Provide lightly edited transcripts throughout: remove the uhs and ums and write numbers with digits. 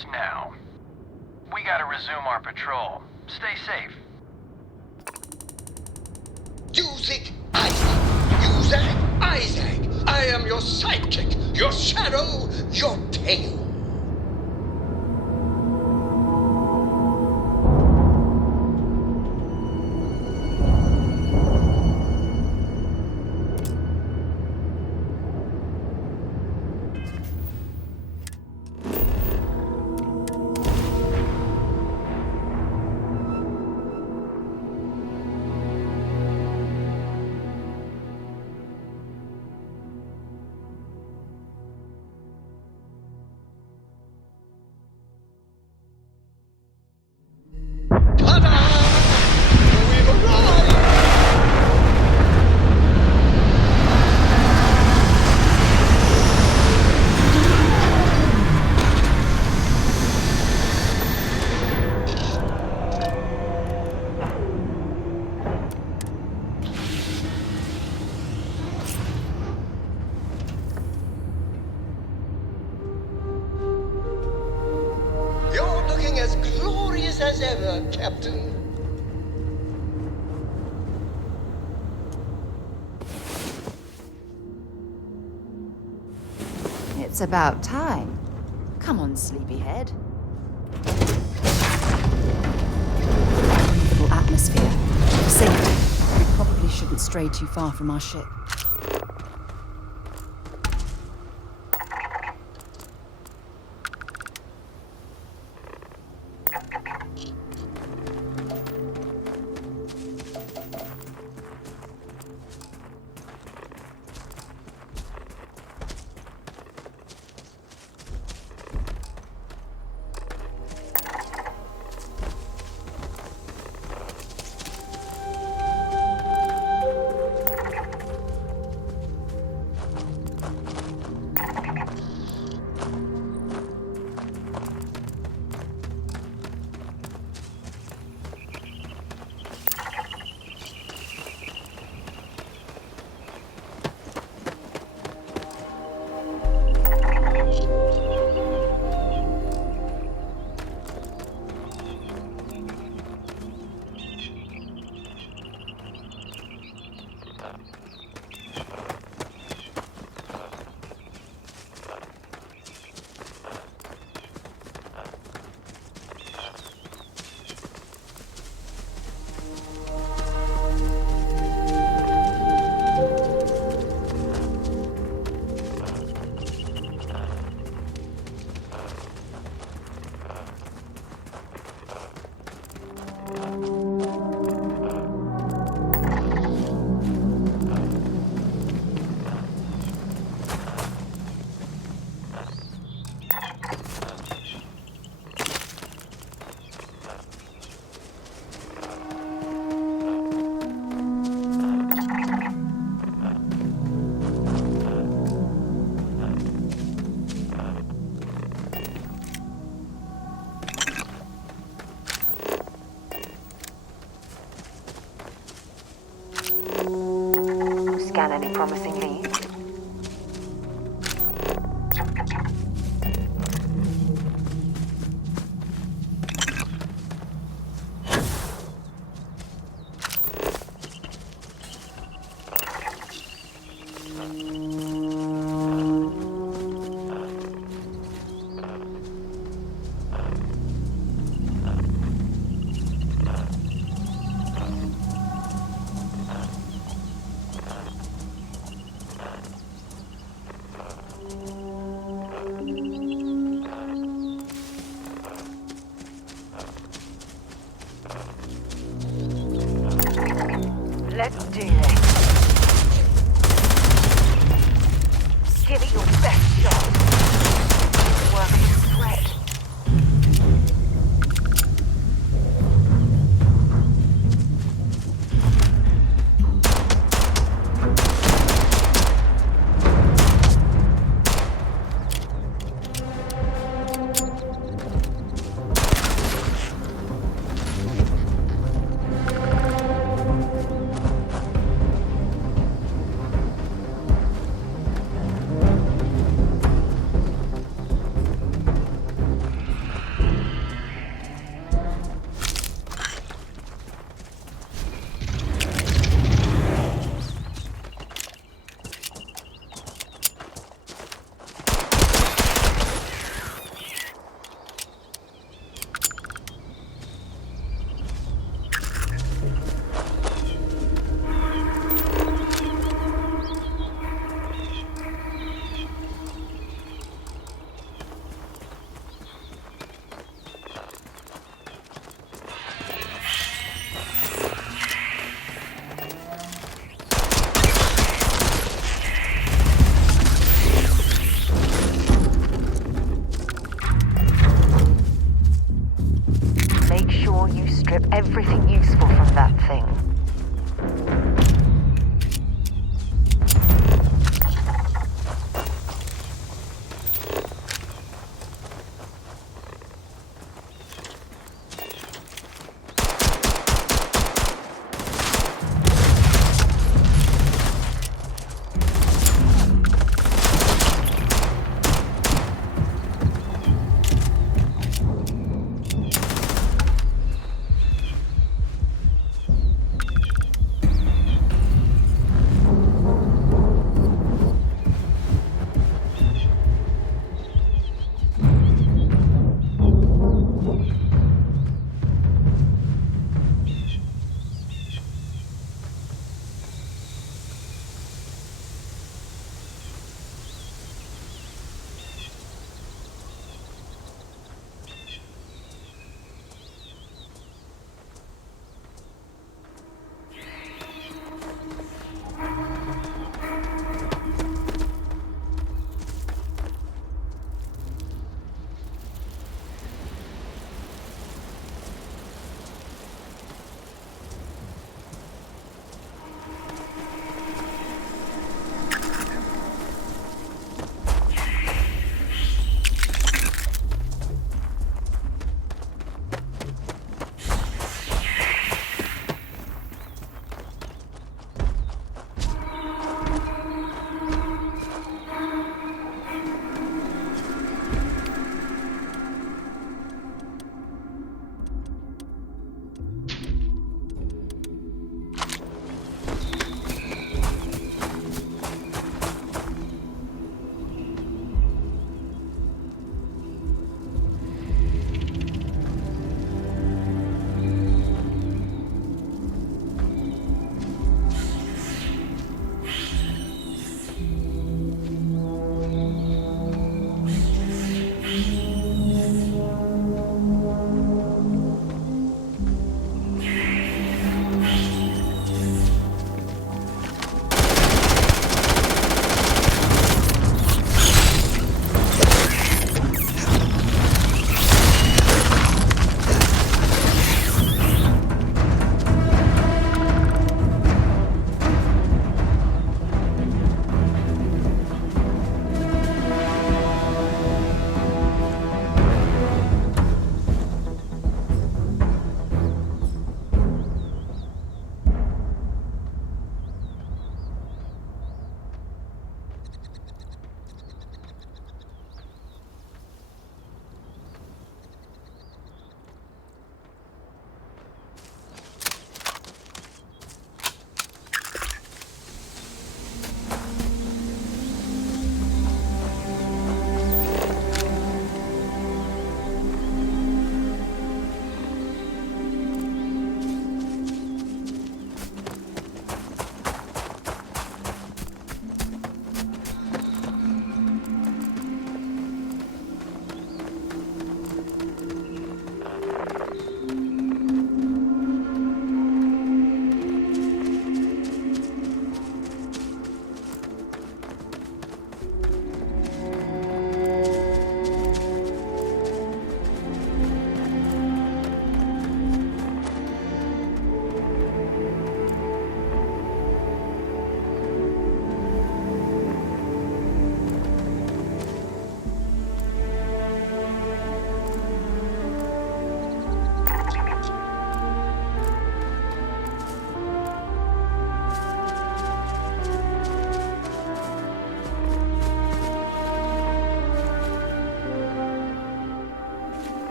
starts now. We gotta resume our patrol. Stay safe. Music Isaac! Music Isaac! I am your sidekick, your shadow, your tail. You're looking as glorious as ever, Captain. It's about time. Come on, sleepyhead. Beautiful atmosphere. For safety, we probably shouldn't stray too far from our ship. Scan any promising leads? Let's do this. Give it your best shot. Work is sweat.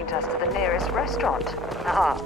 point us to the nearest restaurant. Ah.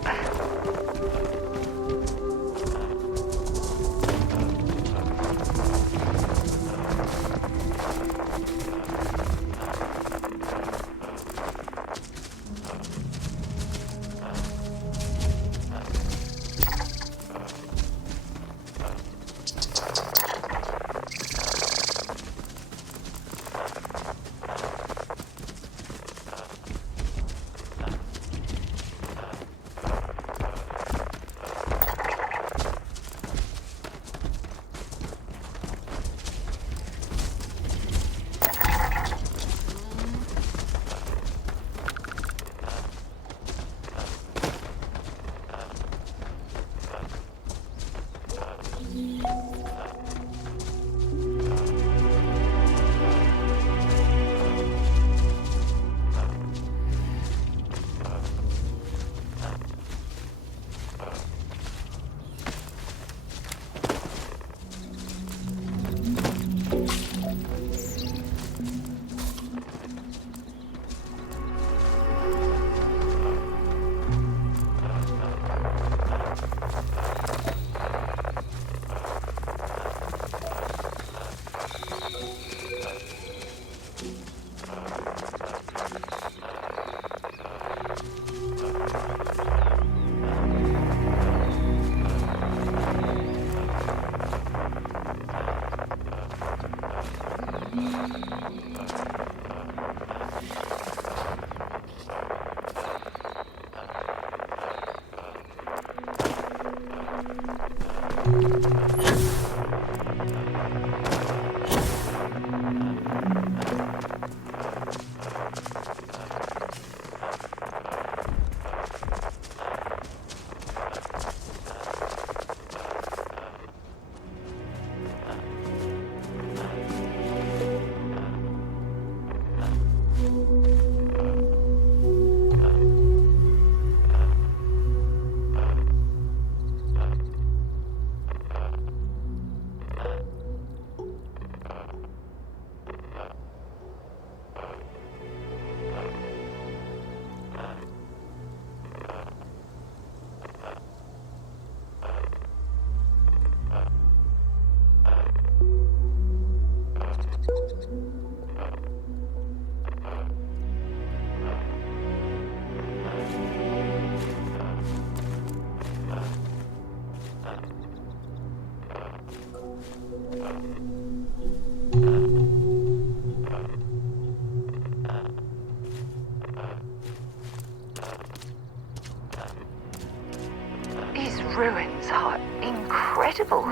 These ruins are incredible.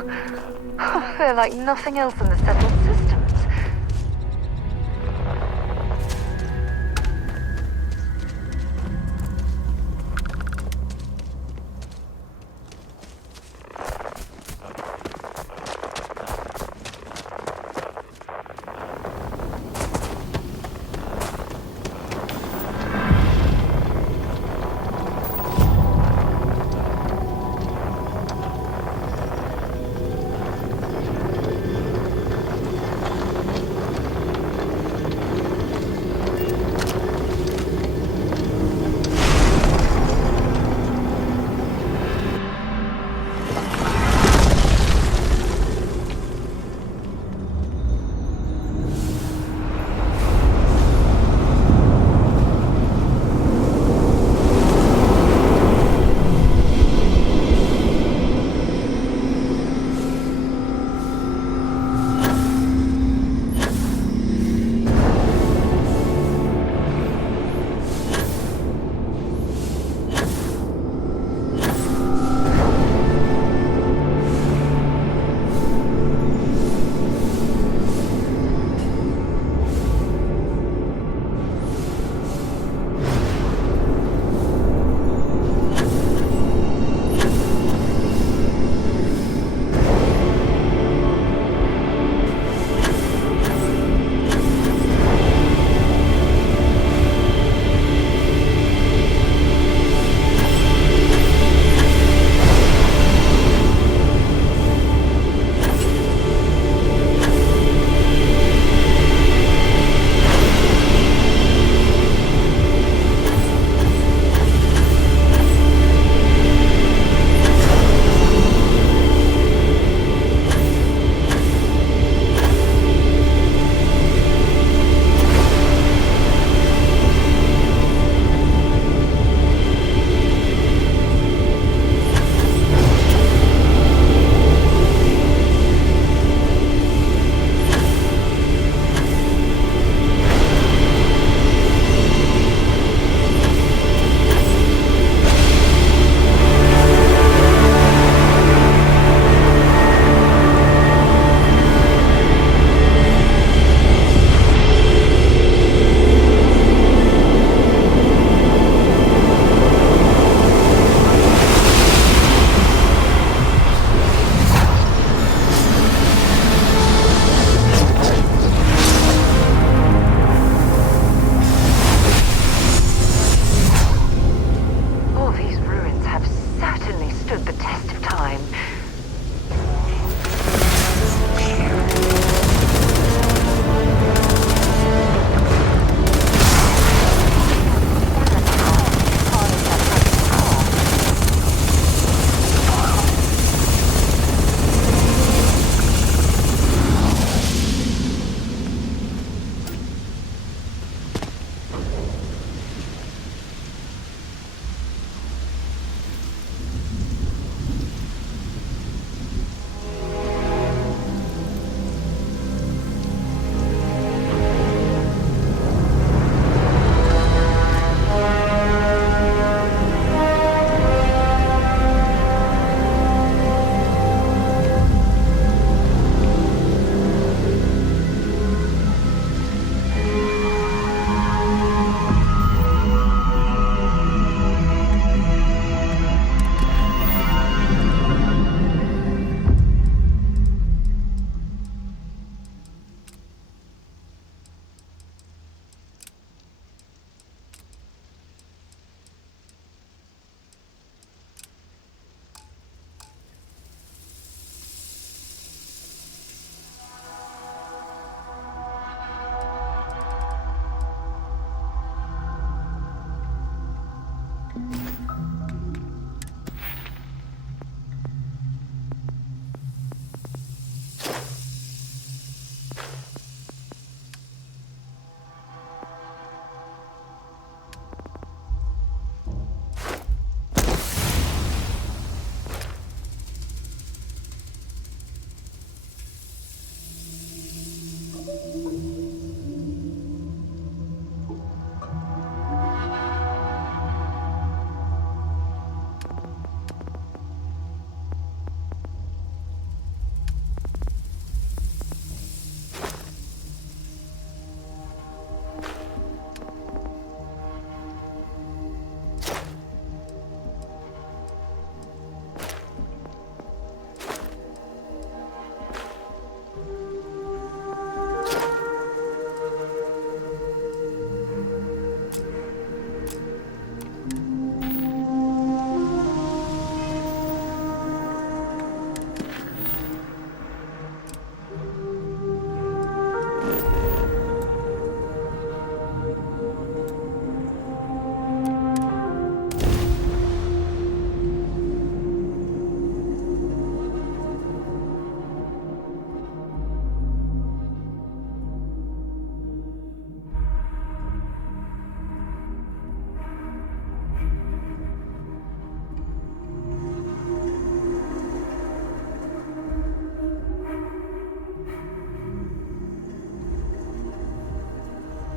They're like nothing else in the settled systems.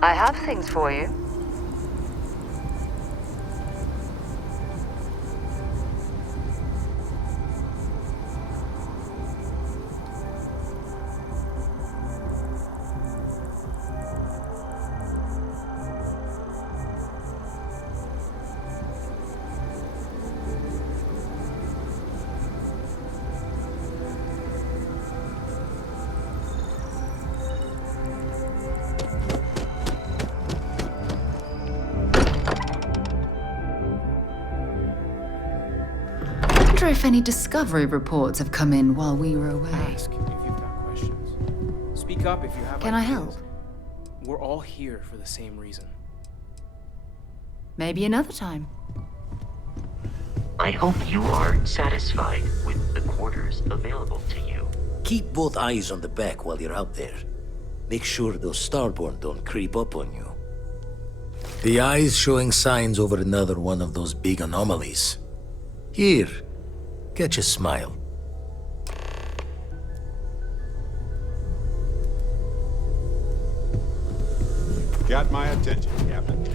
I have things for you. I wonder if any discovery reports have come in while we were away. Ask if you've got questions. Speak up if you have Can I ideas. help? We're all here for the same reason. Maybe another time. I hope you are satisfied with the quarters available to you. Keep both eyes on the back while you're out there. Make sure those starborn don't creep up on you. The eye's showing signs over another one of those big anomalies. Here, catch a smile. Got my attention, Captain.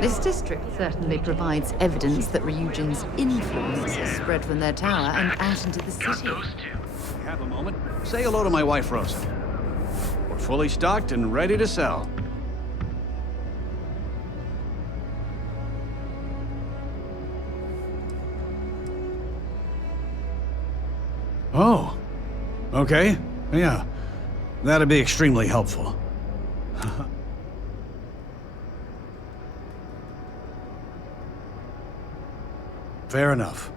This district certainly provides evidence that Ryujin's influence has spread from their tower and out into the city. Have a moment. Say hello to my wife, Rosa. We're fully stocked and ready to sell. Oh. Okay. Yeah. That'd be extremely helpful. Fair enough.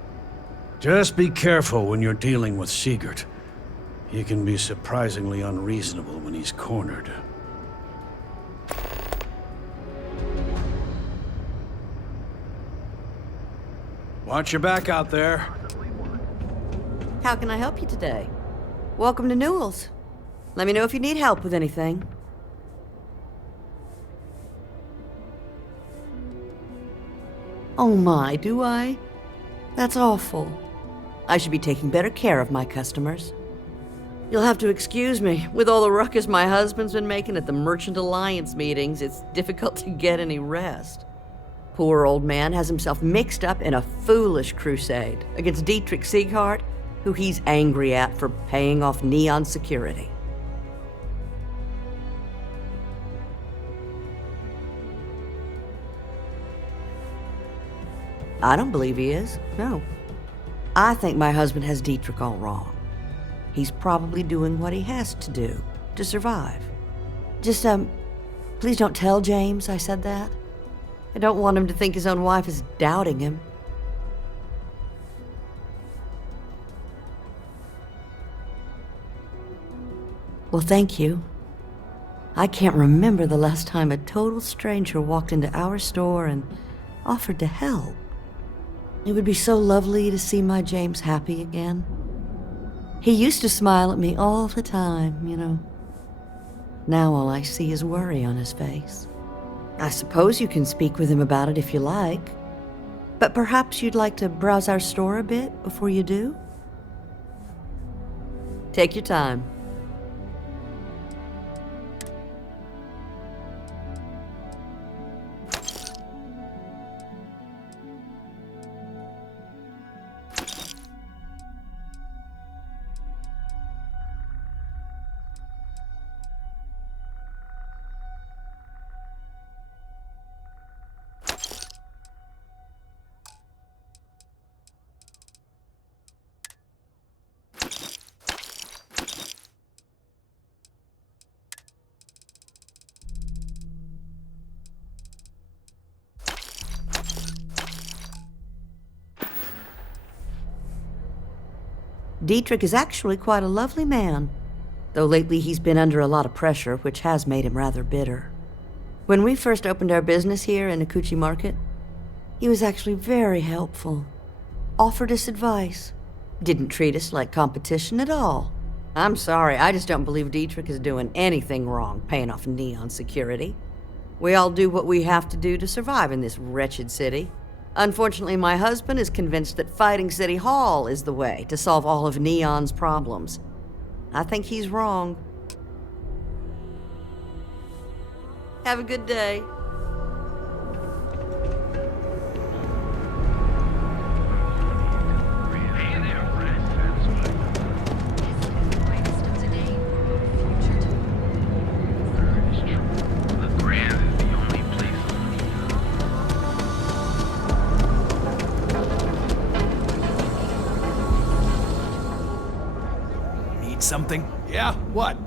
Just be careful when you're dealing with Sigurd. He can be surprisingly unreasonable when he's cornered. Watch your back out there. How can I help you today? Welcome to Newell's. Let me know if you need help with anything. Oh my, do I? That's awful. I should be taking better care of my customers. You'll have to excuse me. With all the ruckus my husband's been making at the Merchant Alliance meetings, it's difficult to get any rest. Poor old man has himself mixed up in a foolish crusade against Dietrich Sieghart, who he's angry at for paying off Neon security. I don't believe he is, no. I think my husband has Dietrich all wrong. He's probably doing what he has to do to survive. Just, please don't tell James I said that. I don't want him to think his own wife is doubting him. Well, thank you. I can't remember the last time a total stranger walked into our store and offered to help. It would be so lovely to see my James happy again. He used to smile at me all the time, you know. Now all I see is worry on his face. I suppose you can speak with him about it if you like. But perhaps you'd like to browse our store a bit before you do? Take your time. Dietrich is actually quite a lovely man, though lately he's been under a lot of pressure, which has made him rather bitter. When we first opened our business here in Akuchi Market, he was actually very helpful. Offered us advice. Didn't treat us like competition at all. I'm sorry, I just don't believe Dietrich is doing anything wrong paying off Neon security. We all do what we have to do to survive in this wretched city. Unfortunately, my husband is convinced that fighting City Hall is the way to solve all of Neon's problems. I think he's wrong. Have a good day. Something? Yeah, what?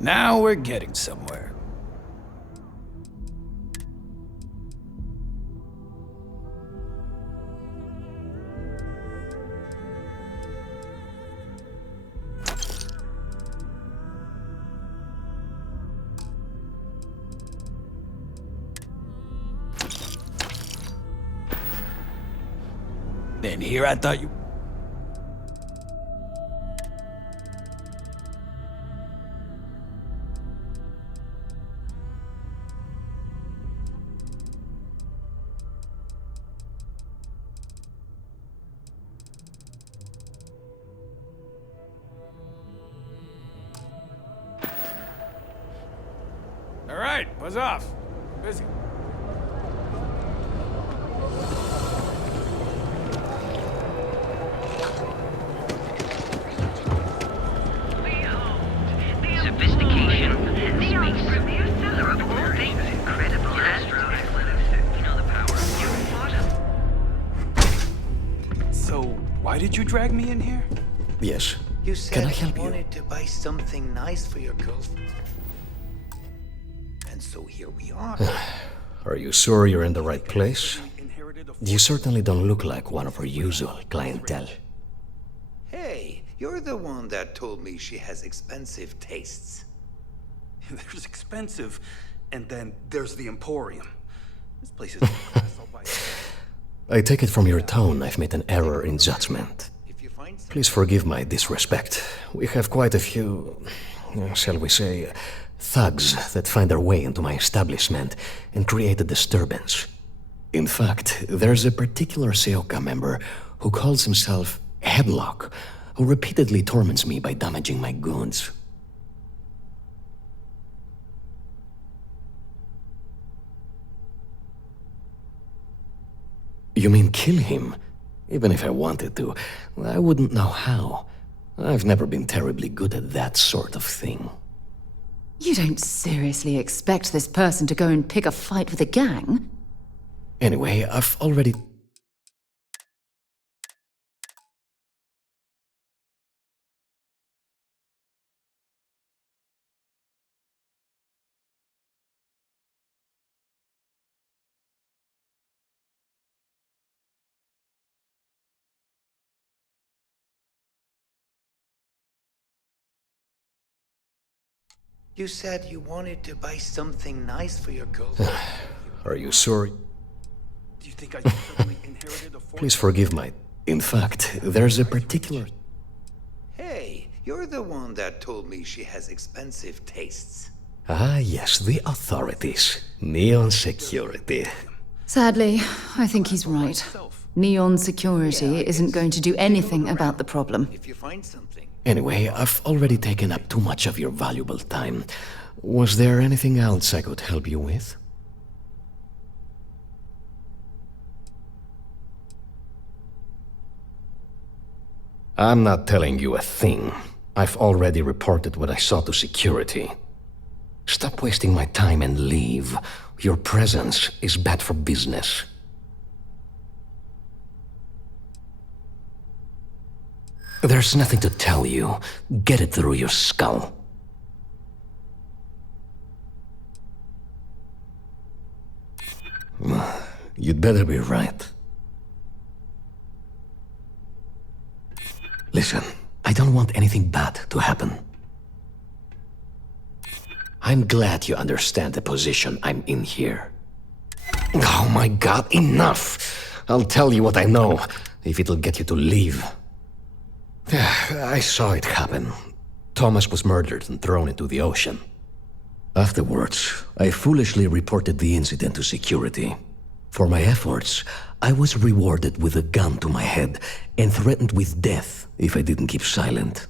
Now we're getting somewhere. And here I thought you... All right, buzz off. Busy. Why did you drag me in here? Yes. You said Can I help you you? wanted to buy something nice for your girlfriend. And so here we are. Are you sure you're in the right place? You certainly don't look like one of her usual clientele. Hey, you're the one that told me she has expensive tastes. There's expensive, and then there's the Emporium. This place is... I take it from your tone I've made an error in judgment. Please forgive my disrespect. We have quite a few, shall we say, thugs that find their way into my establishment and create a disturbance. In fact, there's a particular Seoka member who calls himself Headlock, who repeatedly torments me by damaging my goods. You mean kill him? Even if I wanted to, I wouldn't know how. I've never been terribly good at that sort of thing. You don't seriously expect this person to go and pick a fight with a gang? Anyway, I've already... You said you wanted to buy something nice for your girlfriend. Are you sure? Do you think I suddenly inherited a fortune? Please forgive my... In fact, there's a particular... Hey, you're the one that told me she has expensive tastes. Ah, yes, the authorities. Neon Security. Sadly, I think he's right. Neon Security isn't going to do anything about the problem. If you find something. Anyway, I've already taken up too much of your valuable time. Was there anything else I could help you with? I'm not telling you a thing. I've already reported what I saw to security. Stop wasting my time and leave. Your presence is bad for business. There's nothing to tell you. Get it through your skull. You'd better be right. Listen, I don't want anything bad to happen. I'm glad you understand the position I'm in here. Oh my god, enough! I'll tell you what I know, if it'll get you to leave. I saw it happen. Thomas was murdered and thrown into the ocean. Afterwards, I foolishly reported the incident to security. For my efforts, I was rewarded with a gun to my head and threatened with death if I didn't keep silent.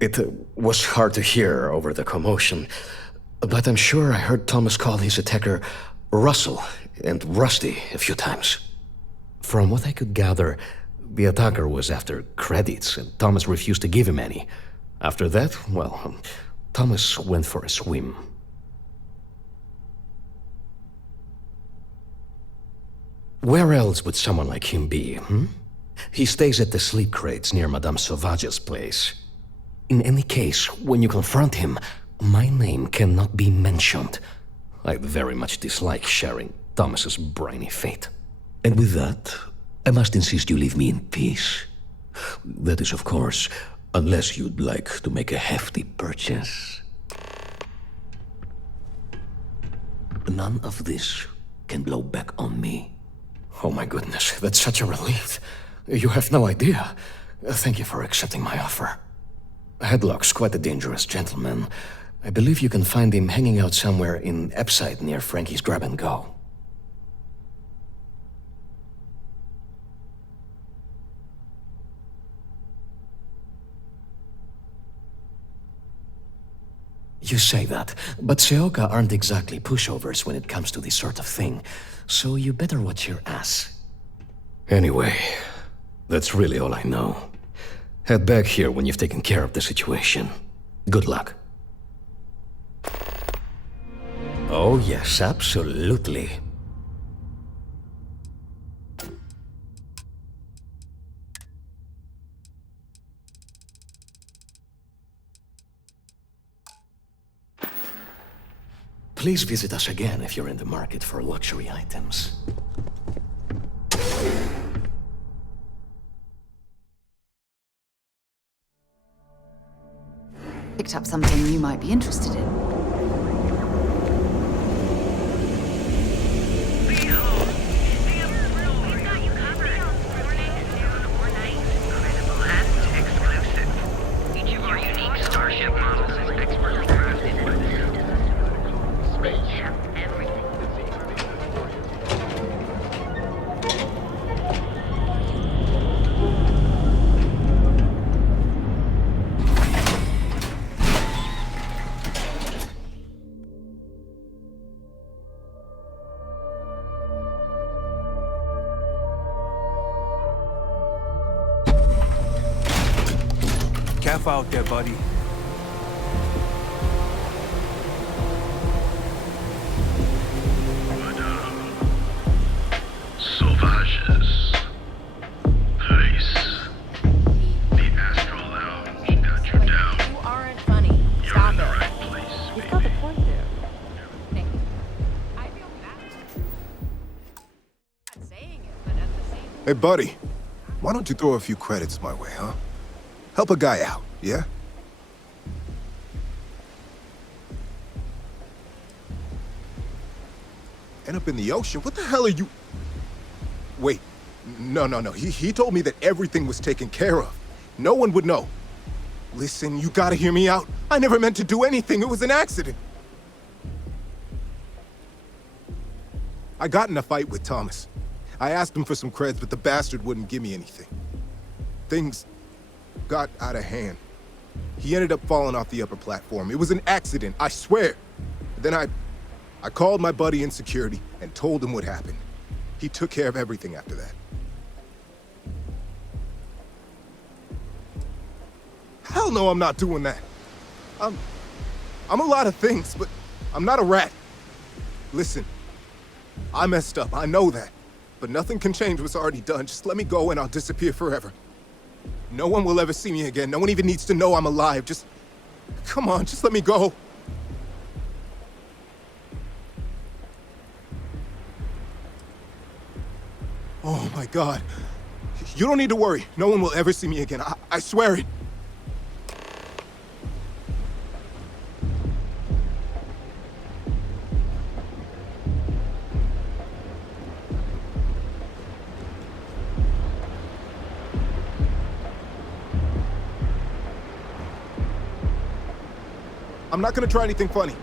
It was hard to hear over the commotion, but I'm sure I heard Thomas call his attacker Russell and Rusty a few times. From what I could gather, the attacker was after credits, and Thomas refused to give him any. After that, well, Thomas went for a swim. Where else would someone like him be, He stays at the sleep crates near Madame Sauvage's place. In any case, when you confront him, my name cannot be mentioned. I very much dislike sharing Thomas's briny fate. And with that, I must insist you leave me in peace. That is, of course, unless you'd like to make a hefty purchase. None of this can blow back on me. Oh my goodness, that's such a relief. You have no idea. Thank you for accepting my offer. Headlock's quite a dangerous gentleman. I believe you can find him hanging out somewhere in Epside near Frankie's Grab and Go. You say that, but Seoka aren't exactly pushovers when it comes to this sort of thing, so you better watch your ass. Anyway, that's really all I know. Head back here when you've taken care of the situation. Good luck. Oh, yes, absolutely. Please visit us again if you're in the market for luxury items. Picked up something you might be interested in. Careful out there, buddy. Sauvages. Nice. The Astral Lounge got you down. You aren't funny. You're Stop in the it. right place. You've got the point there. Thank you. I feel bad. I'm not saying it, but at the same Hey, buddy. Why don't you throw a few credits my way, huh? Help a guy out, yeah? End up in the ocean? What the hell are you... Wait. No. He told me that everything was taken care of. No one would know. Listen, you gotta hear me out. I never meant to do anything. It was an accident. I got in a fight with Thomas. I asked him for some creds, but the bastard wouldn't give me anything. Things got out of hand. He ended up falling off the upper platform. It was an accident, I swear. Then I called my buddy in security and told him what happened. He took care of everything after that. Hell no, I'm not doing that. I'm a lot of things, but I'm not a rat. Listen, I messed up, I know that. But nothing can change what's already done. Just let me go and I'll disappear forever. No one will ever see me again. No one even needs to know I'm alive. Just, come on, just let me go. Oh my God. You don't need to worry. No one will ever see me again. I swear it. I'm not gonna try anything funny.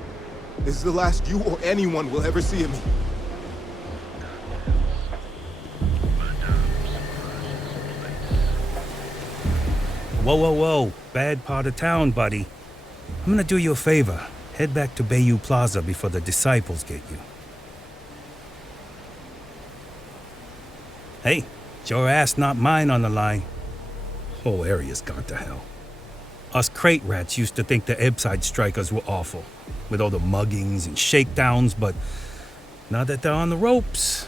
This is the last you or anyone will ever see of me. Whoa. Bad part of town, buddy. I'm gonna do you a favor. Head back to Bayou Plaza before the disciples get you. Hey, it's your ass, not mine on the line. Whole area's gone to hell. Us crate rats used to think the Ebbside strikers were awful, with all the muggings and shakedowns, but now that they're on the ropes,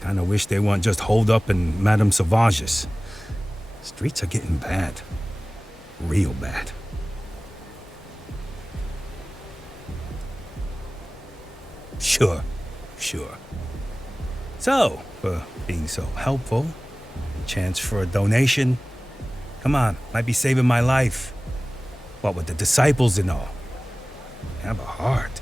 kinda wish they weren't just holed up in Madame Sauvage's. Streets are getting bad. Real bad. Sure. So, for being so helpful, chance for a donation. Come on, might be saving my life. What with the disciples and all. Have a heart.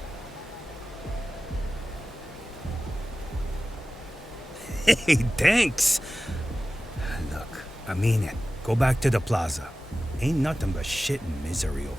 Hey, thanks. Look, I mean it. Go back to the plaza. Ain't nothing but shit and misery over here.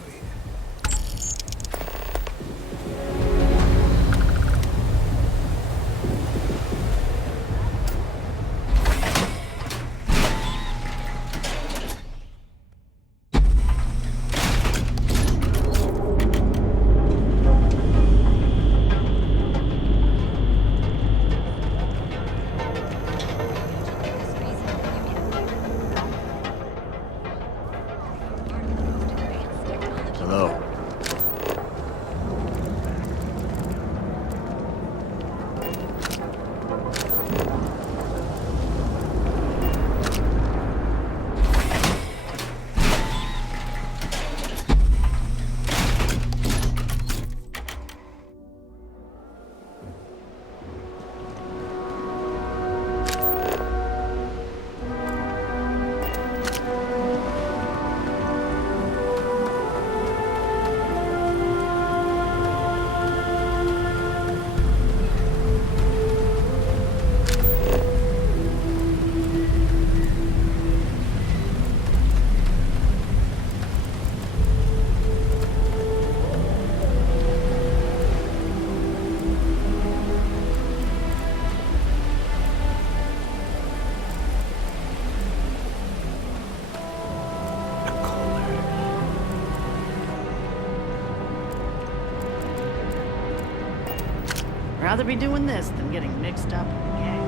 rather be doing this than getting mixed up in the gang.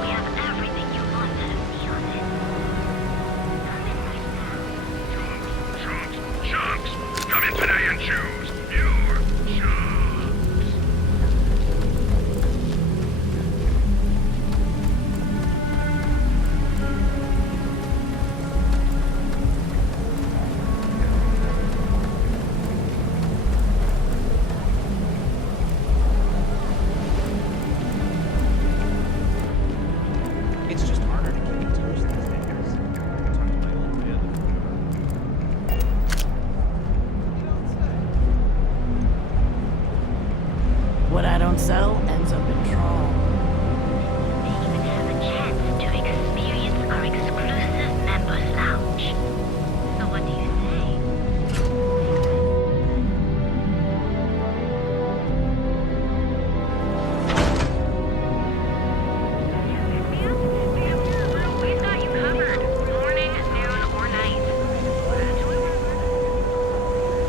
We have everything you want that has neon in. Chunks! Come in today and choose your chunks! It's just harder to keep in touch these days. Talk to my old man. What I don't sell ends up in trawl. May even have a chance to experience our exclusive members lounge. So what do you say? We've got you covered. Morning, noon, or night.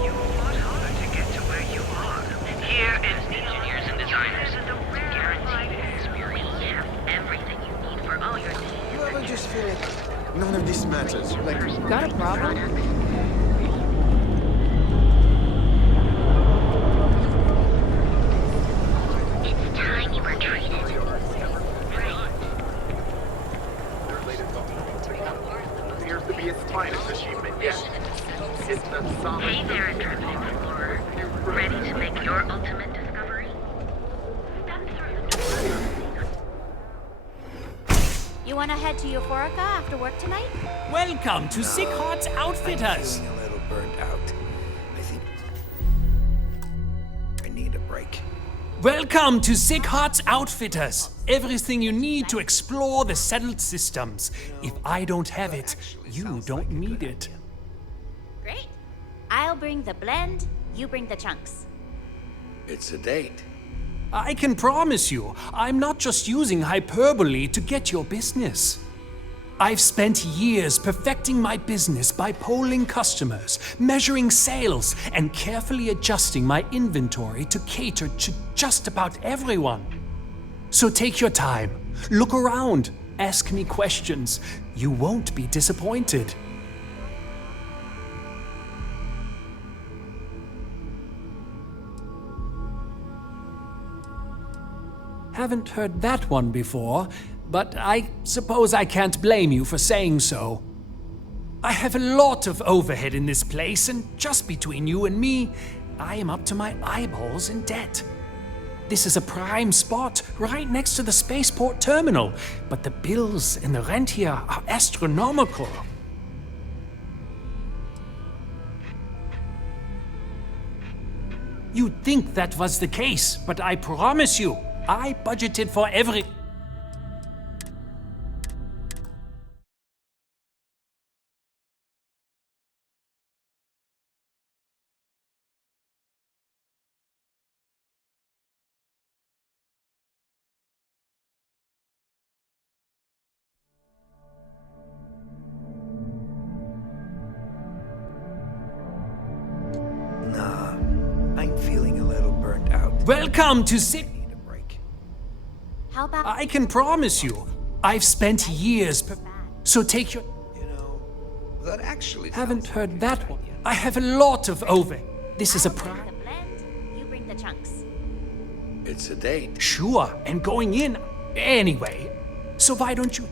You fought hard to get to where you are. Here is engineers and designers with a guaranteed experience. We have everything you need for all your needs. You ever just feel like none of this matters? Like, Got a problem? It's time you were treated. appears to be its finest achievement yet. It's the solid. Hey there, intrepid explorer. Ready to make your ultimate discovery? Step through the door. You wanna head to Euphorica after work tonight? Welcome to Sick Hearts Outfitters. I'm feeling a little burnt out. I think I need a break. Welcome to Sick Hearts Outfitters. Everything you need to explore the settled systems. If I don't have it, you don't need it. Great. I'll bring the blend, you bring the chunks. It's a date. I can promise you, I'm not just using hyperbole to get your business. I've spent years perfecting my business by polling customers, measuring sales, and carefully adjusting my inventory to cater to just about everyone. So take your time, look around, ask me questions. You won't be disappointed. Haven't heard that one before, but I suppose I can't blame you for saying so. I have a lot of overhead in this place, and just between you and me, I am up to my eyeballs in debt. This is a prime spot, right next to the spaceport terminal, but the bills and the rent here are astronomical. You'd think that was the case, but I promise you, I budgeted for every... Nah, I'm feeling a little burnt out. Welcome to Sick... How about I can promise you, I've spent years... So take your... That actually Haven't heard that one. I have a lot of overhead. This is a prime... the blend, you bring the chunks. It's a date. Sure, and going in... Anyway, so why don't you...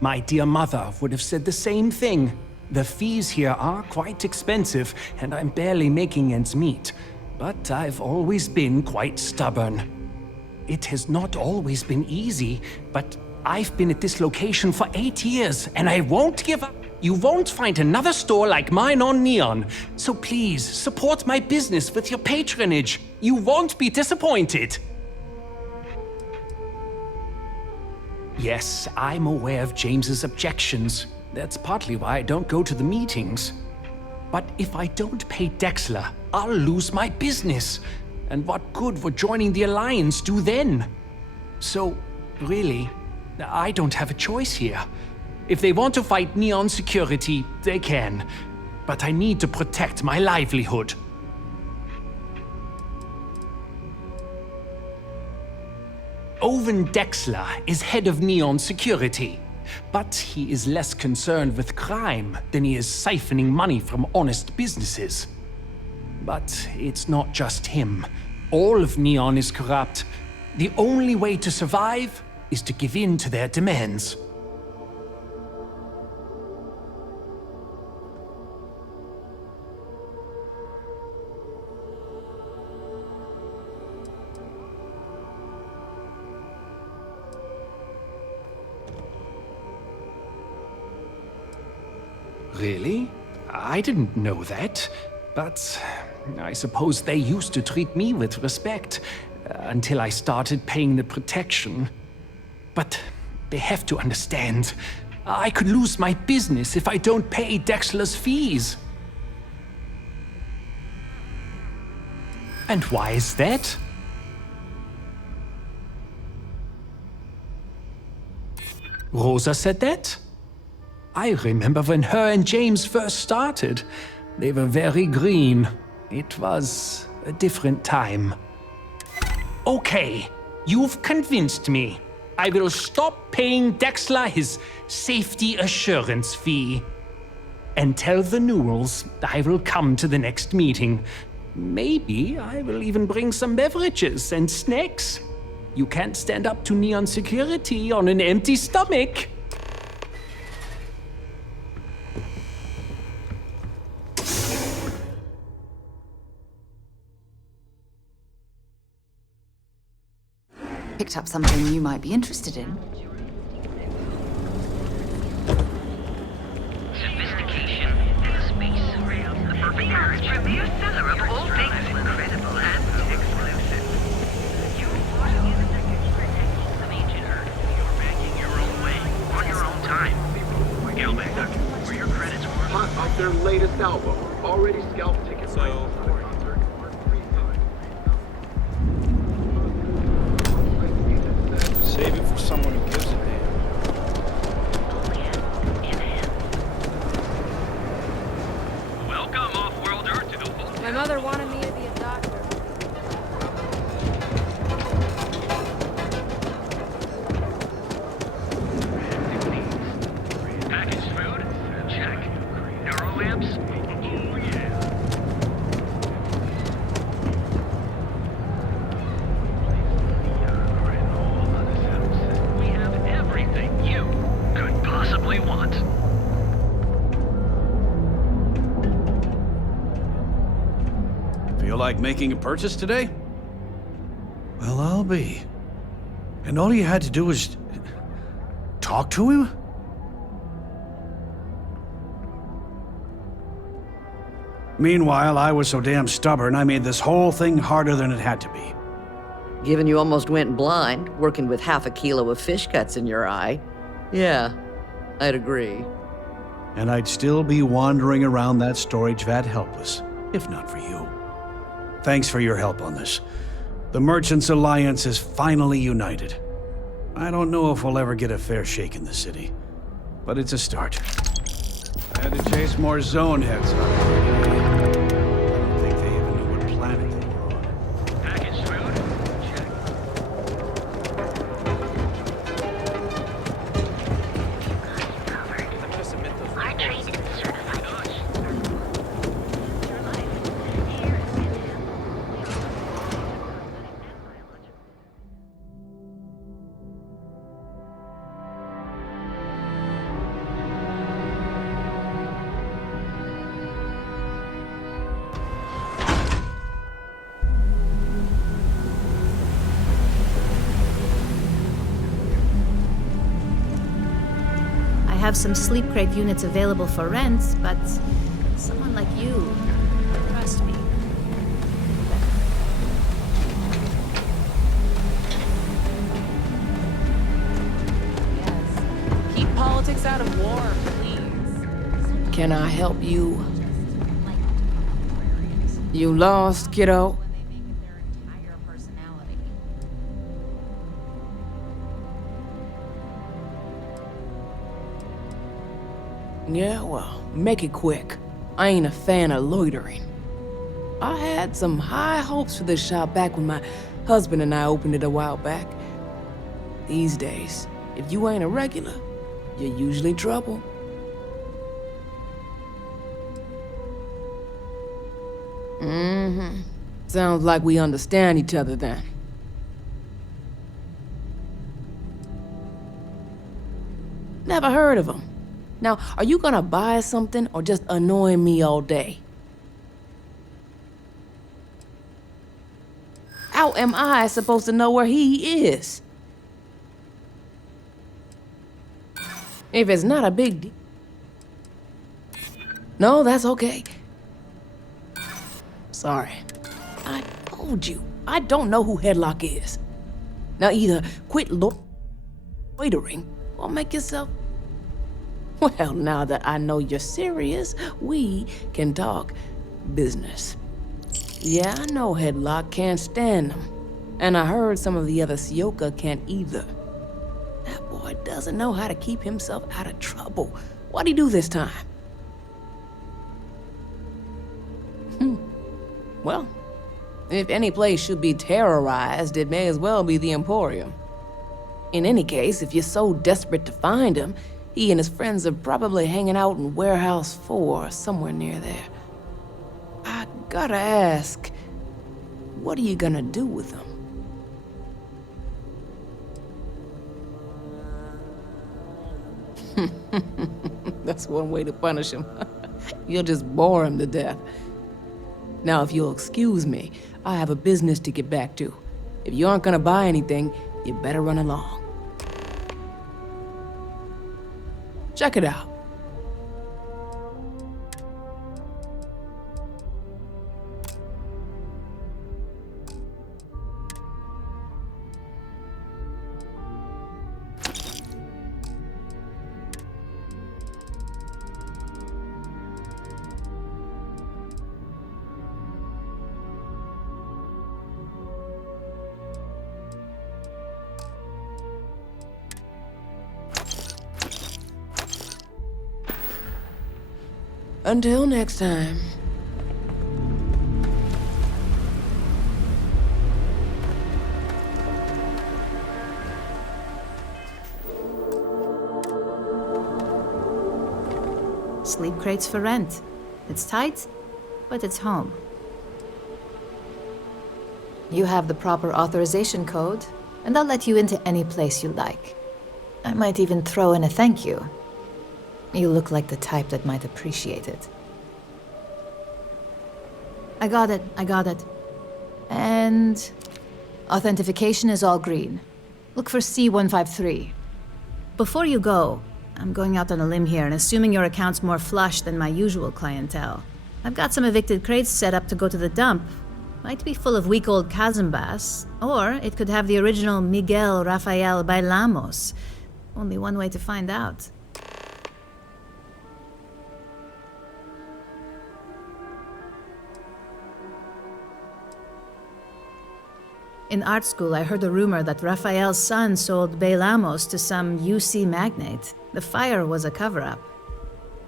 My dear mother would have said the same thing. The fees here are quite expensive, and I'm barely making ends meet. But I've always been quite stubborn. It has not always been easy, but I've been at this location for 8 years, and I won't give up. You won't find another store like mine on Neon. So please, support my business with your patronage. You won't be disappointed. Yes, I'm aware of James's objections. That's partly why I don't go to the meetings. But if I don't pay Dexler, I'll lose my business. And what good would joining the Alliance do then? So, really, I don't have a choice here. If they want to fight Neon Security, they can. But I need to protect my livelihood. Owen Dexler is head of Neon Security. But he is less concerned with crime than he is siphoning money from honest businesses. But it's not just him. All of Neon is corrupt. The only way to survive is to give in to their demands. Really? I didn't know that. But I suppose they used to treat me with respect until I started paying the protection. But they have to understand. I could lose my business if I don't pay Dexler's fees. And why is that? Rosa said that? I remember when her and James first started. They were very green. It was a different time. Okay, you've convinced me. I will stop paying Dexler his safety assurance fee. And tell the Newells I will come to the next meeting. Maybe I will even bring some beverages and snacks. You can't stand up to Neon Security on an empty stomach. Picked up something you might be interested in. Sophistication in a space rail. The perfect marriage. Premier seller of all things incredible and exclusive. You are an ancient Earth. You're making your own way on your own time. Galbank, where your credits were. Hot off their latest album. Already scalp tickets. So. Save it for someone who gives a damn. Welcome, off-worlder, to the whole. My mother wanted me to be a doctor. Packaged food? Check. Neuroamps? Oh, yeah. We have everything you could possibly want. Feel like making a purchase today? Well, I'll be. And all you had to do was talk to him? Meanwhile, I was so damn stubborn, I made this whole thing harder than it had to be. Given you almost went blind, working with half a kilo of fish guts in your eye. Yeah, I'd agree. And I'd still be wandering around that storage vat helpless, if not for you. Thanks for your help on this. The Merchants Alliance is finally united. I don't know if we'll ever get a fair shake in the city, but it's a start. I had to chase more zone heads. I don't think they even knew what planet they were on. Packaged food? Check. Our trained and certified I have some sleep crate units available for rent, but someone like you, trust me. Keep politics out of war, please. Can I help you? You lost, kiddo? Yeah, well, make it quick. I ain't a fan of loitering. I had some high hopes for this shop back when my husband and I opened it a while back. These days, if you ain't a regular, you're usually trouble. Mm-hmm. Sounds like we understand each other then. Never heard of him. Now, are you gonna buy something or just annoy me all day? How am I supposed to know where he is? If it's not a big deal. No, that's okay. Sorry. I told you, I don't know who Headlock is. Now either quit loitering or make yourself... Well, now that I know you're serious, we can talk business. Yeah, I know Headlock can't stand them. And I heard some of the other Sioka can't either. That boy doesn't know how to keep himself out of trouble. What'd he do this time? Well, if any place should be terrorized, it may as well be the Emporium. In any case, if you're so desperate to find him, he and his friends are probably hanging out in Warehouse 4, somewhere near there. I gotta ask, what are you gonna do with him? That's one way to punish him. You'll just bore him to death. Now, if you'll excuse me, I have a business to get back to. If you aren't gonna buy anything, you better run along. Check it out. Until next time. Sleep crates for rent. It's tight, but it's home. You have the proper authorization code, and I'll let you into any place you like. I might even throw in a thank you. You look like the type that might appreciate it. I got it. And authentication is all green. Look for C153. Before you go, I'm going out on a limb here and assuming your account's more flush than my usual clientele. I've got some evicted crates set up to go to the dump. Might be full of week old Cazimbas, or it could have the original Miguel Rafael Bailamos. Only one way to find out. In art school, I heard a rumor that Rafael's son sold Bailamos to some UC magnate. The fire was a cover-up.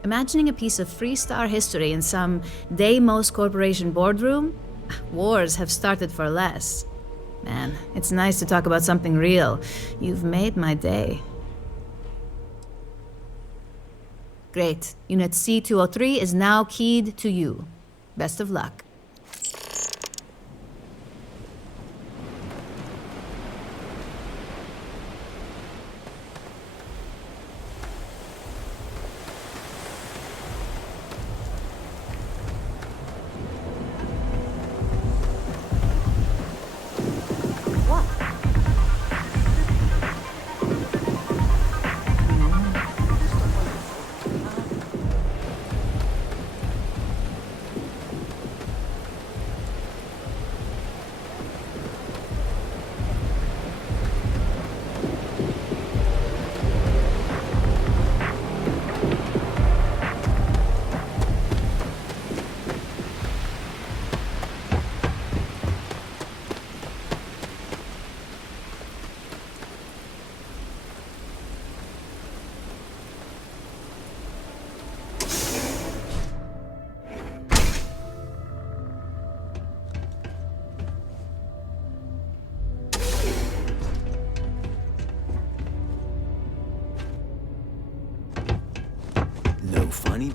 Imagining a piece of Freestar history in some Deimos Corporation boardroom? Wars have started for less. Man, it's nice to talk about something real. You've made my day. Great. Unit C203 is now keyed to you. Best of luck.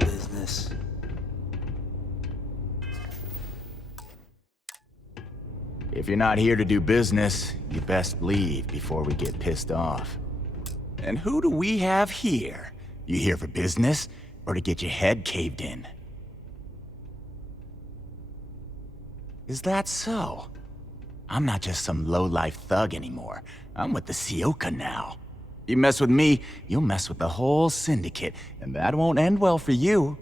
business. If you're not here to do business, you best leave before we get pissed off. And who do we have here? You here for business, or to get your head caved in? Is that so? I'm not just some low-life thug anymore. I'm with the Sioka now. You mess with me, you'll mess with the whole syndicate, and that won't end well for you.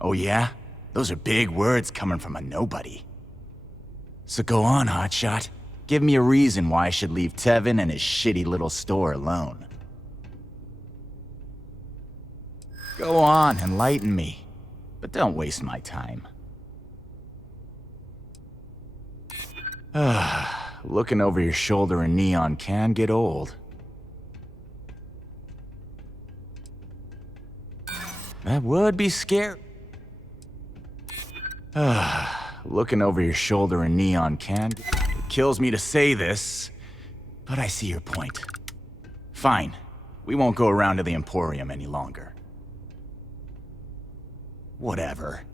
Oh yeah? Those are big words coming from a nobody. So go on, hotshot. Give me a reason why I should leave Tevin and his shitty little store alone. Go on, enlighten me. But don't waste my time. Looking over your shoulder in neon can get old. That would be scary. Looking over your shoulder in neon can... It kills me to say this, but I see your point. Fine. We won't go around to the Emporium any longer. Whatever.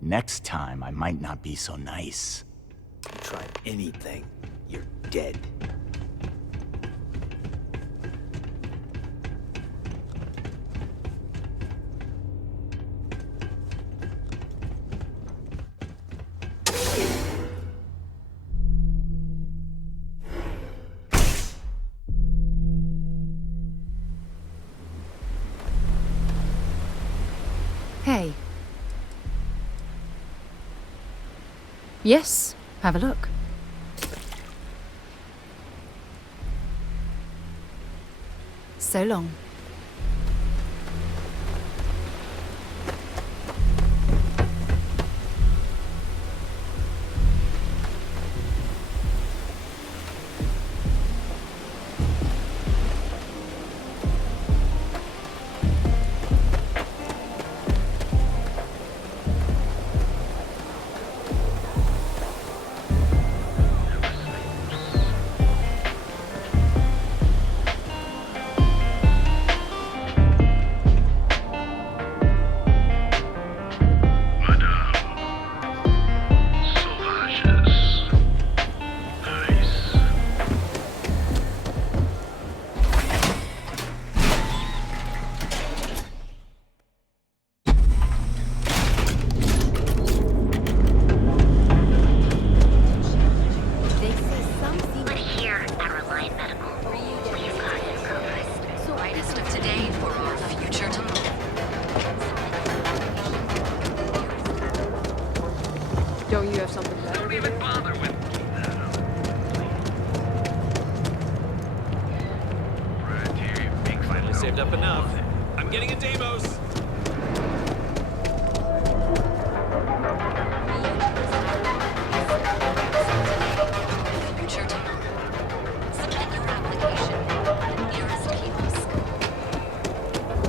Next time, I might not be so nice. You try anything, you're dead. Hey. Yes, have a look. So long. Don't you have something better to do? Finally saved up enough. I'm getting a Deimos. Future tomorrow. Submit your application at the nearest kiosk.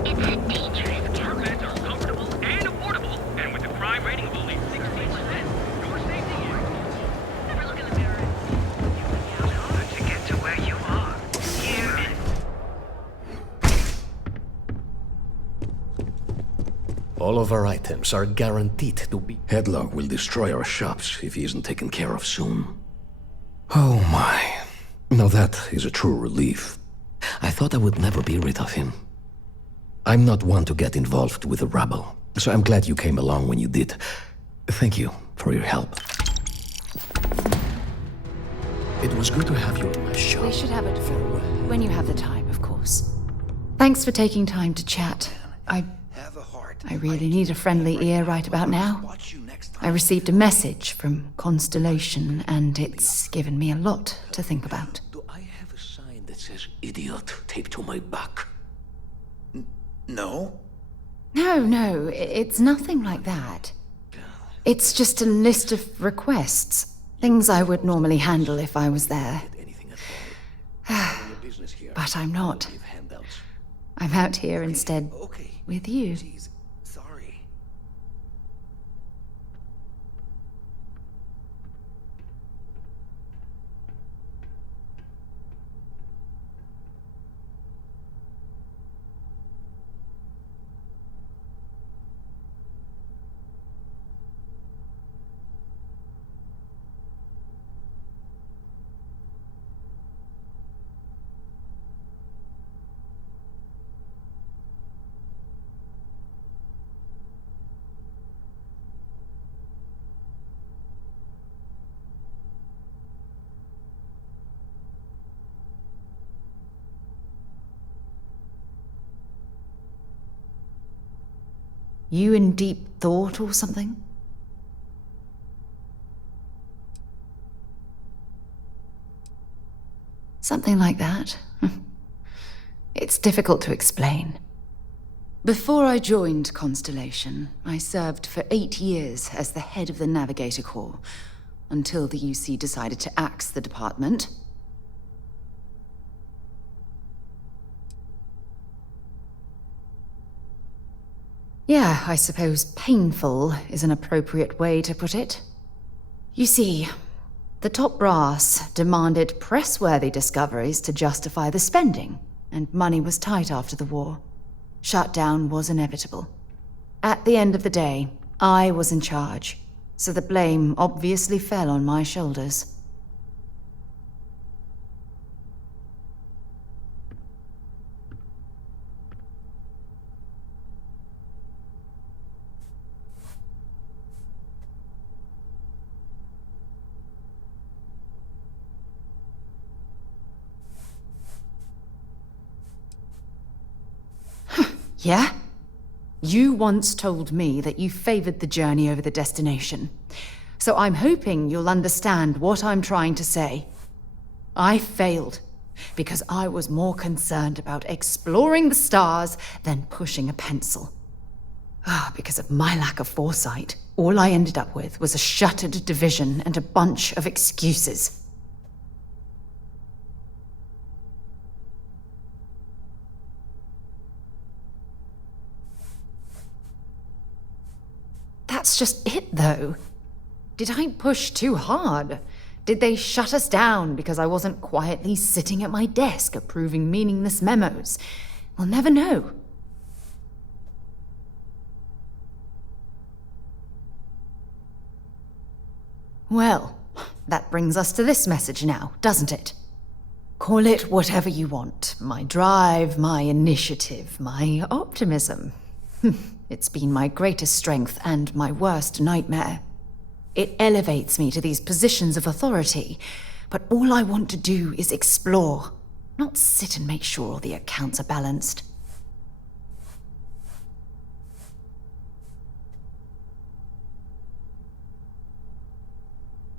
It's a dangerous job. Beds are comfortable and affordable, and with a crime rating of only 16%, your safety is. Never look in the mirror. In order to get to where you are, here in All of our items are guaranteed to be... Headlock will destroy our shops if he isn't taken care of soon. Oh my. Now that is a true relief. I thought I would never be rid of him. I'm not one to get involved with the rabble, so I'm glad you came along when you did. Thank you for your help. It was good to have you in my shop. We should have it when you have the time, of course. Thanks for taking time to chat. I really need a friendly ear right about now. I received a message from Constellation, and it's given me a lot to think about. Do I have a sign that says idiot taped to my back? No? No, it's nothing like that. It's just a list of requests. Things I would normally handle if I was there. But I'm not. I'm out here instead with you. Sorry. You in deep thought or something? Something like that. It's difficult to explain. Before I joined Constellation, I served for 8 years as the head of the Navigator Corps, until the UC decided to axe the department. Yeah, I suppose painful is an appropriate way to put it. You see, the top brass demanded press-worthy discoveries to justify the spending, and money was tight after the war. Shutdown was inevitable. At the end of the day, I was in charge, so the blame obviously fell on my shoulders. Yeah? You once told me that you favored the journey over the destination. So I'm hoping you'll understand what I'm trying to say. I failed because I was more concerned about exploring the stars than pushing a pencil. Because of my lack of foresight, all I ended up with was a shuttered division and a bunch of excuses. That's just it, though. Did I push too hard? Did they shut us down because I wasn't quietly sitting at my desk approving meaningless memos? We'll never know. Well, that brings us to this message now, doesn't it? Call it whatever you want. My drive, my initiative, my optimism. It's been my greatest strength and my worst nightmare. It elevates me to these positions of authority, but all I want to do is explore, not sit and make sure all the accounts are balanced.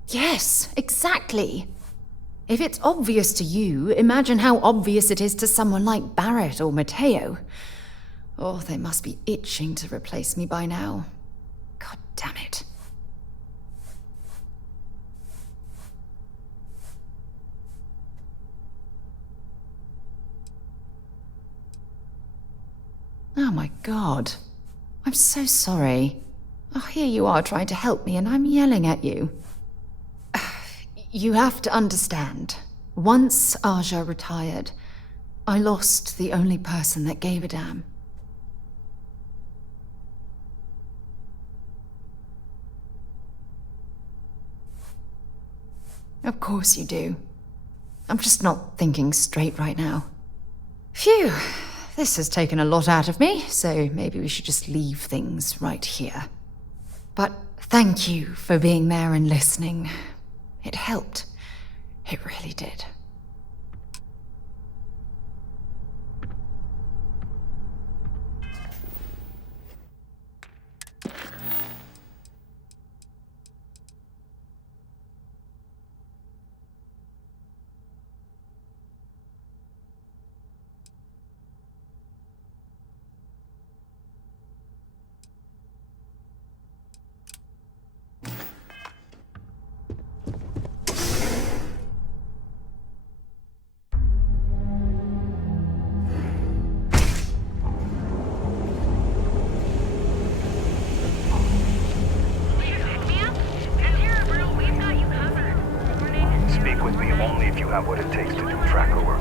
Yes, exactly. If it's obvious to you, imagine how obvious it is to someone like Barrett or Mateo. Oh, they must be itching to replace me by now. God damn it. Oh my God. I'm so sorry. Oh, here you are trying to help me and I'm yelling at you. You have to understand. Once Aja retired, I lost the only person that gave a damn. Of course you do. I'm just not thinking straight right now. Phew, this has taken a lot out of me, so maybe we should just leave things right here. But thank you for being there and listening. It helped. It really did. Speak with me only if you have what it takes to do tracker work.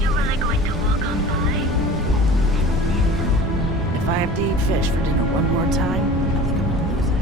You really going to walk on by? If I have to eat fish for dinner one more time, I think I'm gonna lose it.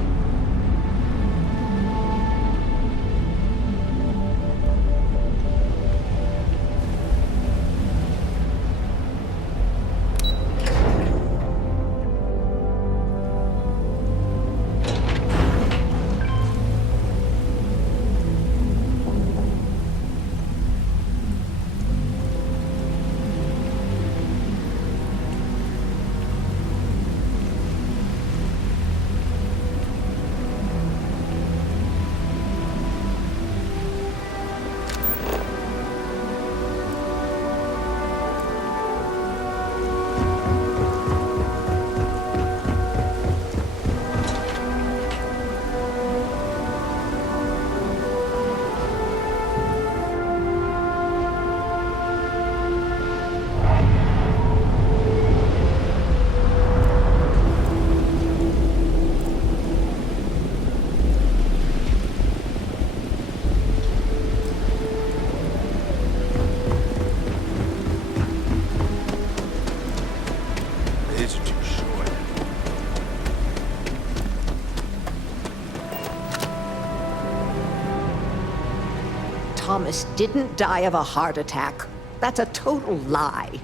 Thomas didn't die of a heart attack. That's a total lie.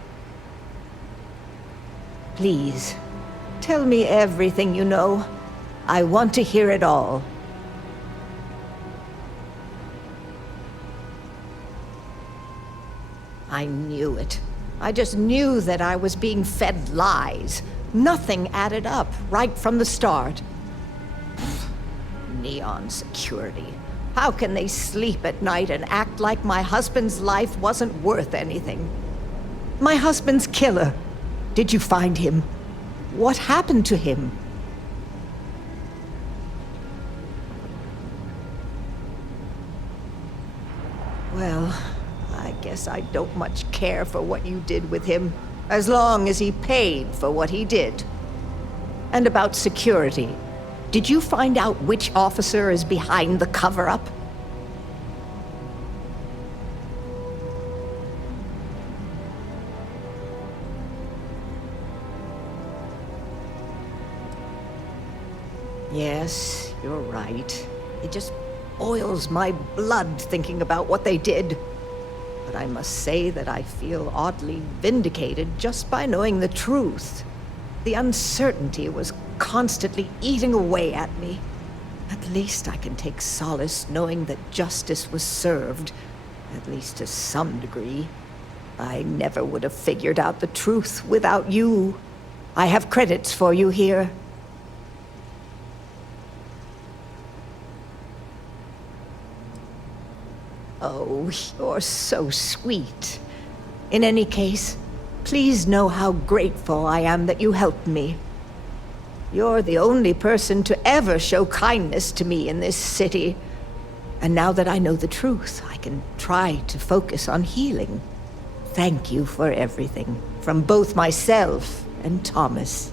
Please, tell me everything you know. I want to hear it all. I knew it. I just knew that I was being fed lies. Nothing added up right from the start. Neon security. How can they sleep at night and act like my husband's life wasn't worth anything? My husband's killer. Did you find him? What happened to him? Well, I guess I don't much care for what you did with him, as long as he paid for what he did. And about security. Did you find out which officer is behind the cover-up? Yes, you're right. It just boils my blood thinking about what they did. But I must say that I feel oddly vindicated just by knowing the truth. The uncertainty was constantly eating away at me. At least I can take solace knowing that justice was served, at least to some degree. I never would have figured out the truth without you. I have credits for you here. Oh, you're so sweet. In any case, please know how grateful I am that you helped me. You're the only person to ever show kindness to me in this city. And now that I know the truth, I can try to focus on healing. Thank you for everything, from both myself and Thomas.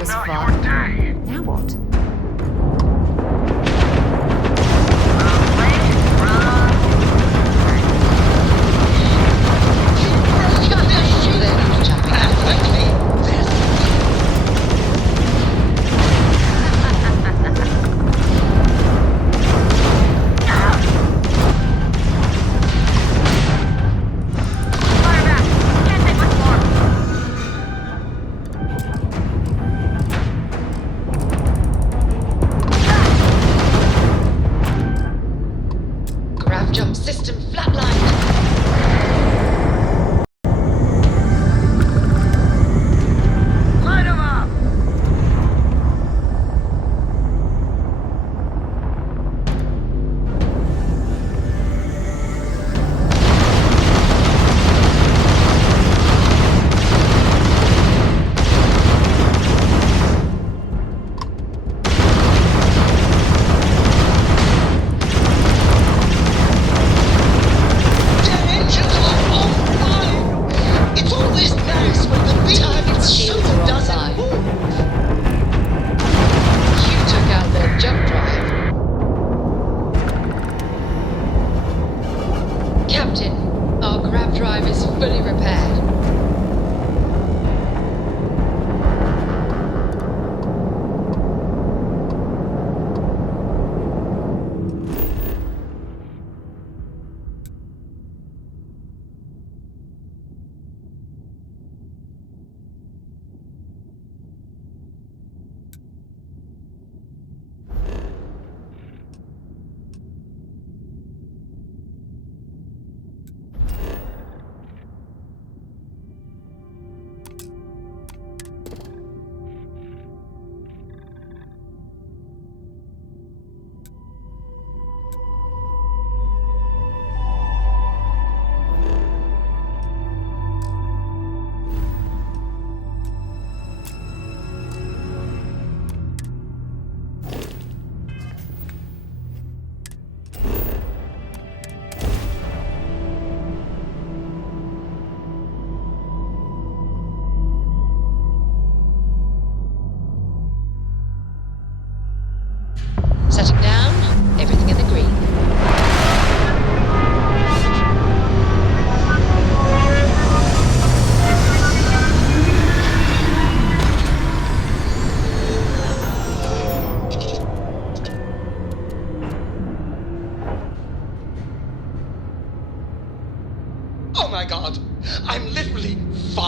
was fun. Now what?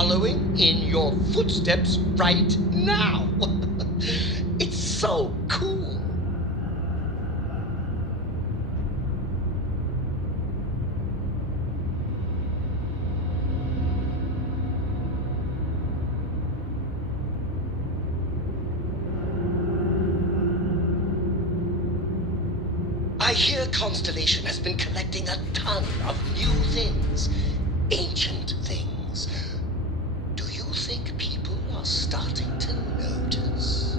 following in your footsteps right now. It's so cool. I hear Constellation has been collecting a ton of new things, ancient things. Do you think people are starting to notice?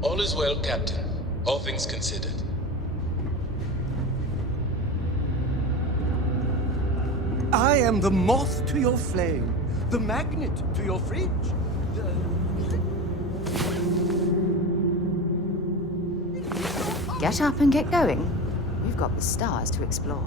All is well, Captain. All things considered. I am the moth to your flame, the magnet to your fridge. Get up and get going. We've got the stars to explore.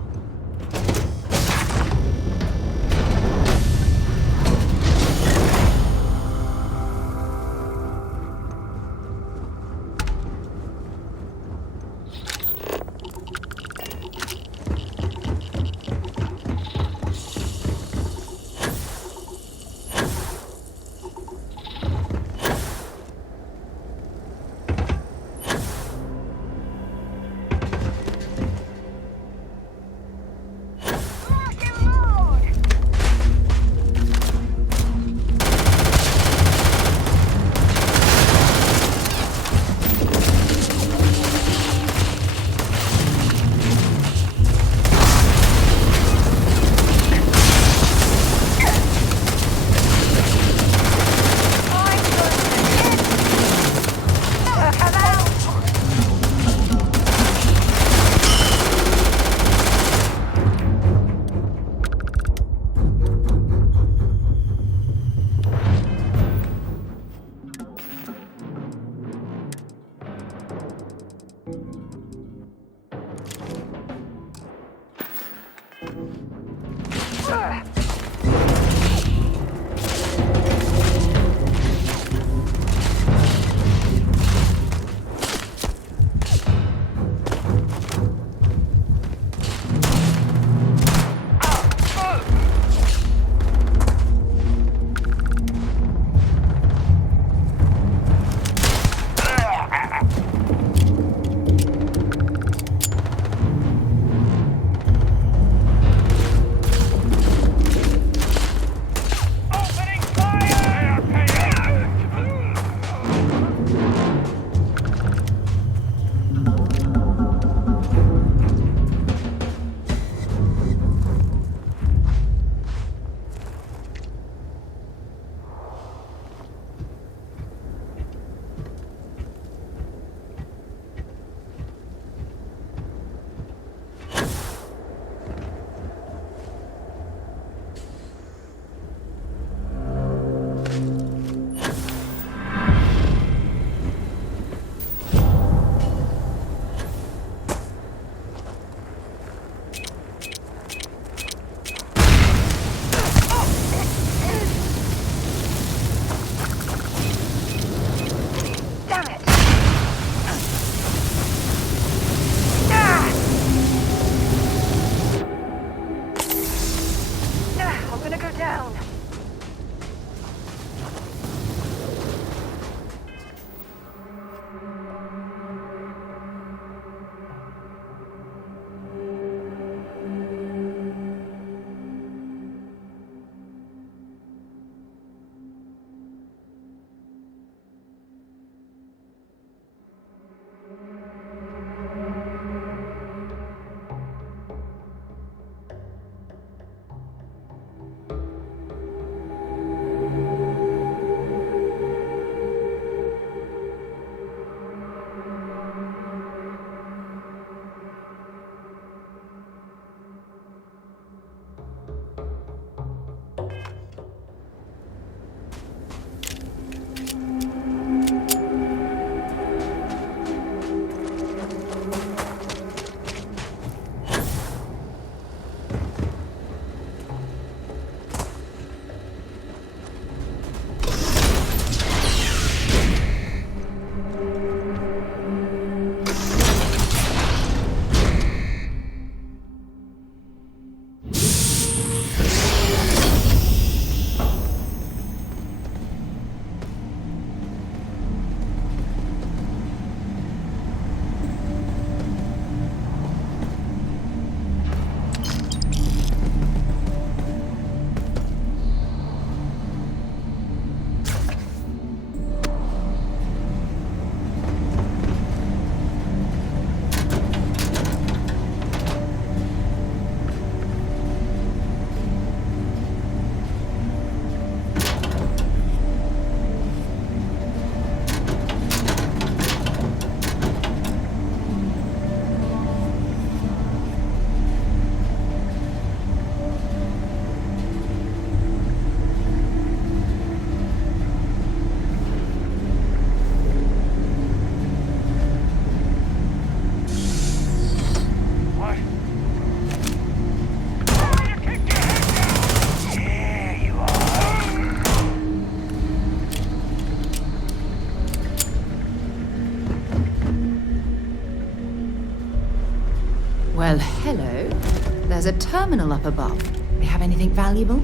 There's a terminal up above. They have anything valuable?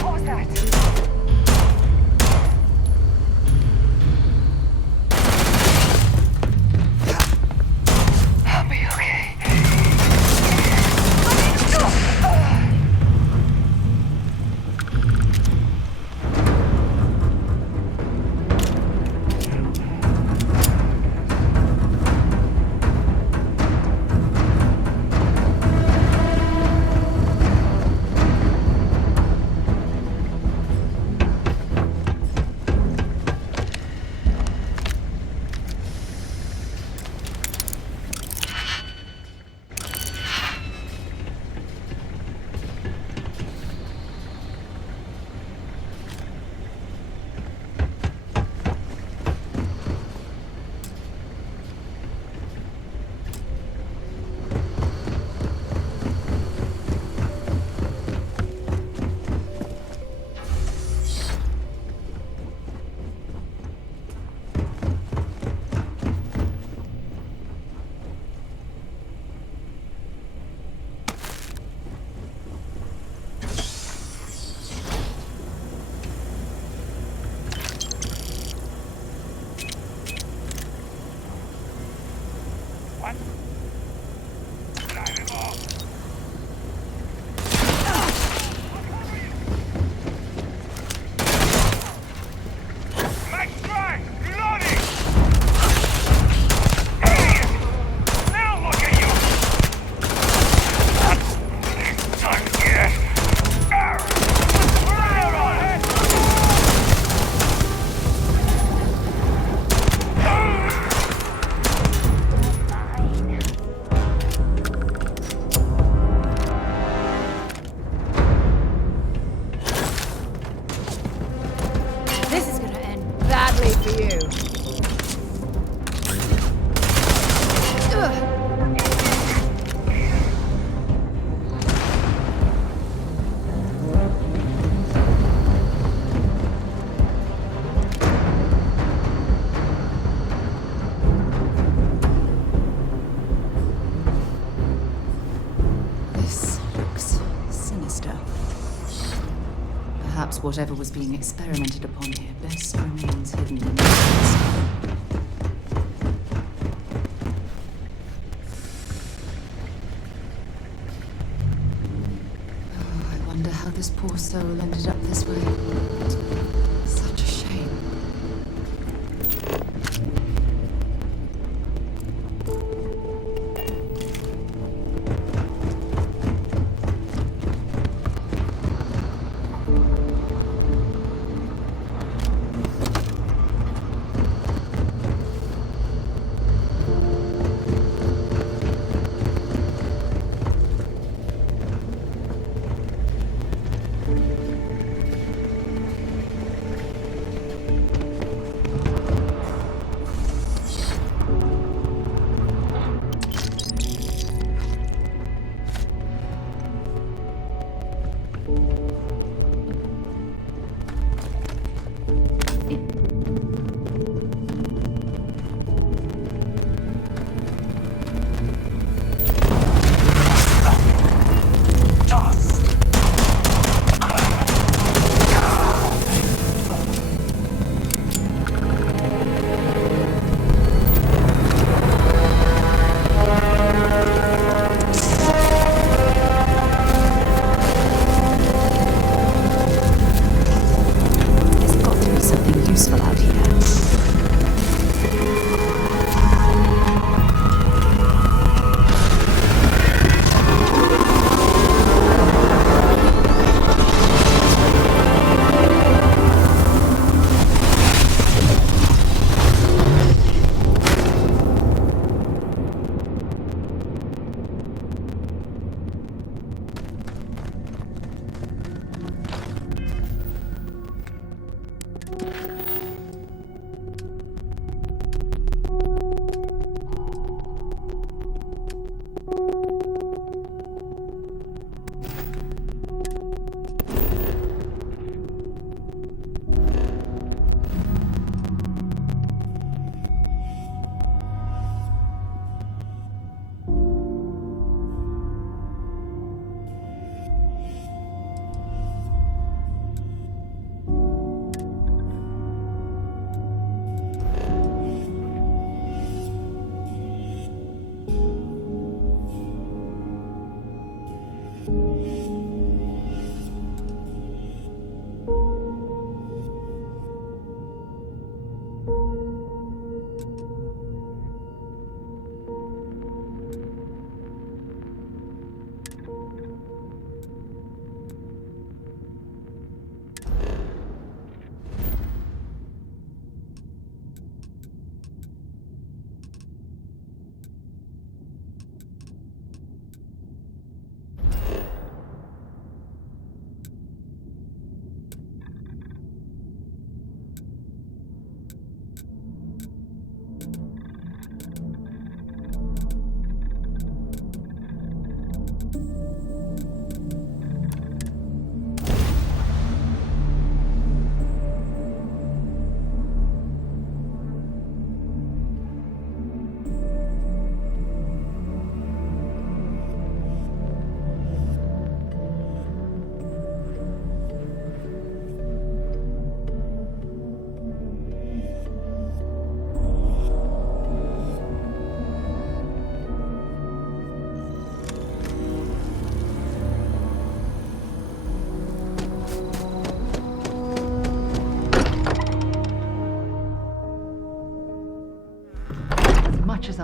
What was that? I'll be okay. Perhaps whatever was being experimented upon here best remains hidden in the distance. Oh, I wonder how this poor soul ended up this way. Such a shame.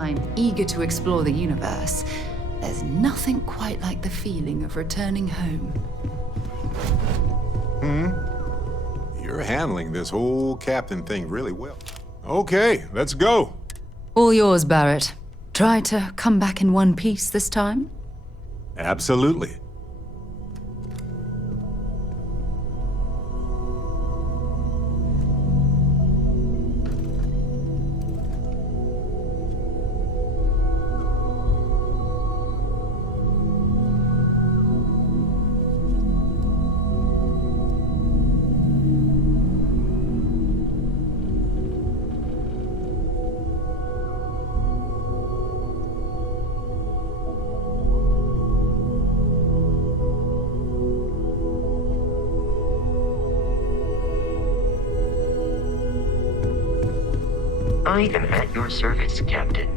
time, eager to explore the universe, there's nothing quite like the feeling of returning home. You're handling this whole captain thing really well. Okay, let's go. All yours, Barrett. Try to come back in one piece this time? Absolutely. I am at your service, Captain.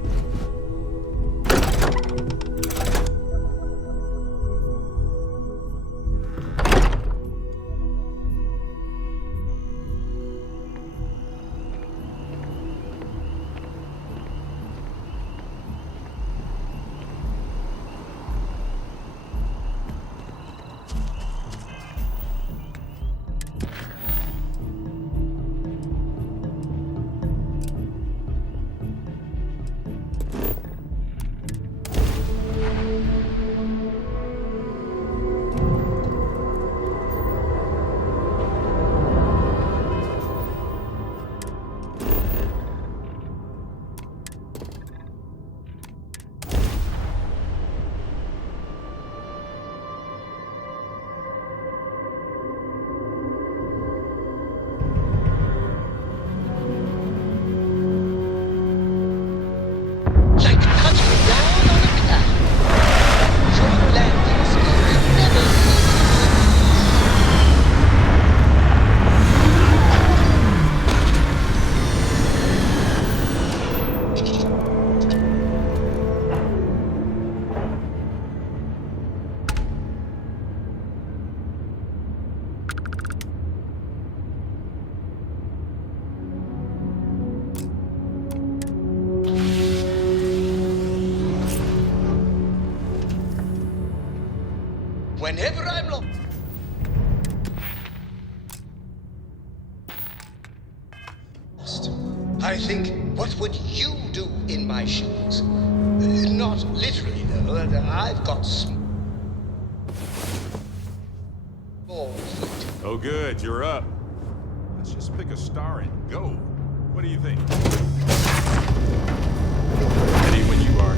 Like touching down on a cloud. Your landing skills never Whenever I'm lost. I think, what would you do in my shoes? Not literally, though. I've got small feet. Oh, good, you're up. Let's just pick a star and go. What do you think? Ready when you are.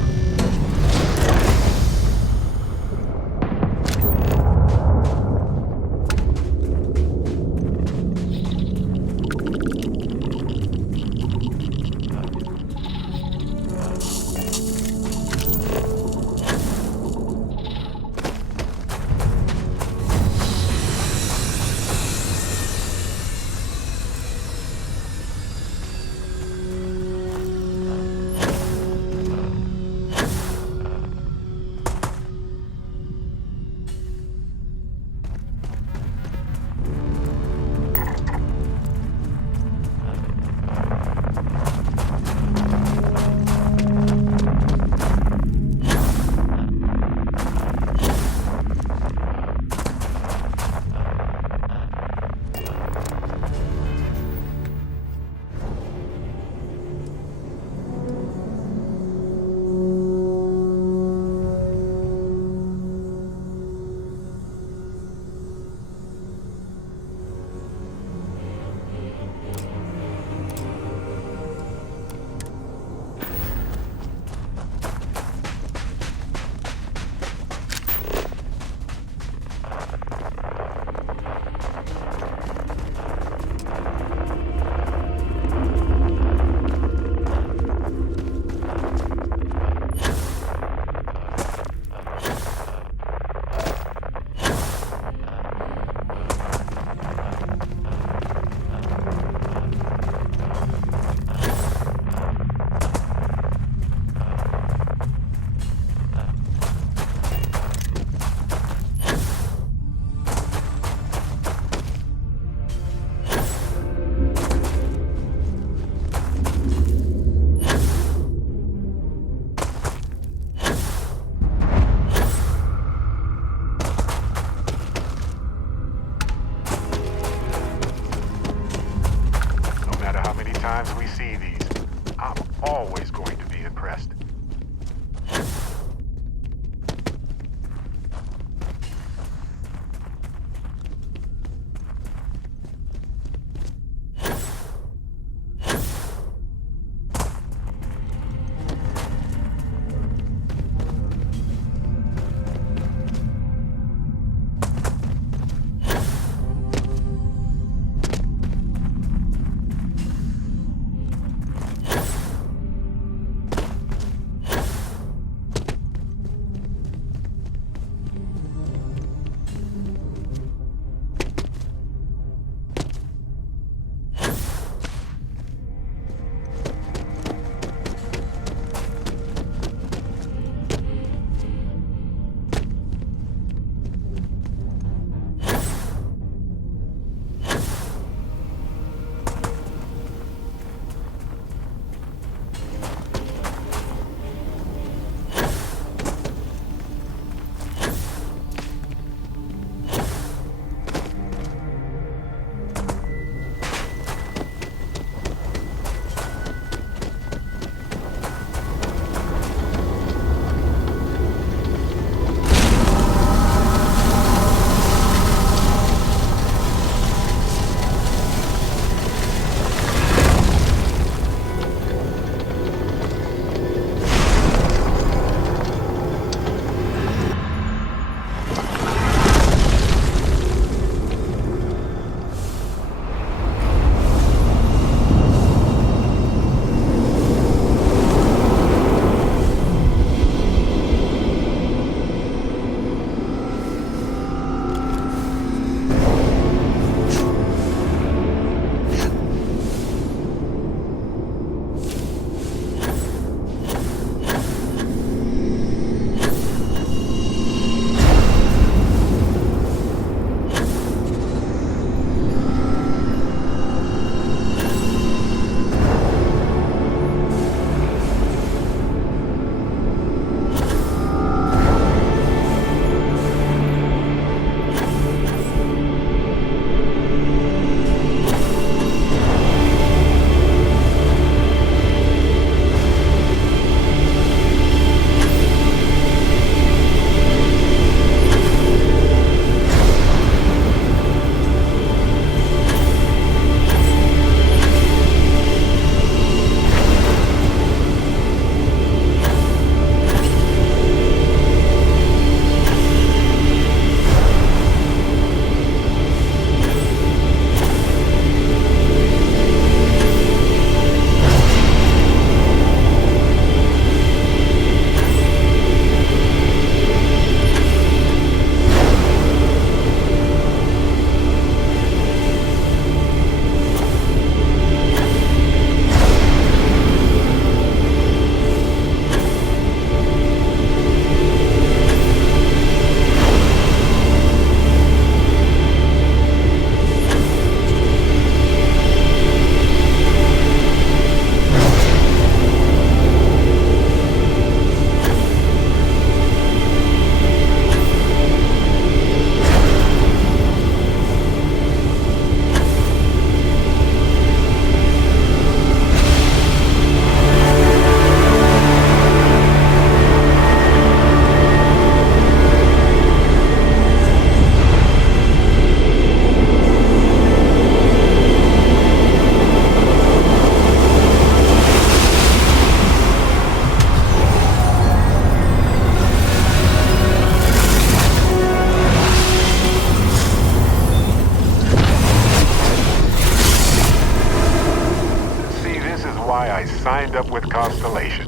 with Constellation.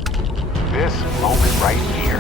This moment right here.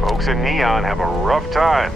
Folks in Neon have a rough time.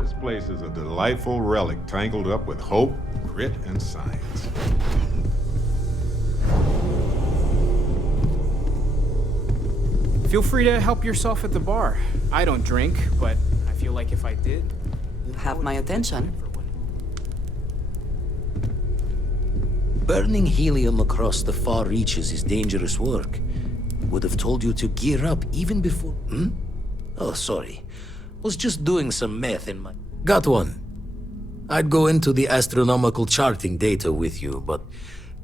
This place is a delightful relic tangled up with hope, grit, and science. Feel free to help yourself at the bar. I don't drink, but I feel like if I did... You have my attention. Burning helium across the far reaches is dangerous work. Would have told you to gear up even before... Oh, sorry. Was just doing some math in my... Got one. I'd go into the astronomical charting data with you, but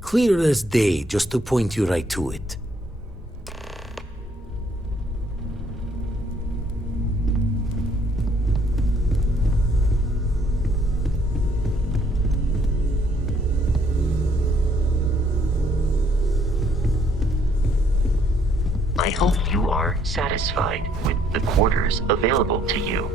clear as day just to point you right to it. I hope you are satisfied with the quarters available to you.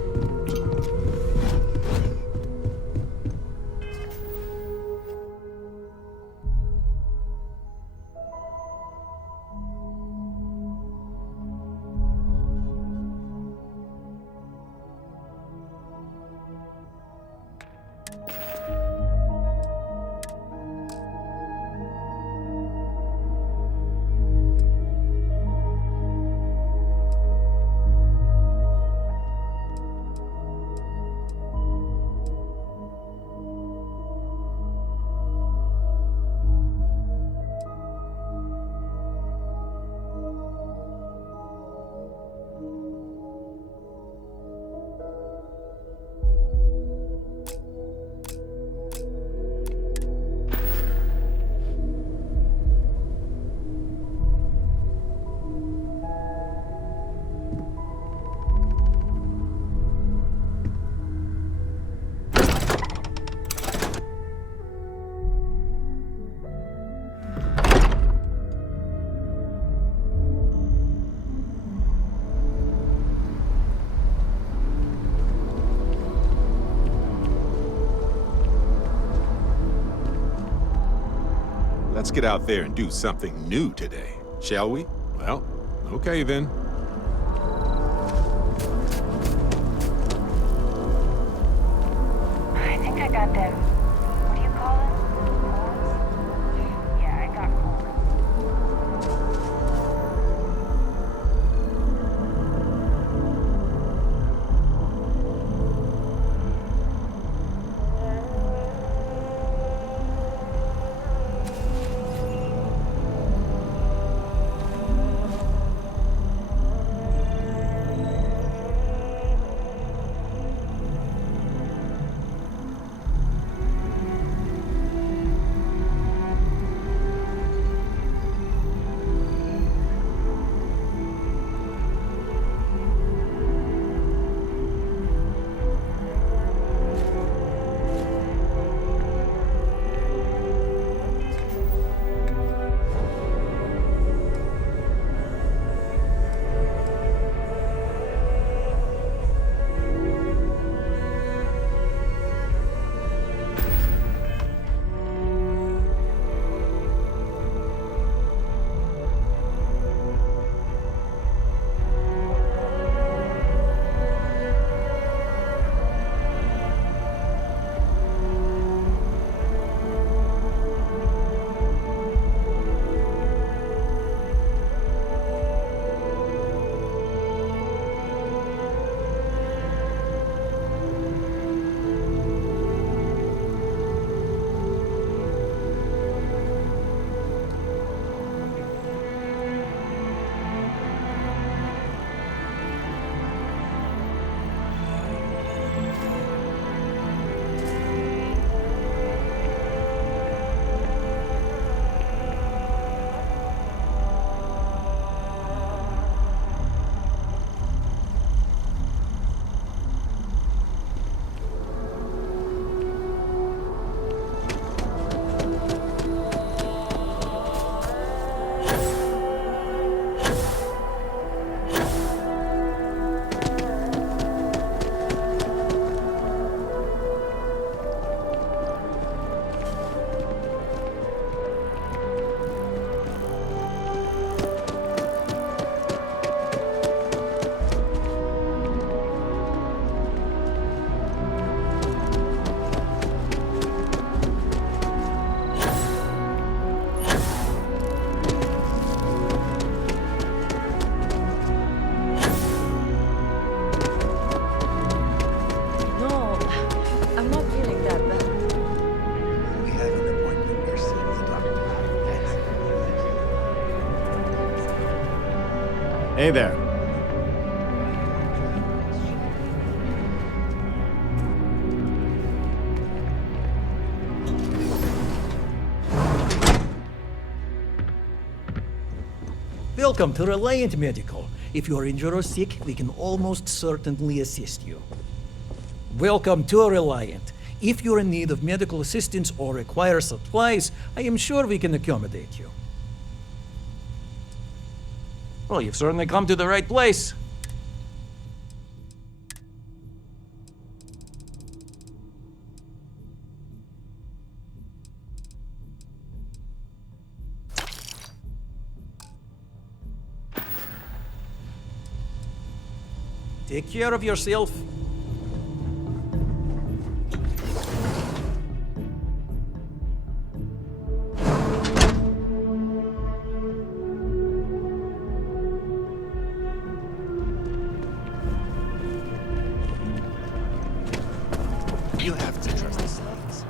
get out there and do something new today, shall we? Well, okay then. I think I got them. What do you call them? Cores? Yeah, I got cores. Hey there. Welcome to Reliant Medical. If you are injured or sick, we can almost certainly assist you. Welcome to Reliant. If you're in need of medical assistance or require supplies, I am sure we can accommodate you. Well, you've certainly come to the right place. Take care of yourself. You have to trust the snakes.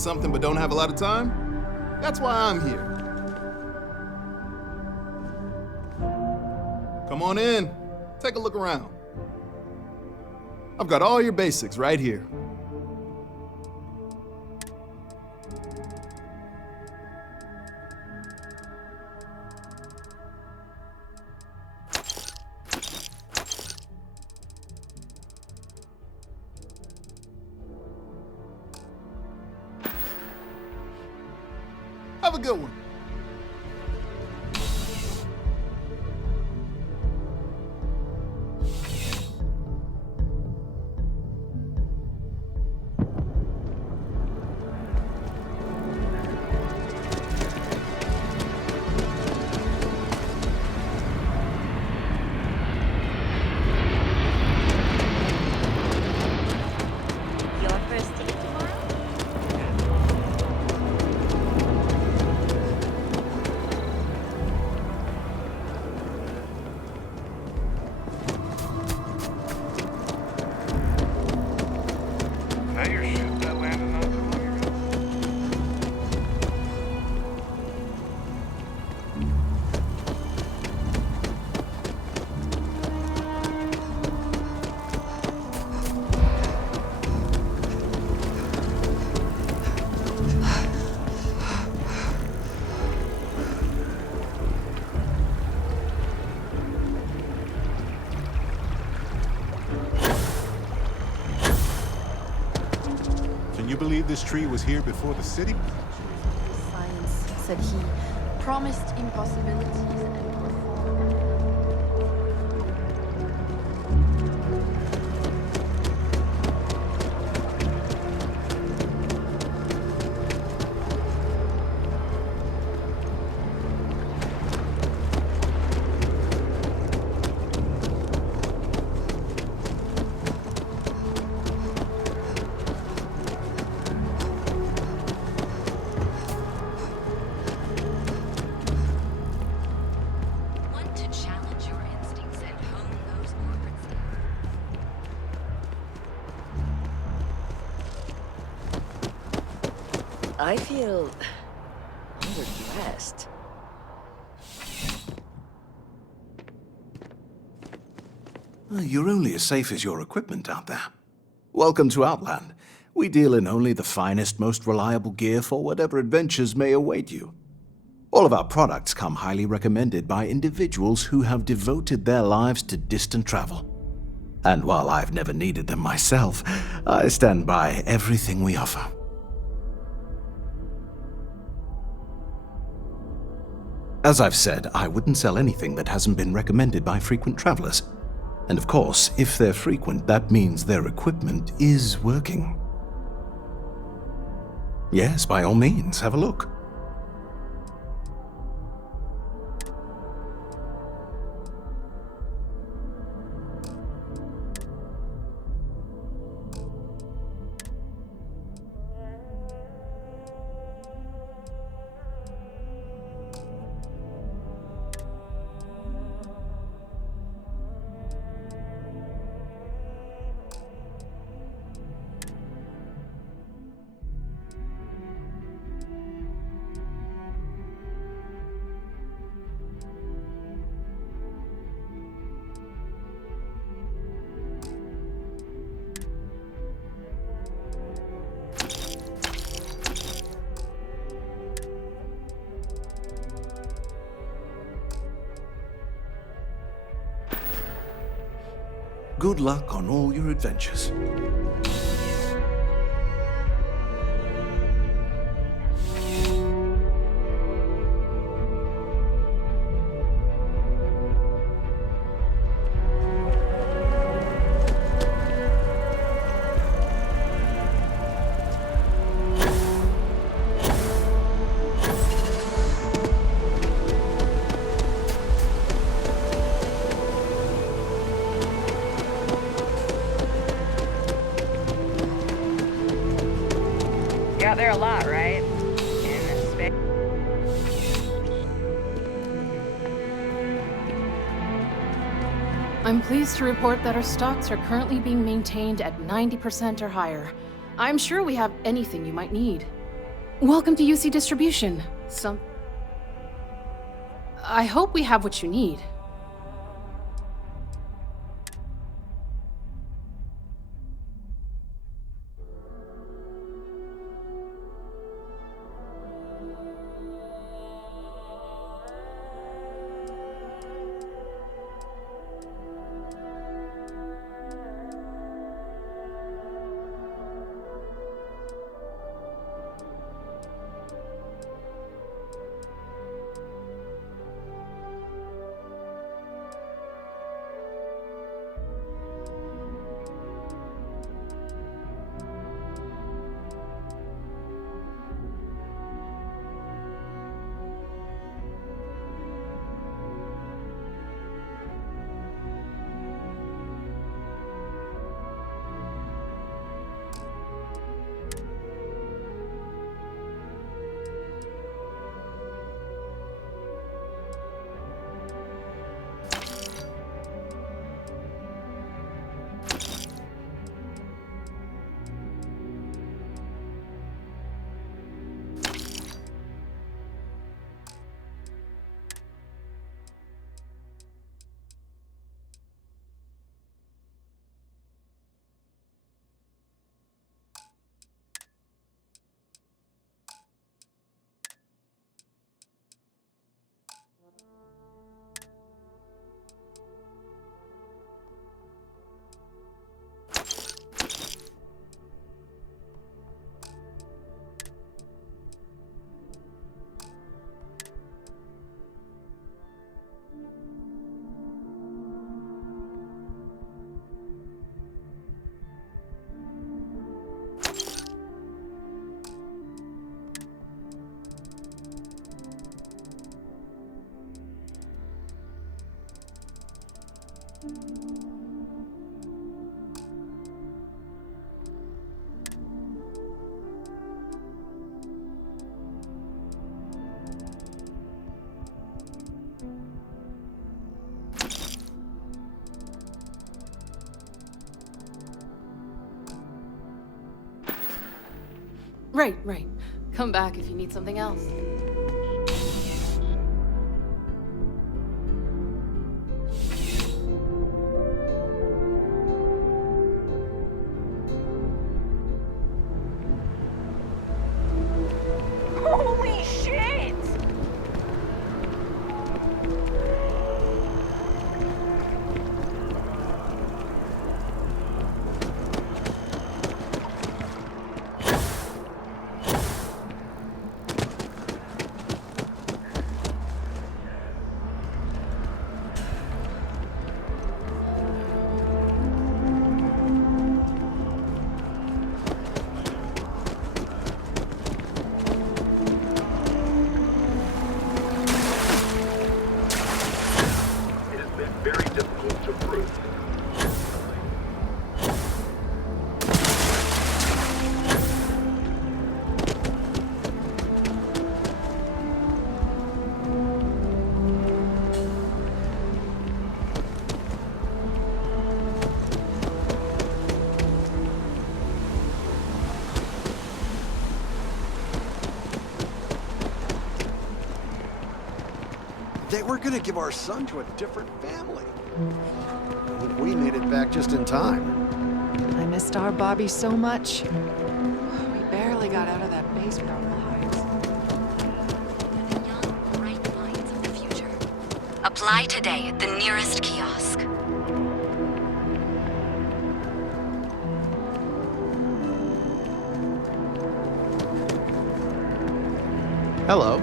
something but don't have a lot of time? That's why I'm here. Come on in. Take a look around. I've got all your basics right here. Have a good one. Your first date tomorrow? That your ship that landed not too long ago? Can you believe this tree was here before the city? Science said he promised impossibilities and performed. Want to challenge your instincts and hone those corporate skills? I feel underdressed. You're only as safe as your equipment out there. Welcome to Outland. We deal in only the finest, most reliable gear for whatever adventures may await you. All of our products come highly recommended by individuals who have devoted their lives to distant travel. And while I've never needed them myself, I stand by everything we offer. As I've said, I wouldn't sell anything that hasn't been recommended by frequent travelers. And of course, if they're frequent, that means their equipment is working. Yes, by all means, have a look. Good luck on all your adventures. Yeah, there are a lot, right? In this space. I'm pleased to report that our stocks are currently being maintained at 90% or higher. I'm sure we have anything you might need. Welcome to UC Distribution. I hope we have what you need. Right. Come back if you need something else. Holy shit! They were gonna give our son to a different family. We made it back just in time. I missed our Bobby so much. We barely got out of that basement alive. The young, bright minds of the future. Apply today at the nearest kiosk. Hello.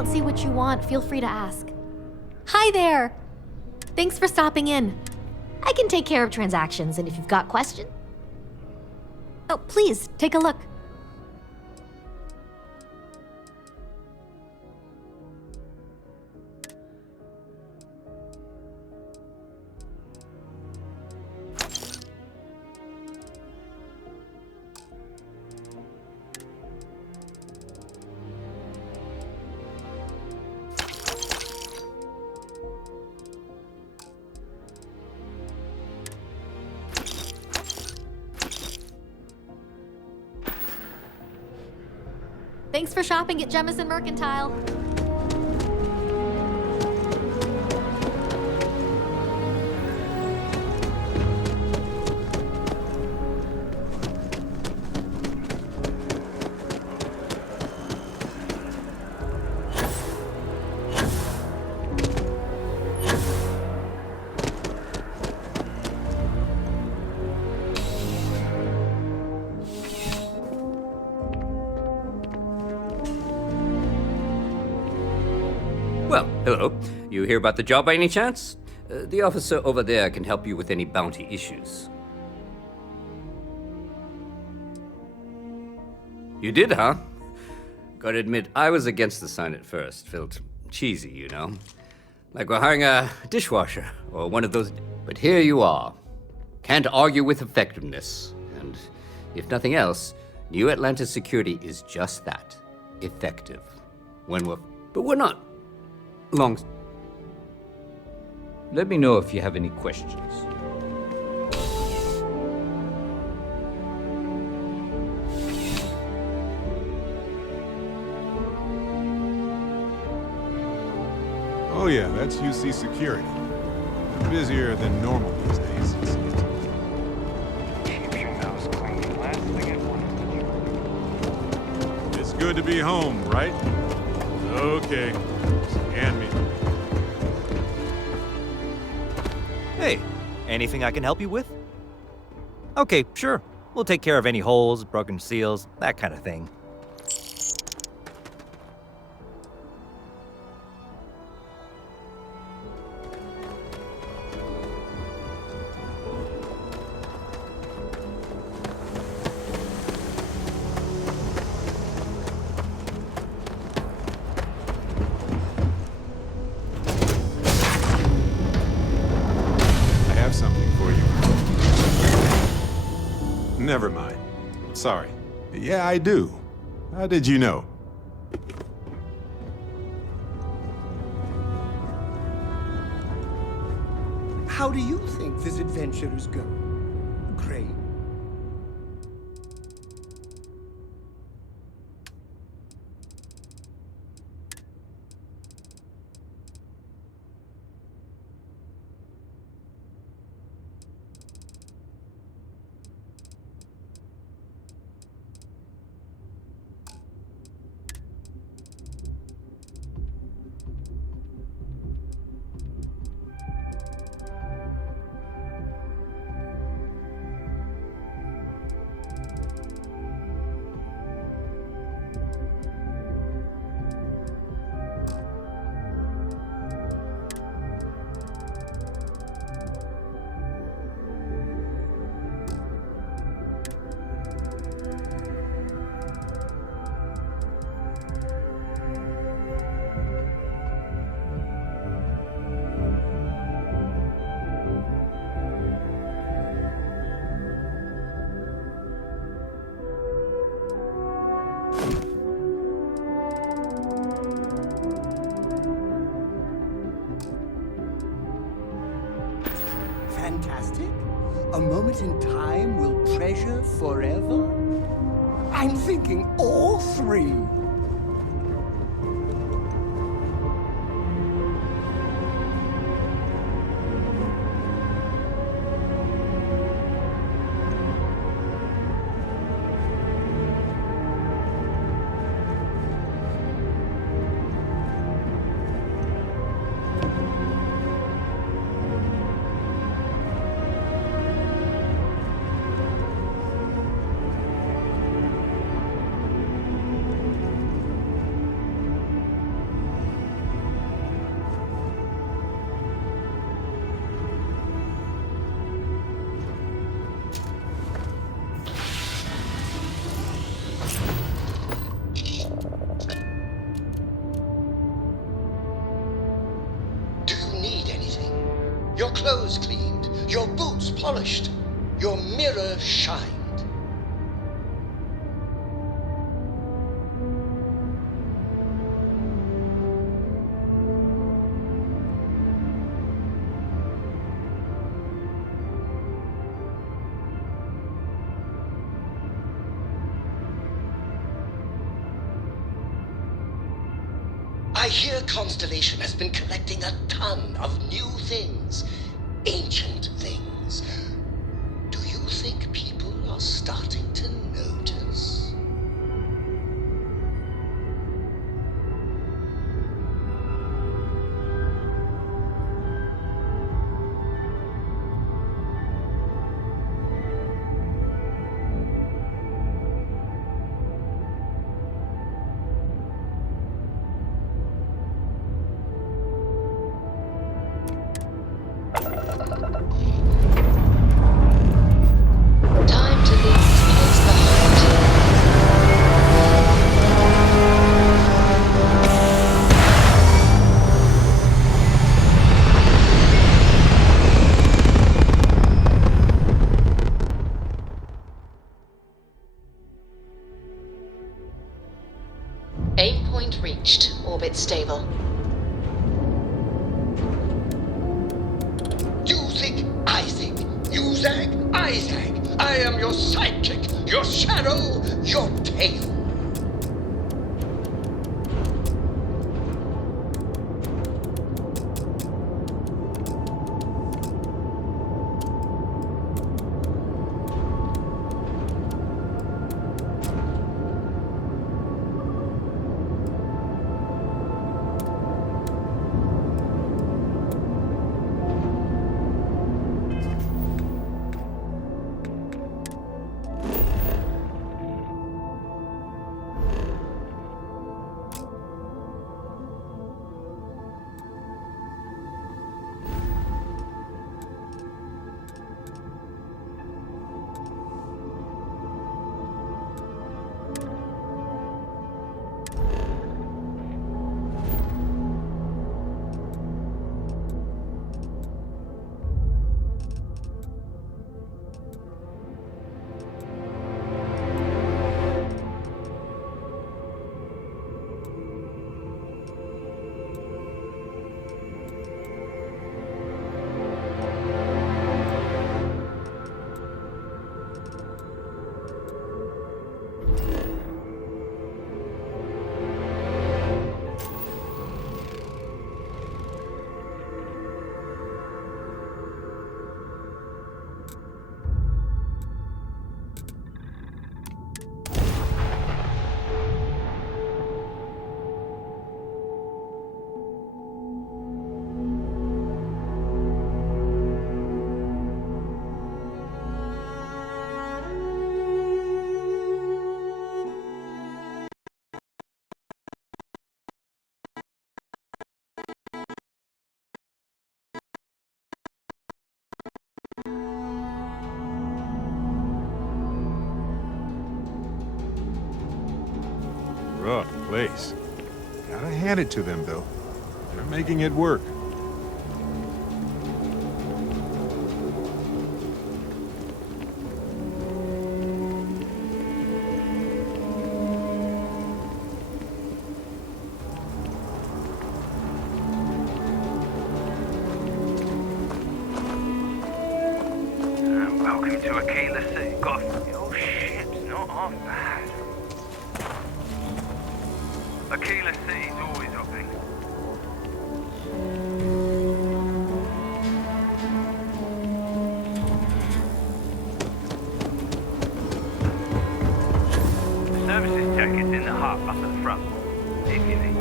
don't see what you want, feel free to ask. Hi there! Thanks for stopping in. I can take care of transactions, and if you've got questions... Oh, please, take a look. Thanks for shopping at Jemison Mercantile. Well, hello. You hear about the job by any chance? The officer over there can help you with any bounty issues. You did, huh? Gotta admit, I was against the sign at first. Felt cheesy, you know? Like we're hiring a dishwasher or one of those... But here you are. Can't argue with effectiveness. And if nothing else, New Atlantis security is just that. Effective. But we're not. Let me know if you have any questions. Oh yeah, that's UC security. Busier than normal these days. Keep your nose clean. Last thing I want to do. It's good to be home, right? Okay. Scan me. Hey, anything I can help you with? Okay, sure. We'll take care of any holes, broken seals, that kind of thing. Never mind. Sorry. Yeah, I do. How did you know? How do you think this adventure is going? Great. Fantastic? A moment in time we'll treasure forever? I'm thinking all three. clothes cleaned, your boots polished, your mirror shined. I hear Constellation has been collecting a ton of new things, ancient things. Do you think people are starting to notice? Time to leave this place behind. Aim point reached. Orbit stable. You think, I think. You zag, I zag. I am your sidekick, your shadow, your tail. Rough place. Gotta hand it to them, though. They're making it work. Welcome to Aquila City. God, your ship's not half bad. Aquila City's always hopping. The services tech is in the hub up at the front, if you need.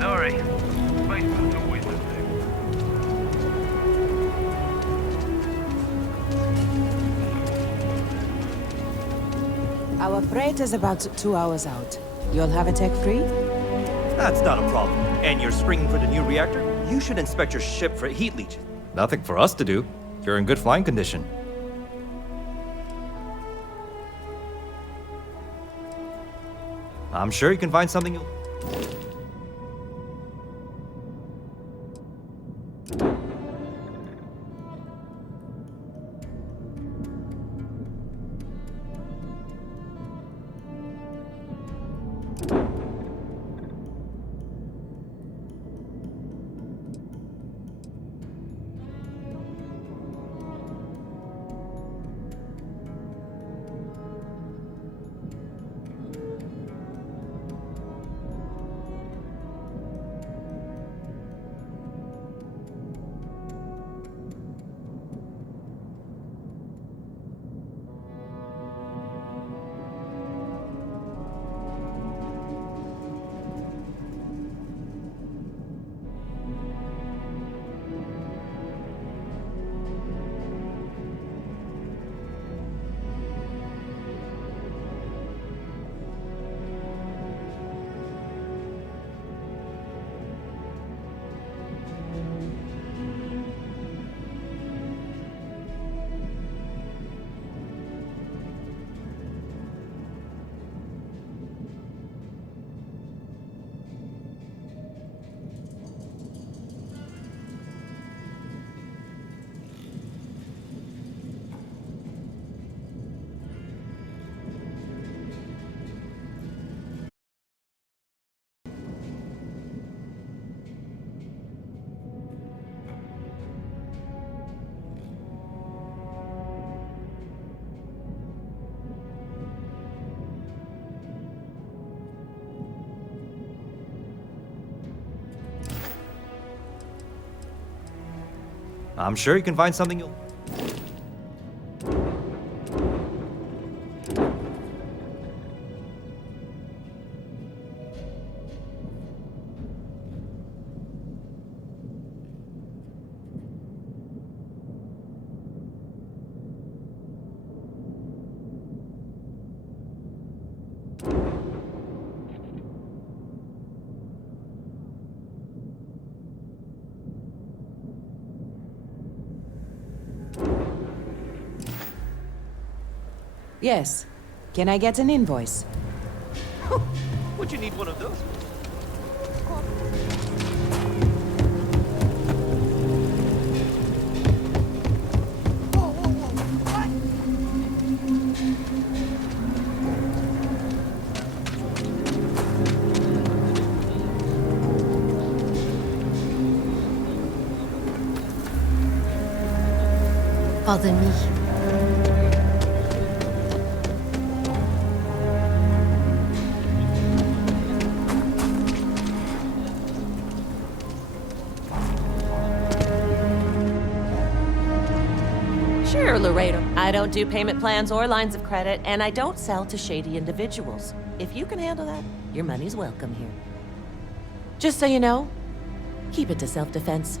Sorry, basement's always the thing. Our freight is about 2 hours out. You'll have a tech free? That's not a problem. And you're springing for the new reactor? You should inspect your ship for heat leeches. Nothing for us to do. You're in good flying condition. I'm sure you can find something you'll... I'm sure you can find something you'll... Yes. Can I get an invoice? Would you need one of those? Pardon me. Sure, Laredo. I don't do payment plans or lines of credit, and I don't sell to shady individuals. If you can handle that, your money's welcome here. Just so you know, keep it to self-defense.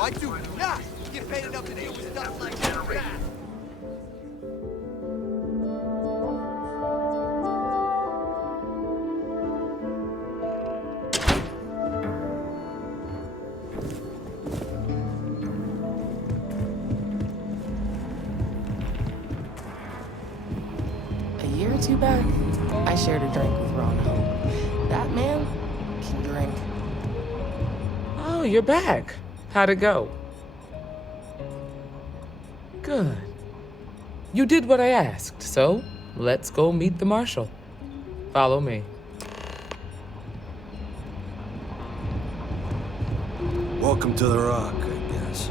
I do not get paid enough to deal with stuff like that. A year or two back, I shared a drink with Rono. That man can drink. Oh, you're back. How'd it go? Good. You did what I asked, so let's go meet the marshal. Follow me. Welcome to the Rock, I guess.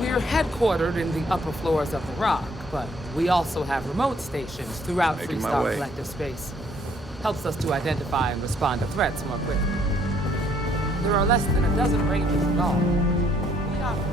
We're headquartered in the upper floors of the Rock, but we also have remote stations throughout Making my Freestar way. Collective space. Helps us to identify and respond to threats more quickly. There are less than a dozen rangers in all. We operate.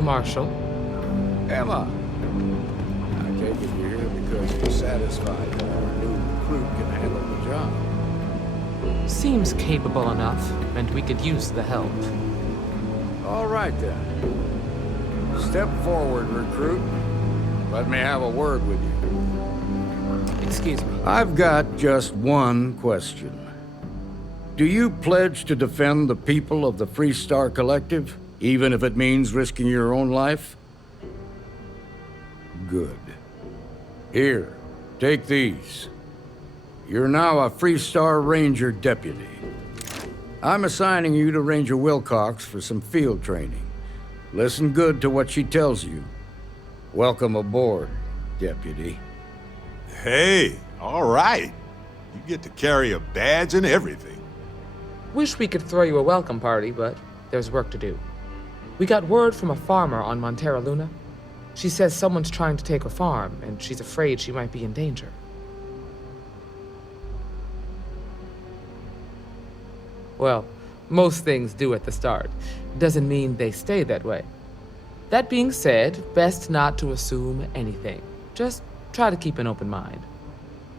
Marshal. Emma! I take it you're here because you're satisfied that our new recruit can handle the job. Seems capable enough, and we could use the help. All right, then. Step forward, recruit. Let me have a word with you. Excuse me. I've got just one question. Do you pledge to defend the people of the Freestar Collective, even if it means risking your own life? Good. Here, take these. You're now a Freestar Ranger deputy. I'm assigning you to Ranger Wilcox for some field training. Listen good to what she tells you. Welcome aboard, deputy. Hey, all right. You get to carry a badge and everything. Wish we could throw you a welcome party, but there's work to do. We got word from a farmer on Montera Luna. She says someone's trying to take her farm, and she's afraid she might be in danger. Well, most things do at the start. Doesn't mean they stay that way. That being said, best not to assume anything. Just try to keep an open mind.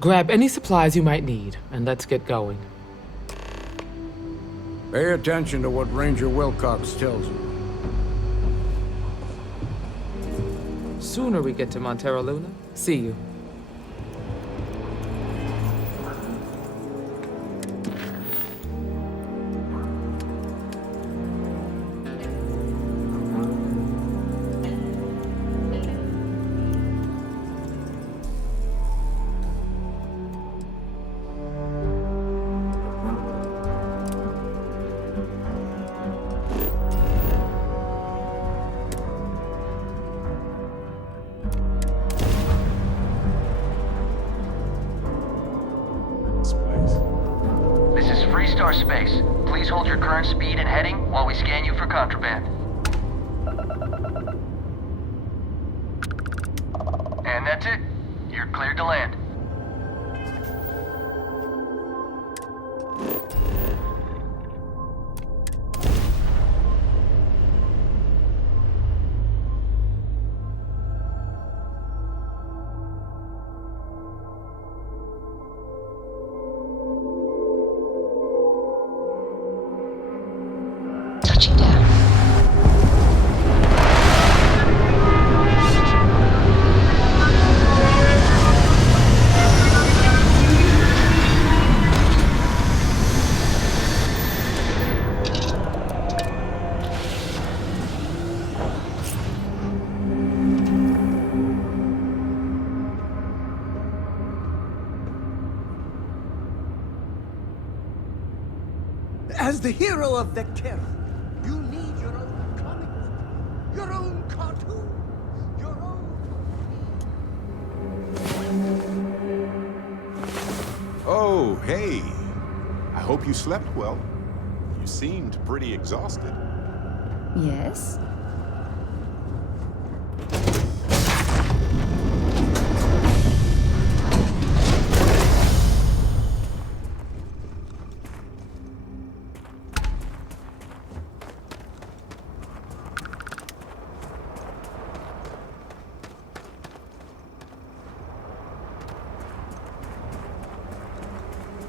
Grab any supplies you might need, and let's get going. Pay attention to what Ranger Wilcox tells you. Sooner we get to Montera Luna, see you. Freestar Space. Please hold your current speed and heading while we scan you for contraband. That's it. You're cleared to land. Touching down. As the hero of Vectera, you need your own comics, your own cartoons, your own... Oh, hey. I hope you slept well. You seemed pretty exhausted. Yes?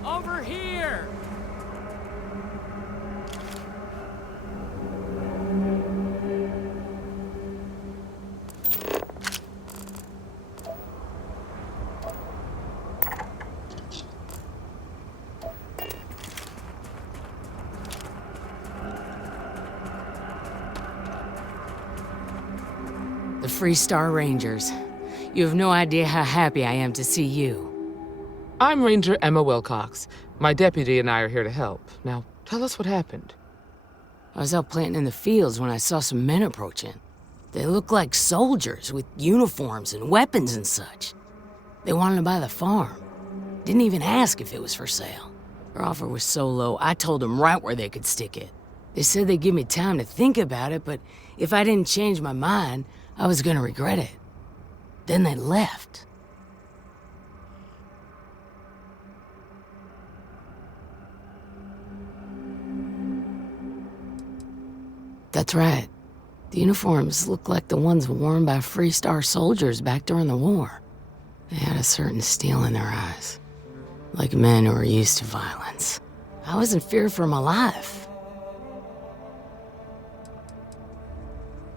Over here! The Free Star Rangers. You have no idea how happy I am to see you. I'm Ranger Emma Wilcox. My deputy and I are here to help. Now, tell us what happened. I was out planting in the fields when I saw some men approaching. They looked like soldiers with uniforms and weapons and such. They wanted to buy the farm. Didn't even ask if it was for sale. Their offer was so low, I told them right where they could stick it. They said they'd give me time to think about it, but if I didn't change my mind, I was gonna regret it. Then they left. That's right. The uniforms looked like the ones worn by Free Star soldiers back during the war. They had a certain steel in their eyes, like men who were used to violence. I was in fear for my life.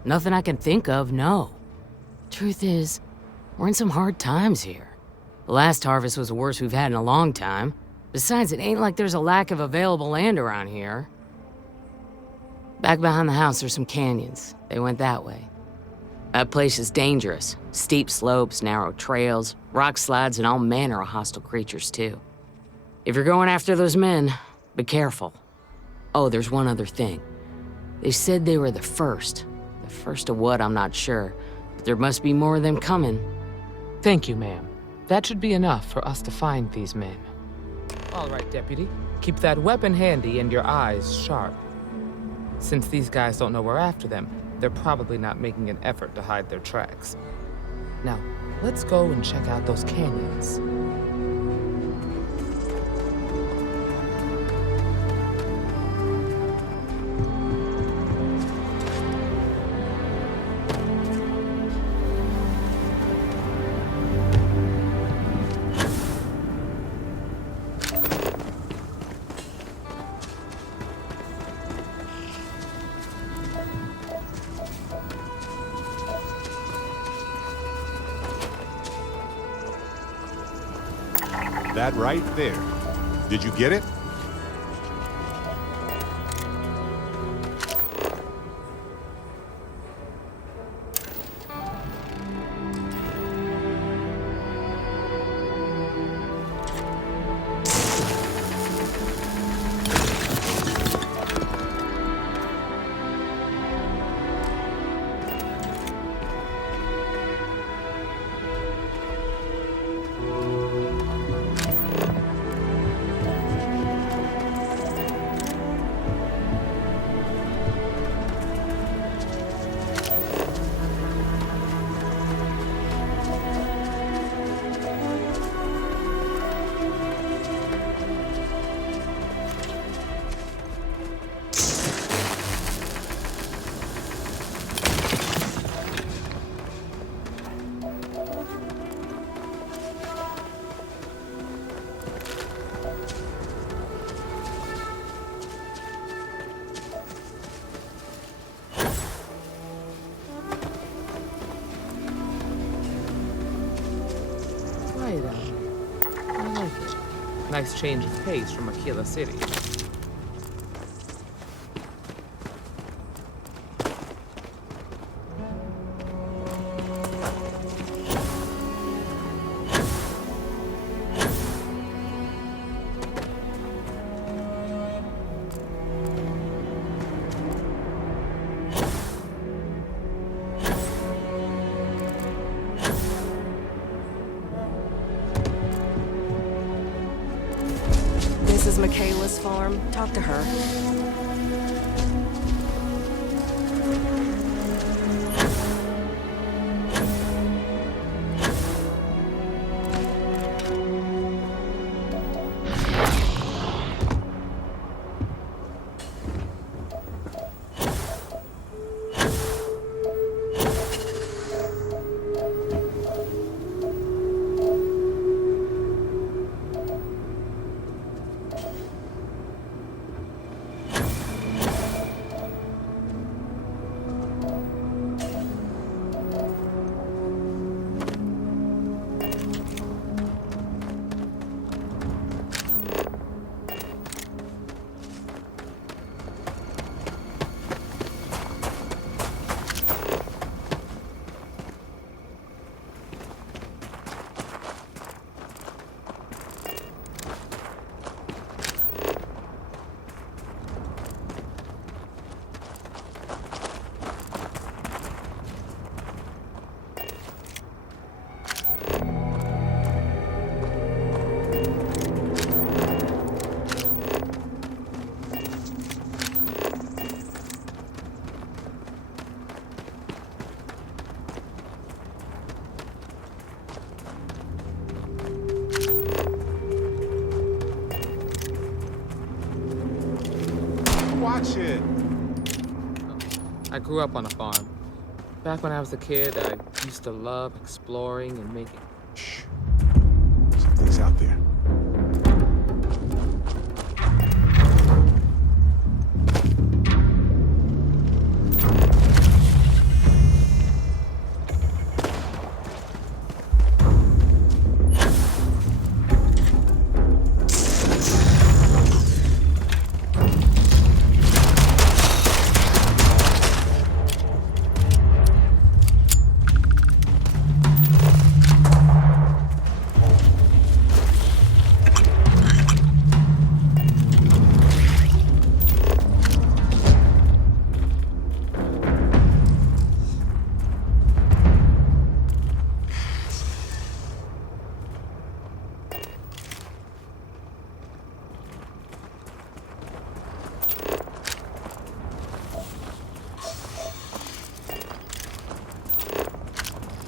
Nothing I can think of, no. Truth is, we're in some hard times here. The last harvest was the worst we've had in a long time. Besides, it ain't like there's a lack of available land around here. Back behind the house, there's some canyons. They went that way. That place is dangerous. Steep slopes, narrow trails, rock slides, and all manner of hostile creatures, too. If you're going after those men, be careful. Oh, there's one other thing. They said they were the first. The first of what, I'm not sure. But there must be more of them coming. Thank you, ma'am. That should be enough for us to find these men. All right, deputy. Keep that weapon handy and your eyes sharp. Since these guys don't know we're after them, they're probably not making an effort to hide their tracks. Now, let's go and check out those canyons. That right there. Did you get it? Nice change of pace from a killer city. This is Michaela's farm. Talk to her. Watch it. I grew up on a farm. Back when I was a kid, I used to love exploring and making. Shh. Something's out there.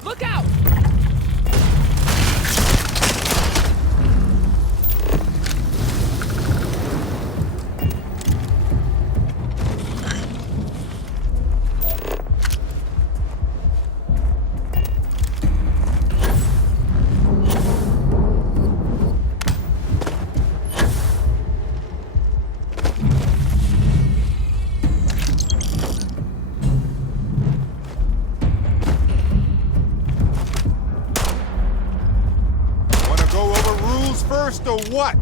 Look out! First or what?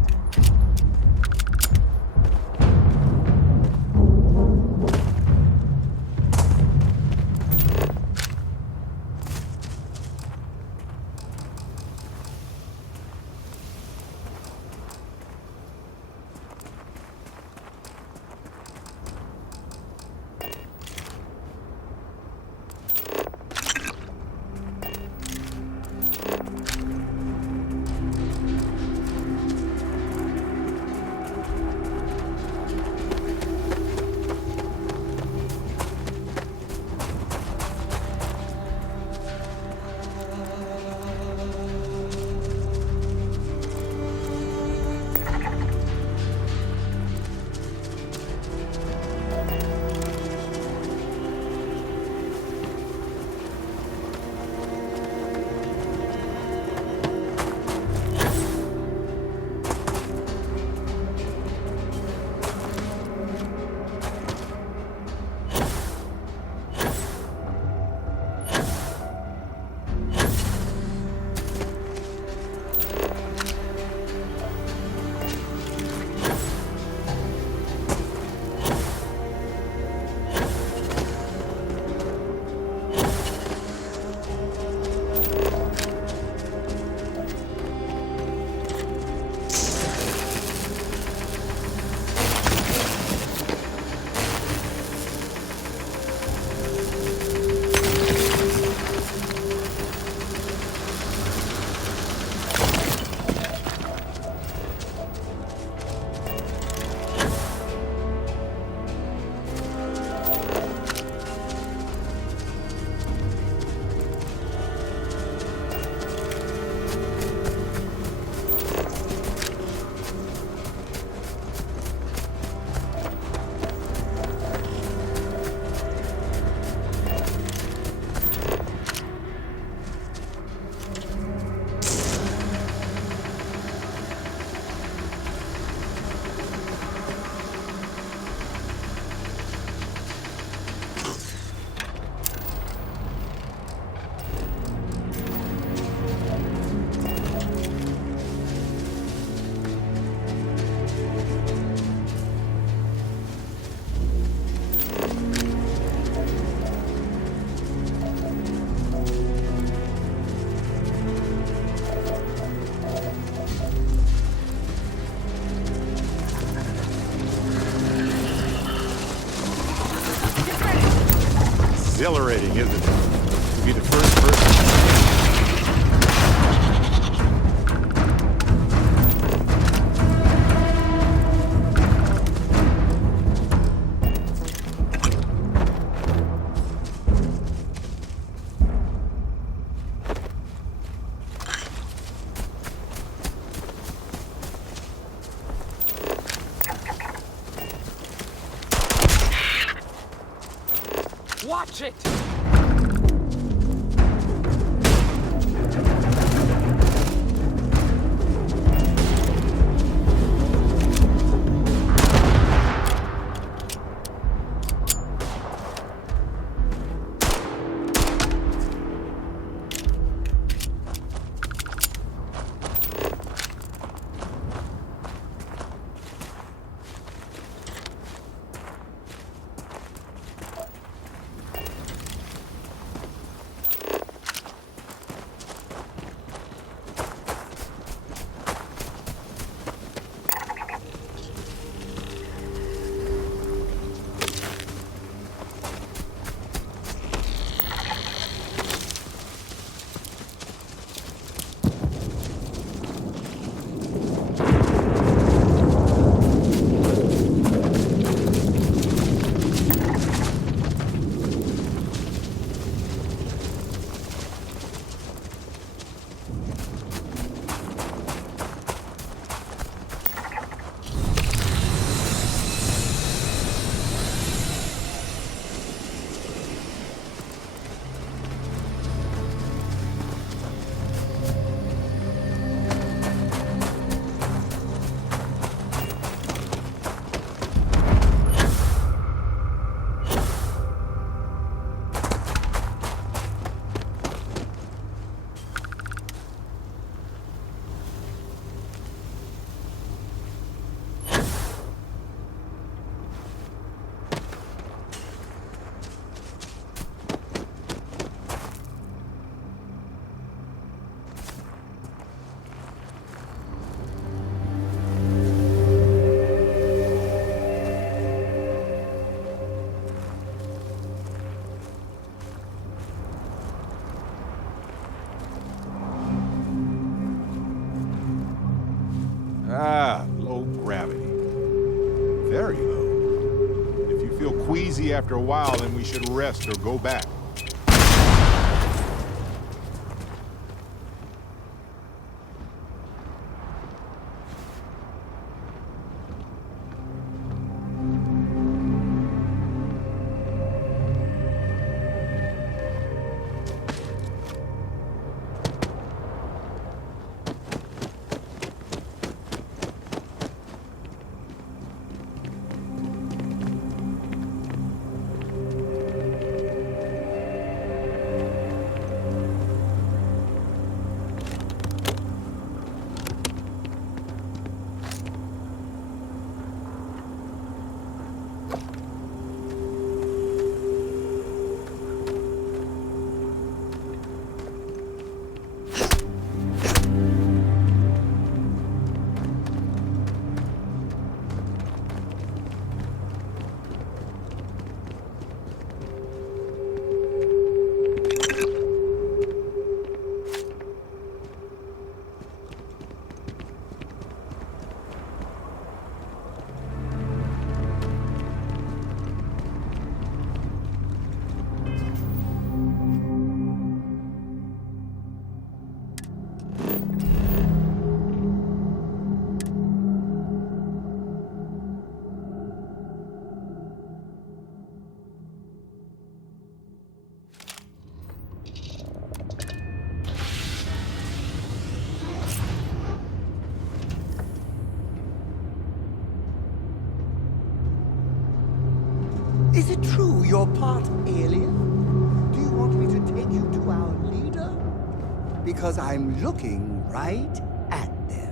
exhilarating, isn't it? To be the first person. Watch it! Ah, low gravity. Very low. If you feel queasy after a while, then we should rest or go back. Is it true you're part alien? Do you want me to take you to our leader? Because I'm looking right at them.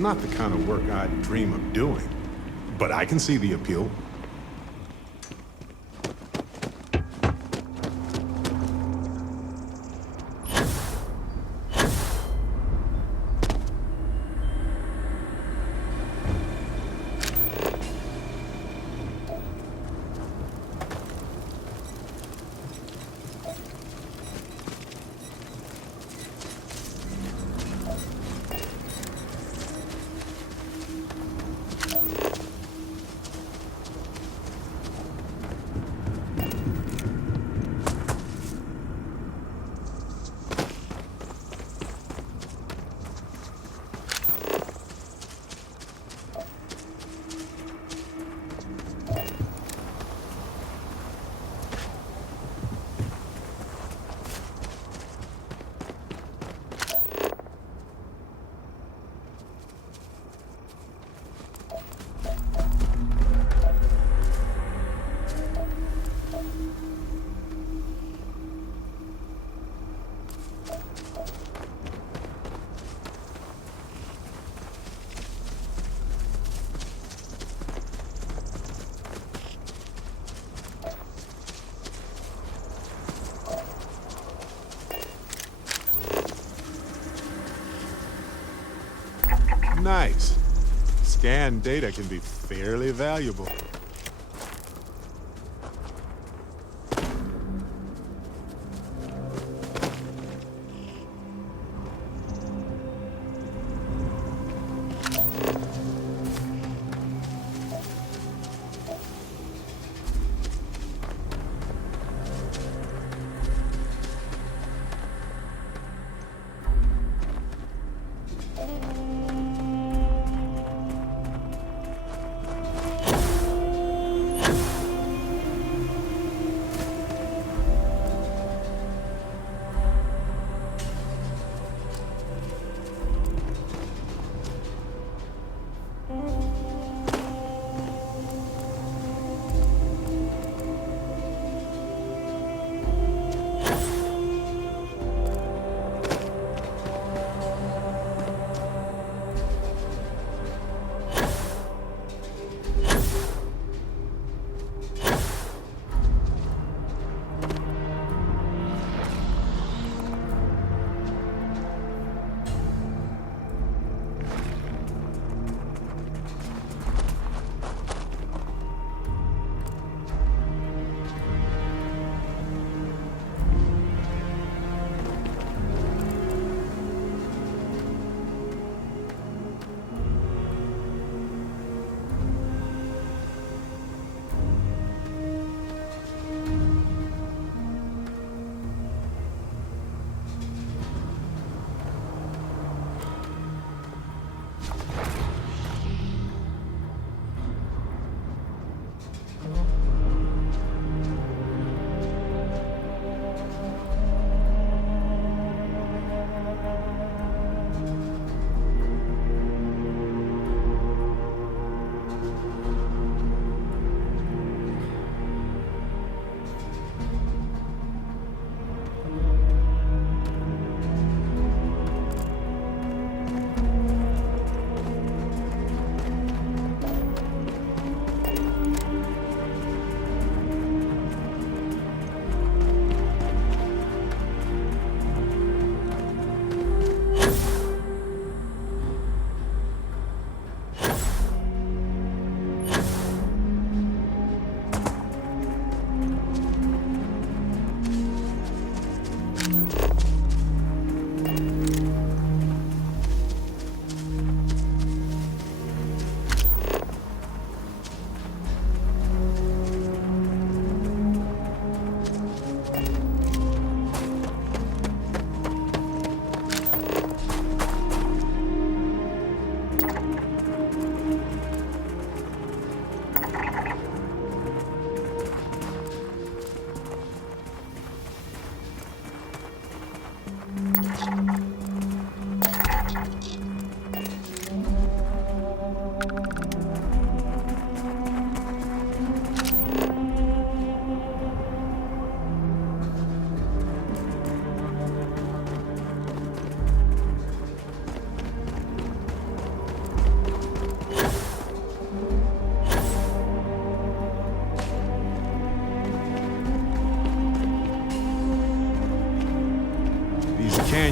Not the kind of work I'd dream of doing, but I can see the appeal. Nice. Scanned data can be fairly valuable.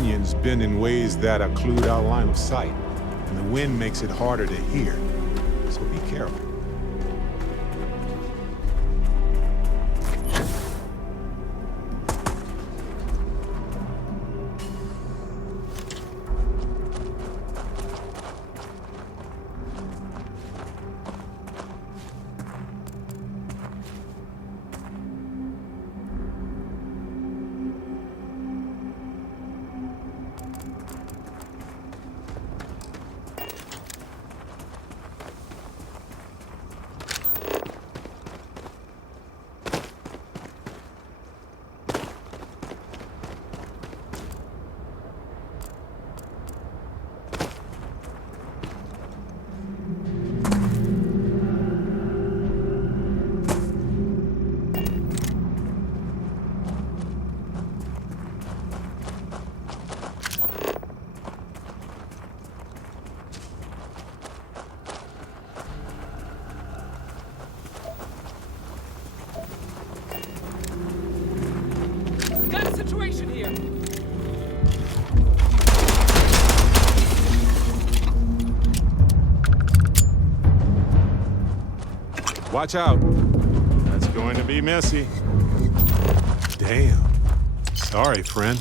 canyons bend in ways that occlude our line of sight, and the wind makes it harder to hear. So be careful. Watch out. That's going to be messy. Damn. Sorry, friend.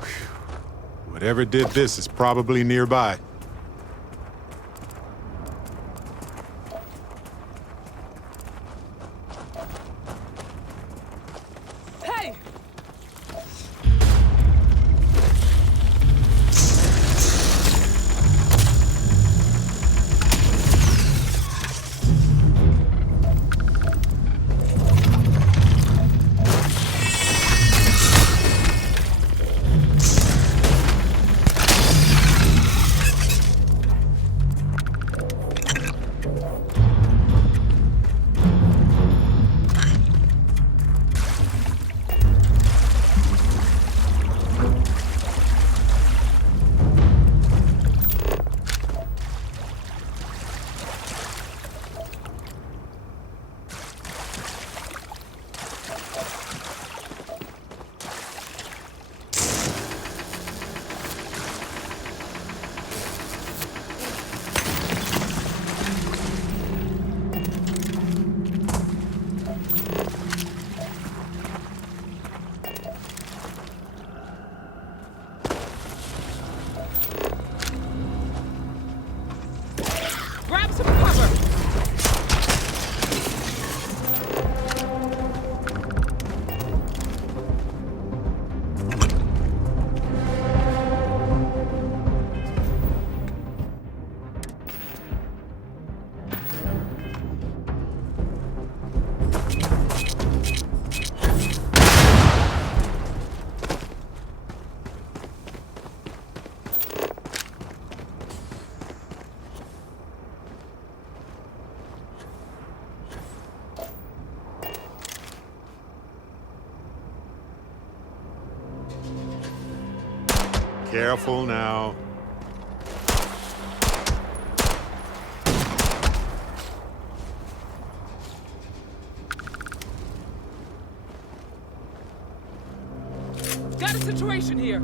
Whew. Whatever did this is probably nearby. Hey! Grab some cover! Careful now. Got a situation here.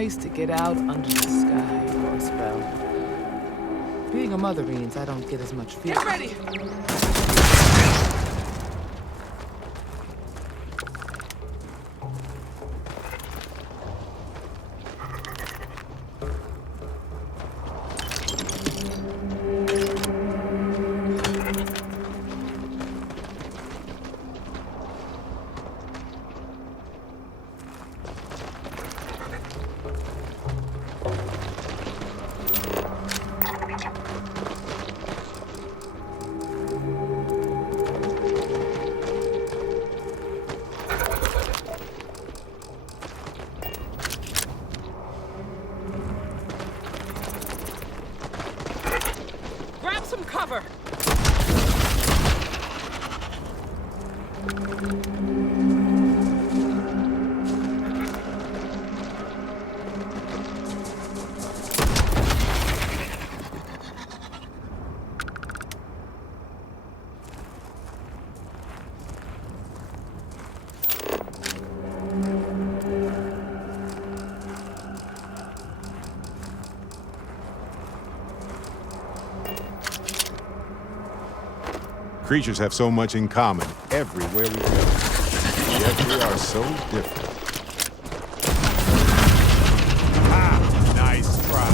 nice to get out under the sky for a spell. Being a mother means I don't get as much fear. Get ready! Grab some cover! Creatures have so much in common everywhere we go. Yet we are so different. Ah, nice try.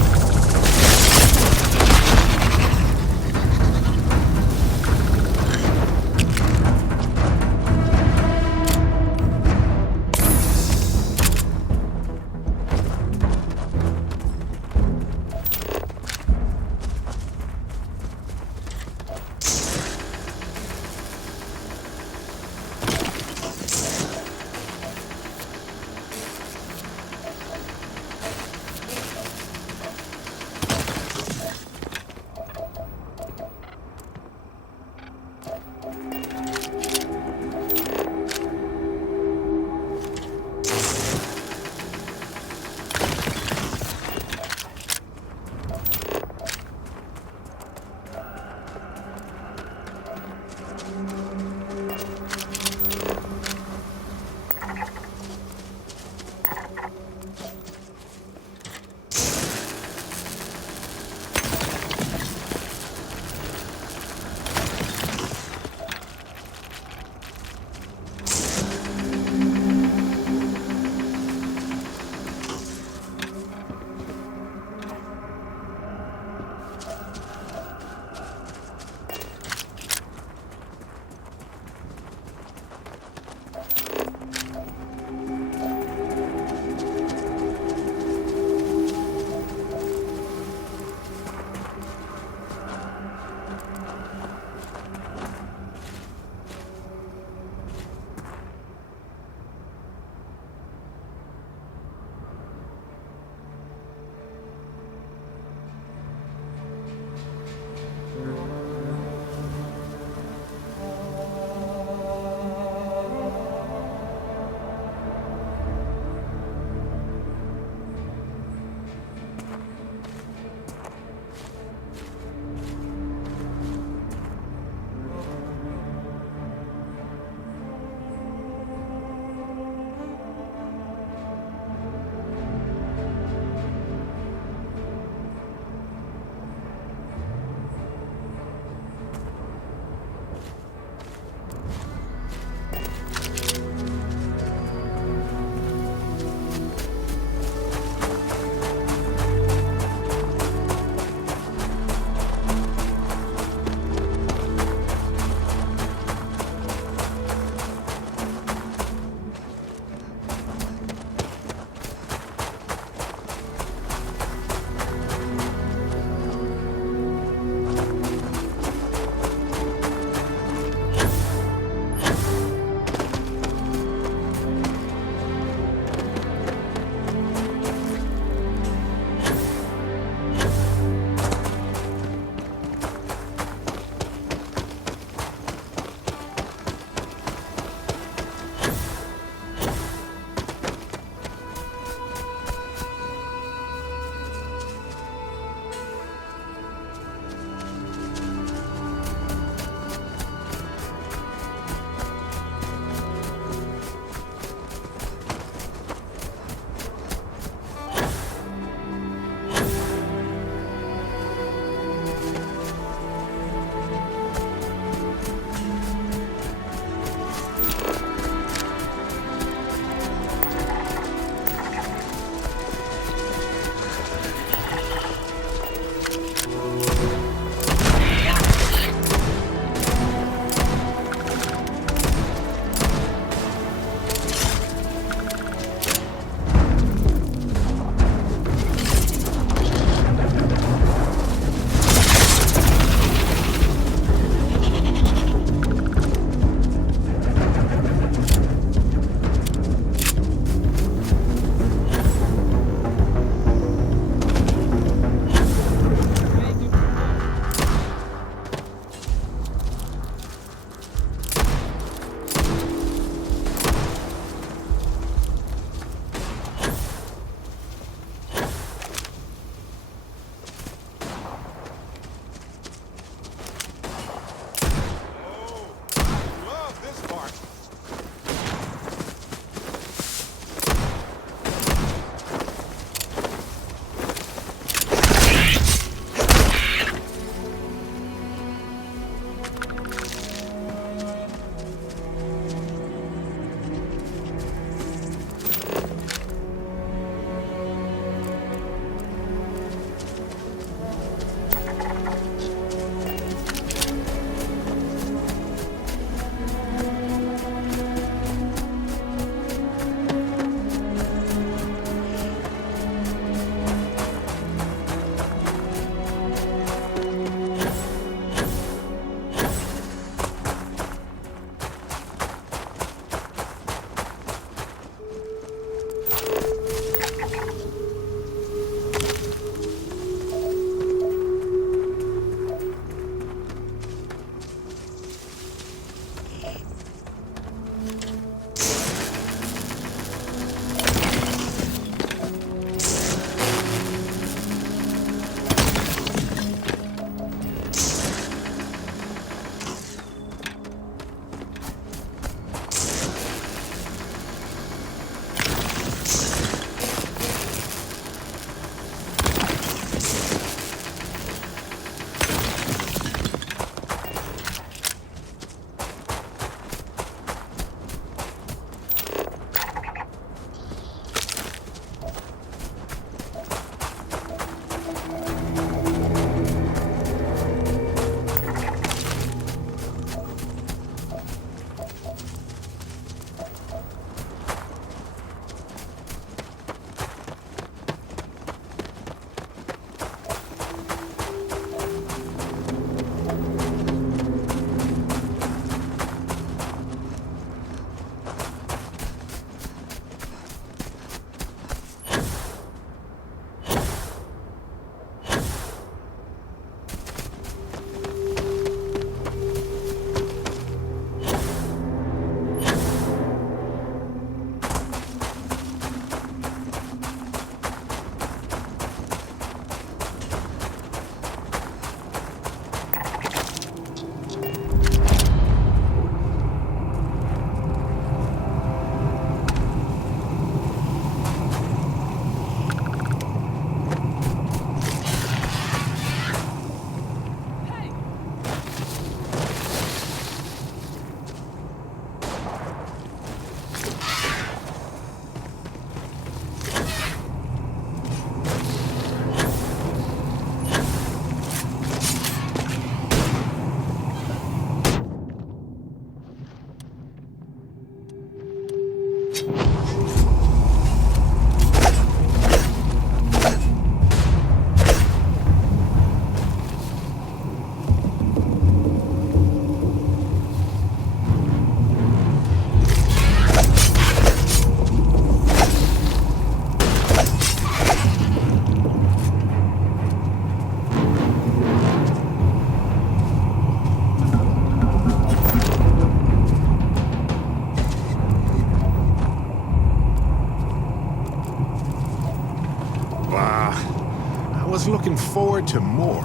forward to more.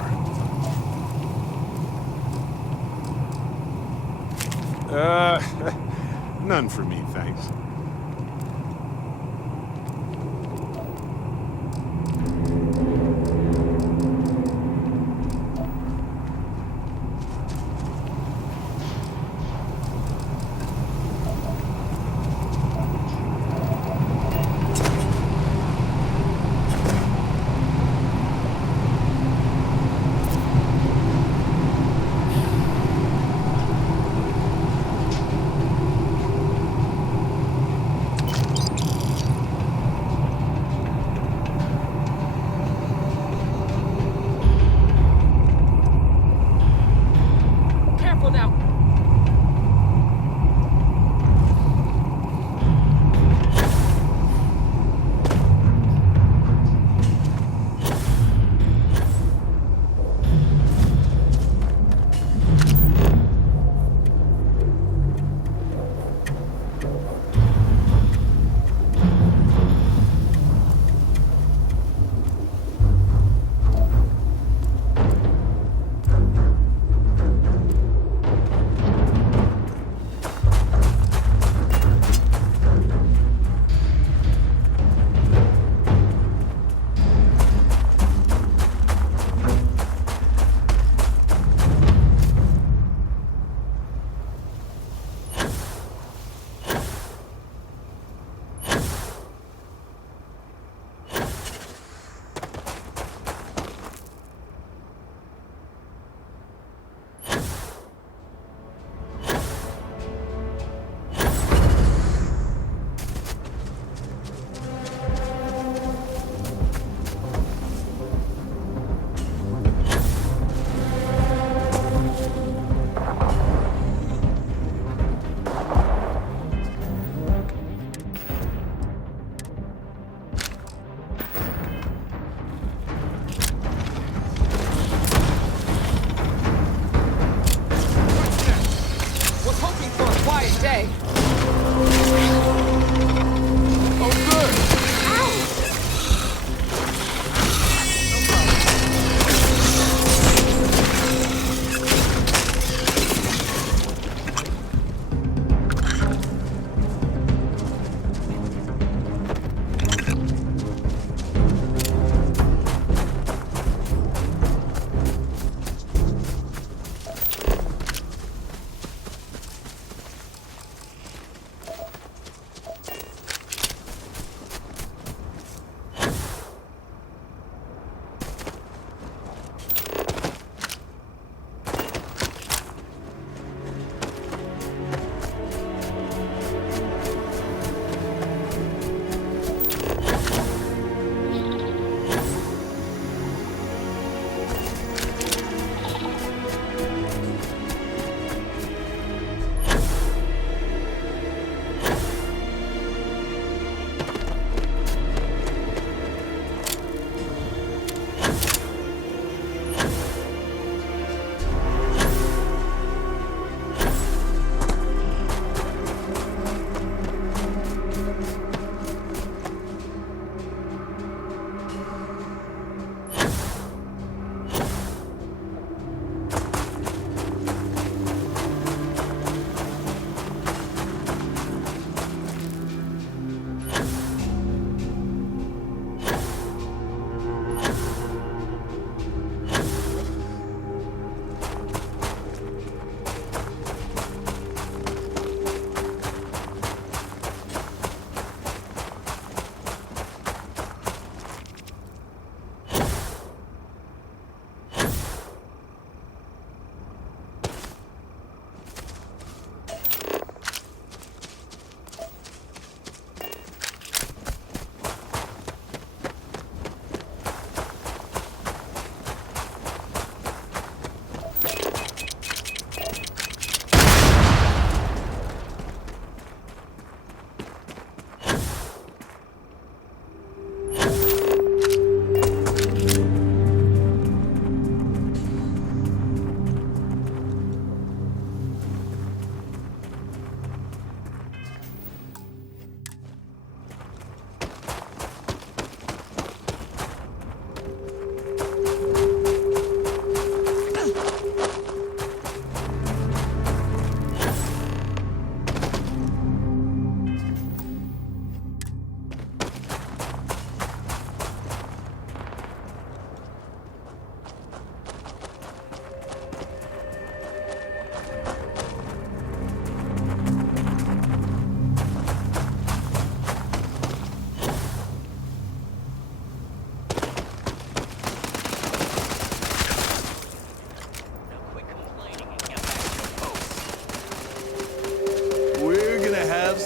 None for me, thanks. Careful now. Was hoping for a quiet day. Oh, good.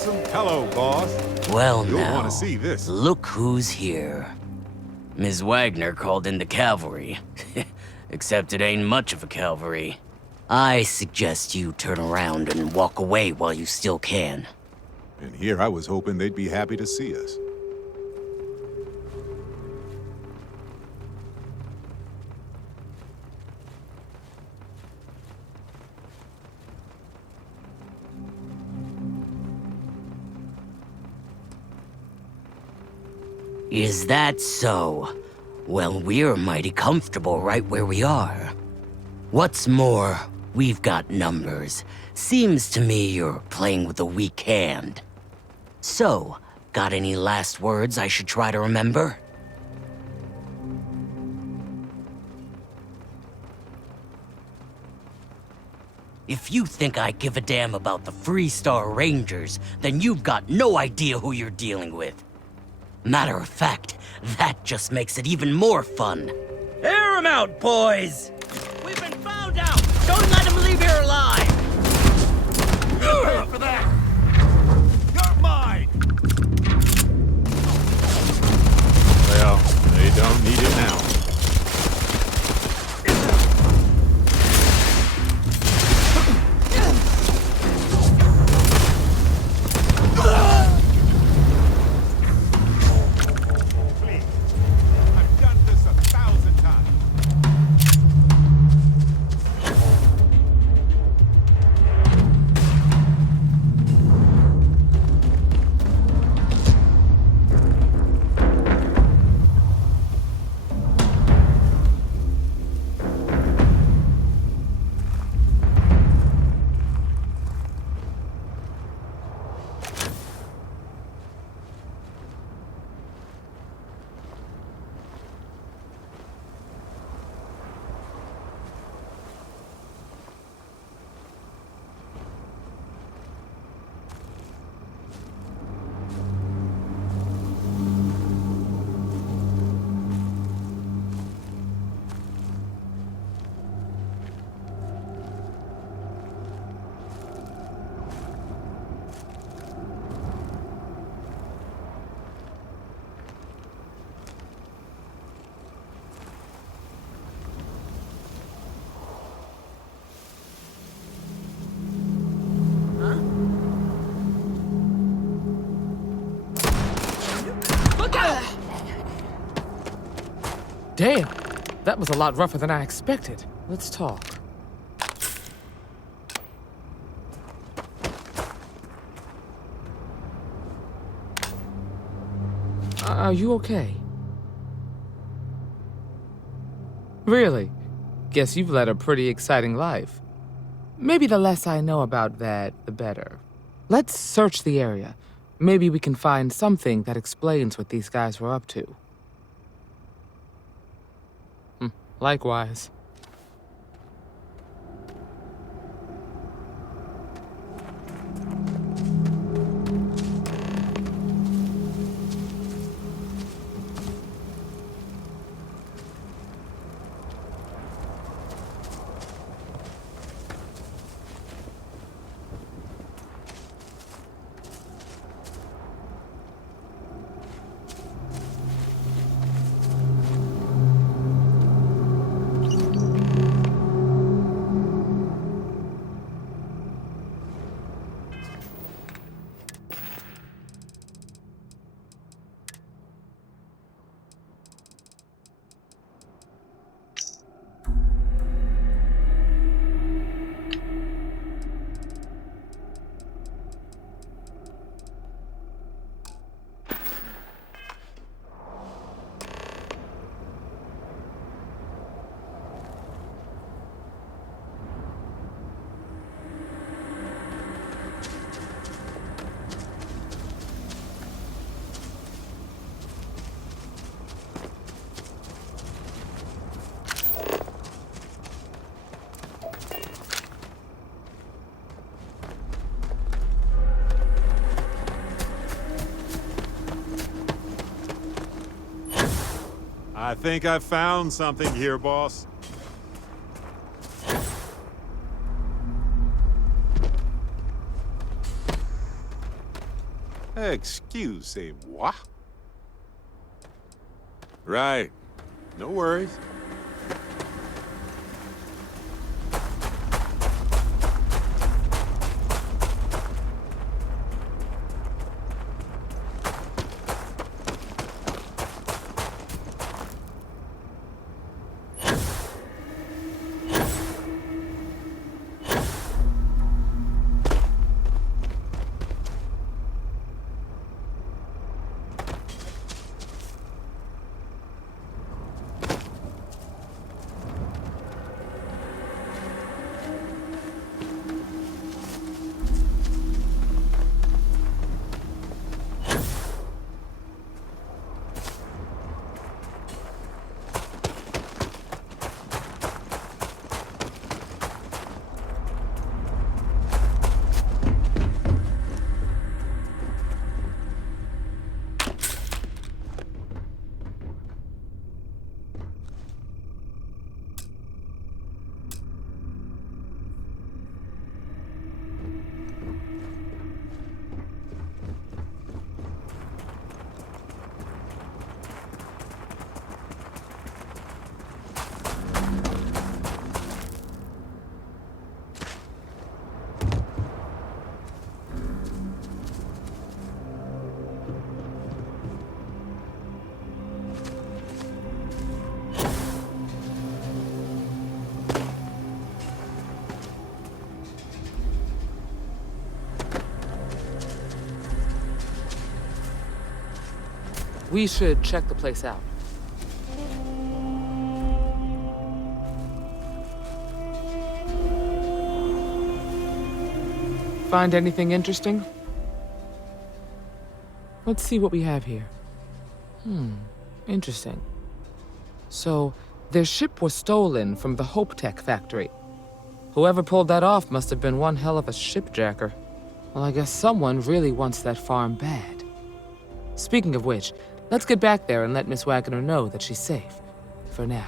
Awesome. Hello, boss. Well, You'll now, want to see this. look who's here. Ms. Wagner called in the cavalry. Except it ain't much of a cavalry. I suggest you turn around and walk away while you still can. And here I was hoping they'd be happy to see us. Is that so? Well, we're mighty comfortable right where we are. What's more, we've got numbers. Seems to me you're playing with a weak hand. So, got any last words I should try to remember? If you think I give a damn about the Freestar Rangers, then you've got no idea who you're dealing with. Matter of fact, that just makes it even more fun. Air 'em out, boys! We've been found out! Don't let them leave here alive! Pay for that! You're mine! Well, they don't need it now. Damn, that was a lot rougher than I expected. Let's talk. Are you okay? Really? Guess you've led a pretty exciting life. Maybe the less I know about that, the better. Let's search the area. Maybe we can find something that explains what these guys were up to. Likewise. I think I found something here, boss. Excusez-moi. Right. No worries. We should check the place out. Find anything interesting? Let's see what we have here. Interesting. So, their ship was stolen from the Hope Tech factory. Whoever pulled that off must have been one hell of a shipjacker. Well, I guess someone really wants that farm bad. Speaking of which, let's get back there and let Miss Wagner know that she's safe. For now.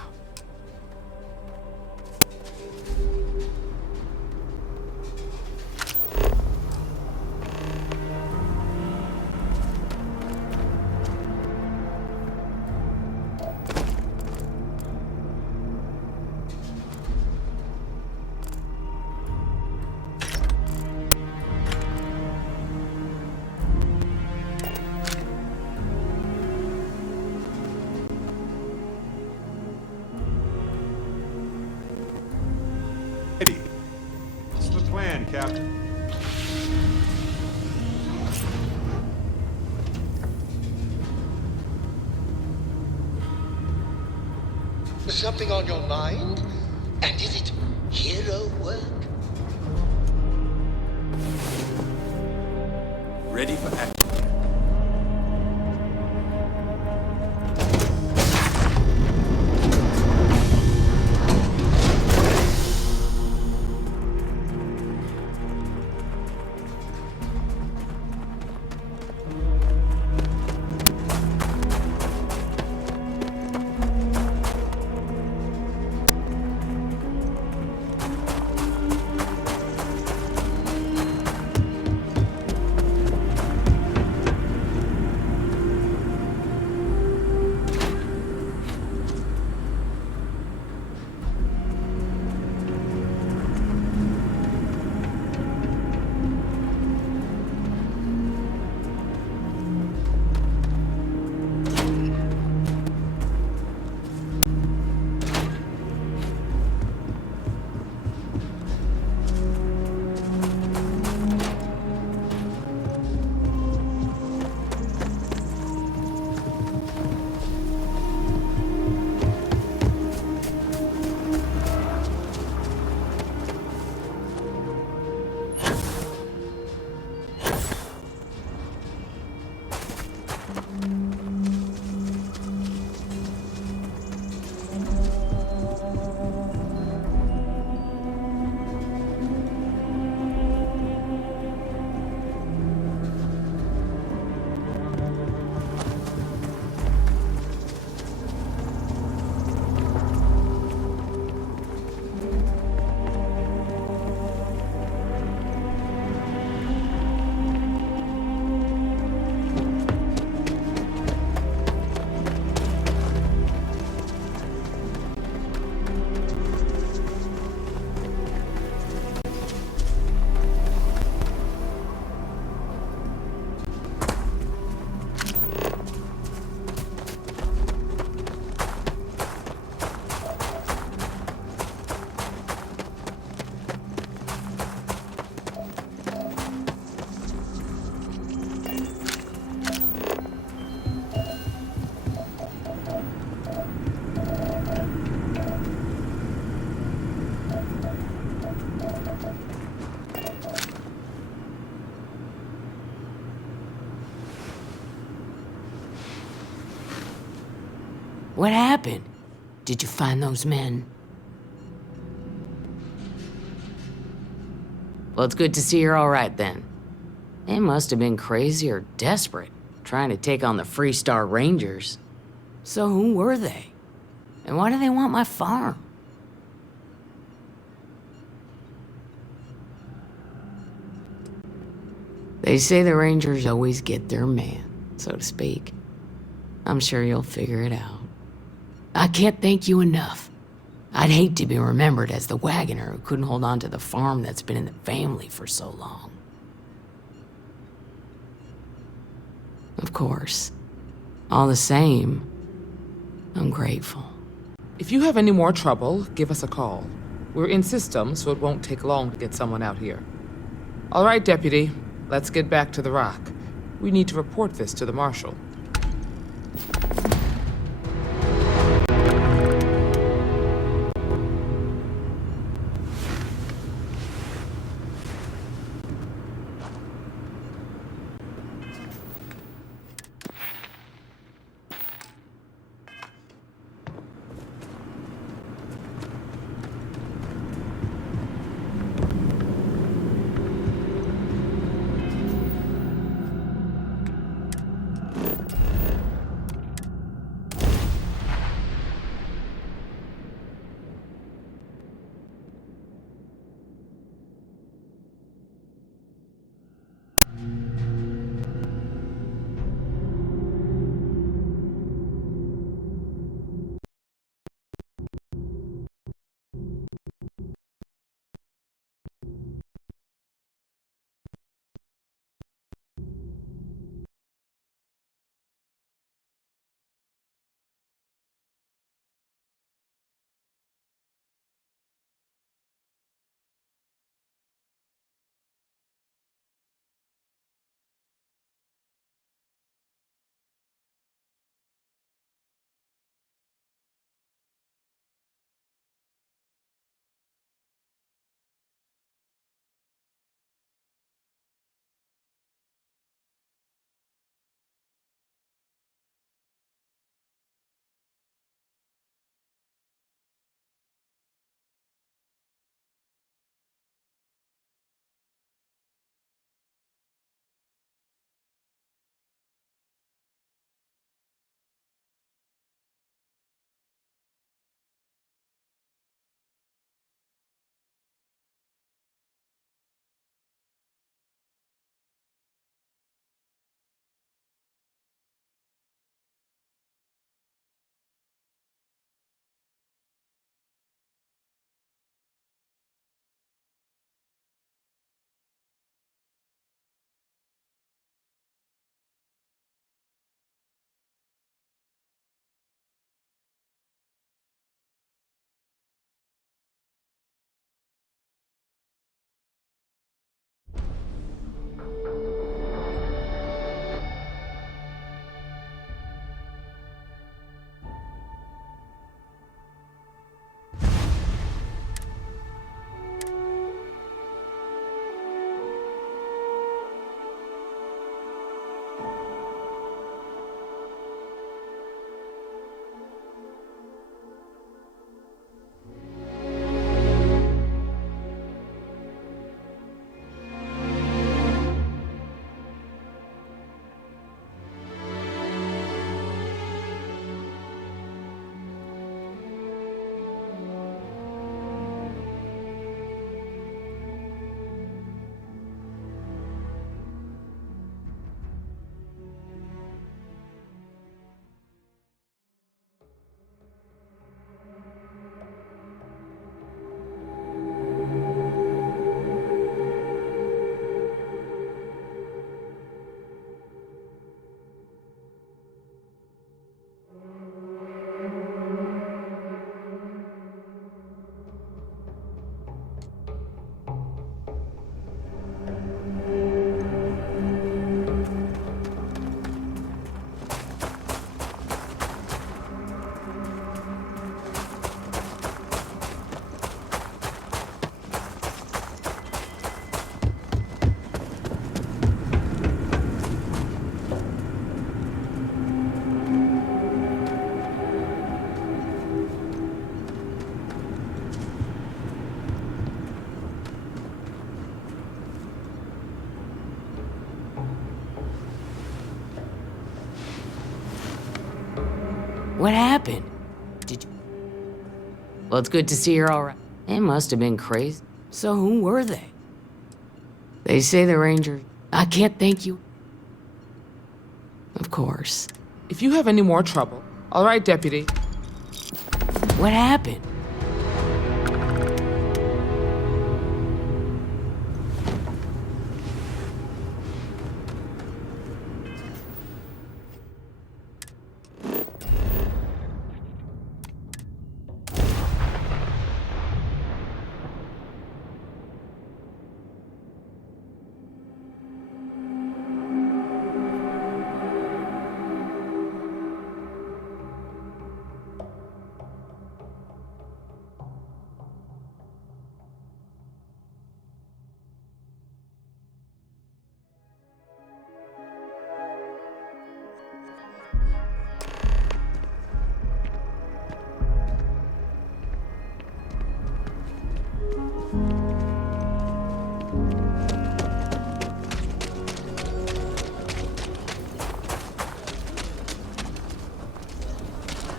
What's the plan, Captain? Something on your mind? And is it hero work? Ready for action. What happened? Did you find those men? Well, it's good to see you're all right then. They must have been crazy or desperate, trying to take on the Freestar Rangers. So who were they? And why do they want my farm? They say the Rangers always get their man, so to speak. I'm sure you'll figure it out. I can't thank you enough. I'd hate to be remembered as the wagoner who couldn't hold on to the farm that's been in the family for so long. Of course. All the same, I'm grateful. If you have any more trouble, give us a call. We're in system, so it won't take long to get someone out here. All right, Deputy. Let's get back to the Rock. We need to report this to the Marshal. What happened? Did you... Well, it's good to see you're all right. They must have been crazy. So who were they? They say the Rangers... I can't thank you. Of course. If you have any more trouble... All right, Deputy. What happened?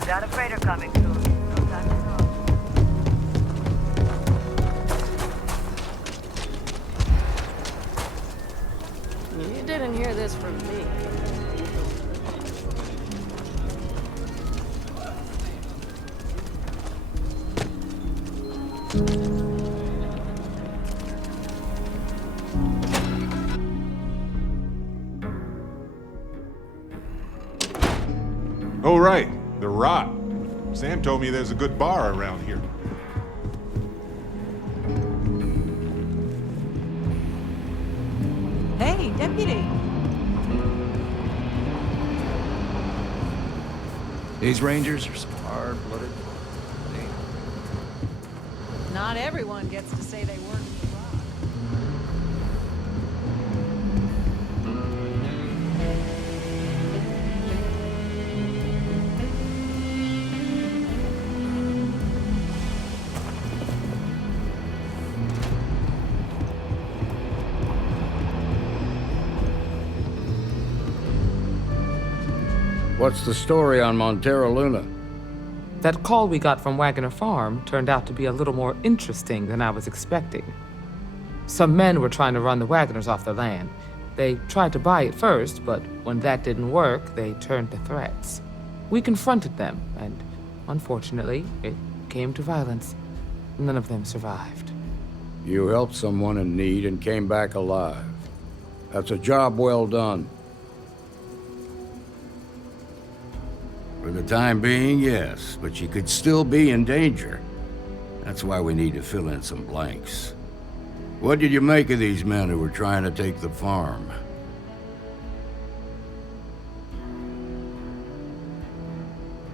Got a freighter coming soon. No time to talk. You didn't hear this from me. Oh, right. The Rock. Sam told me there's a good bar around here. Hey, Deputy. These Rangers are some hard-blooded. Not everyone gets to say they work for the Rock. What's the story on Montero Luna? That call we got from Wagoner Farm turned out to be a little more interesting than I was expecting. Some men were trying to run the Wagoners off the land. They tried to buy it first, but when that didn't work, they turned to threats. We confronted them, and unfortunately, it came to violence. None of them survived. You helped someone in need and came back alive. That's a job well done. For the time being, yes, but you could still be in danger. That's why we need to fill in some blanks. What did you make of these men who were trying to take the farm?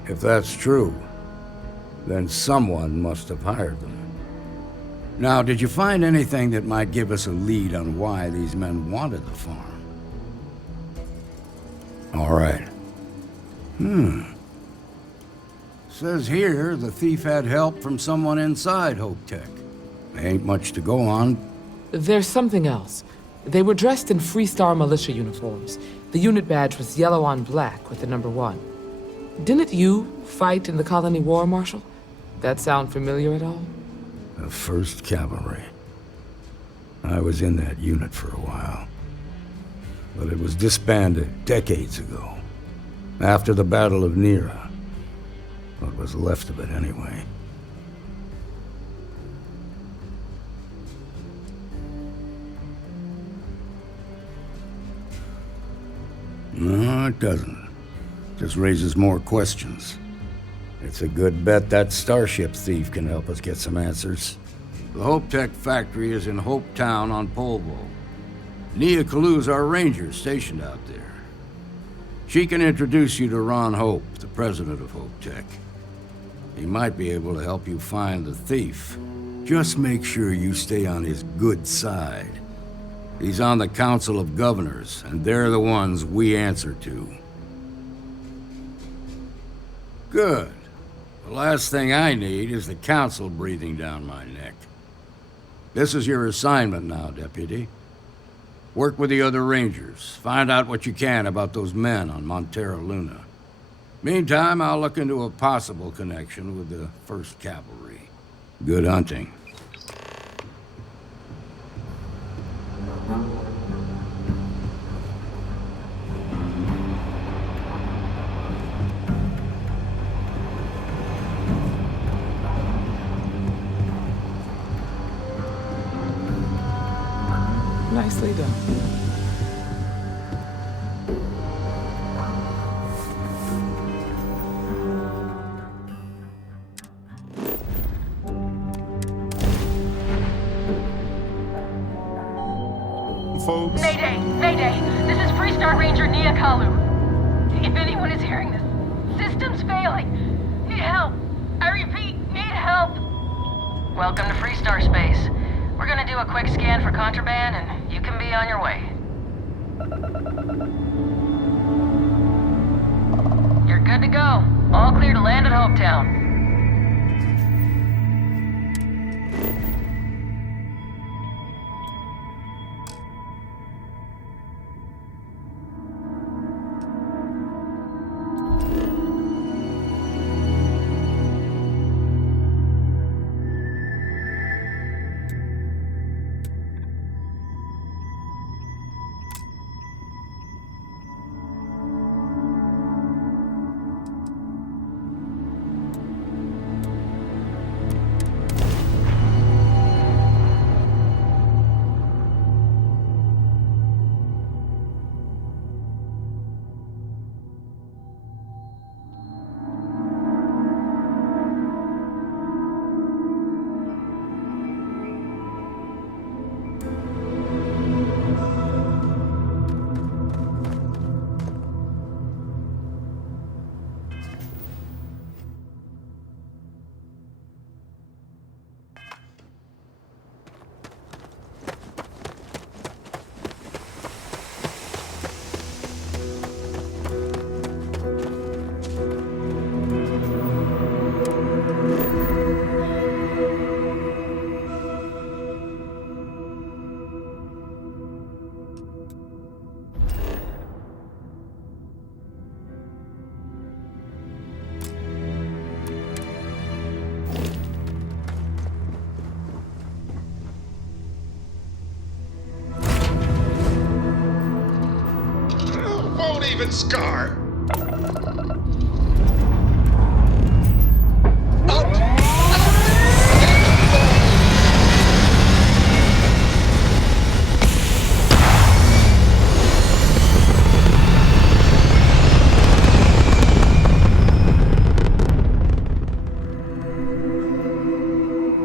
If that's true, then someone must have hired them. Now, did you find anything that might give us a lead on why these men wanted the farm? All right. Says here the thief had help from someone inside Hope Tech. Ain't much to go on. There's something else. They were dressed in Freestar militia uniforms. The unit badge was yellow on black with the number 1. Didn't you fight in the Colony War, Marshal? That sound familiar at all? The 1st Cavalry. I was in that unit for a while. But it was disbanded decades ago. After the Battle of Nera. What was left of it, anyway. No, it doesn't. Just raises more questions. It's a good bet that starship thief can help us get some answers. The Hope Tech factory is in Hope Town on Polvo. Nia Kalu's our ranger stationed out there. She can introduce you to Ron Hope, the president of Hope Tech. He might be able to help you find the thief. Just make sure you stay on his good side. He's on the Council of Governors, and they're the ones we answer to. Good. The last thing I need is the Council breathing down my neck. This is your assignment now, Deputy. Work with the other Rangers. Find out what you can about those men on Montero Luna. Meantime, I'll look into a possible connection with the 1st Cavalry. Good hunting. Nicely done. Folks. Mayday! Mayday! This is Freestar Ranger Nia Kalu. If anyone is hearing this, system's failing. Need help. I repeat, need help. Welcome to Freestar Space. We're gonna do a quick scan for contraband, and you can be on your way. You're good to go. All clear to land at Hopetown. Even Scar.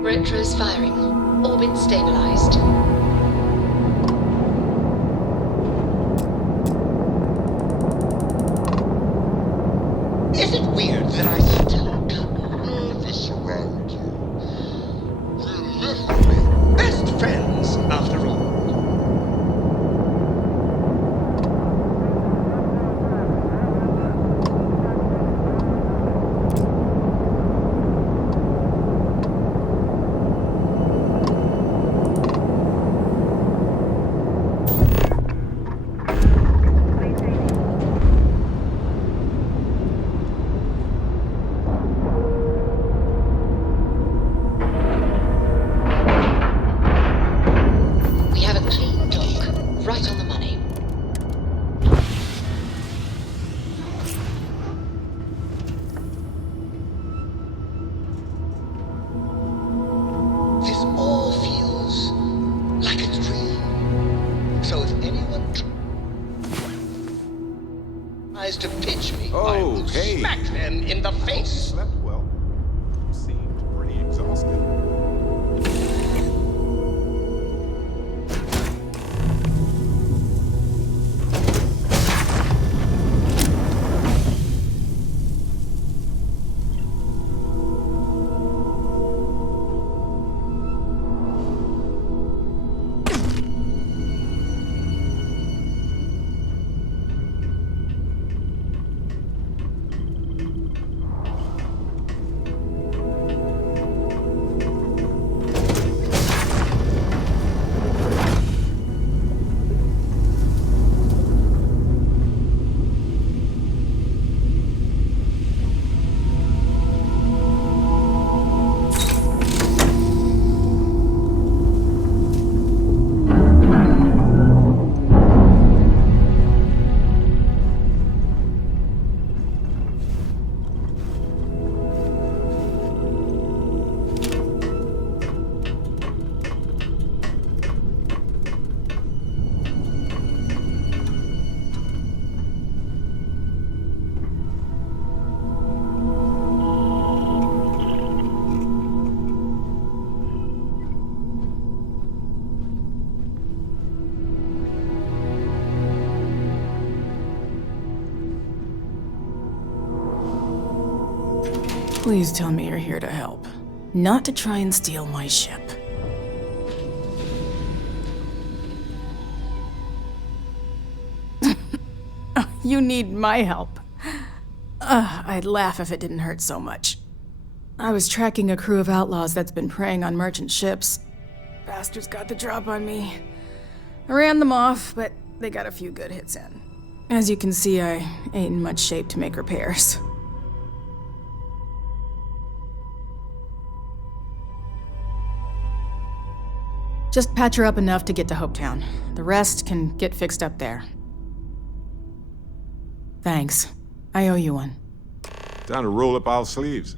Retros firing. Orbit stabilized. Is it weird that I still move this around you? We're best friends, after all. To pitch me, I will smack them in the face. Slept well. Seemed pretty exhausted. Please tell me you're here to help, not to try and steal my ship. You need my help. I'd laugh if it didn't hurt so much. I was tracking a crew of outlaws that's been preying on merchant ships. Bastards got the drop on me. I ran them off, but they got a few good hits in. As you can see, I ain't in much shape to make repairs. Just patch her up enough to get to Hopetown. The rest can get fixed up there. Thanks. I owe you one. Time to roll up our sleeves.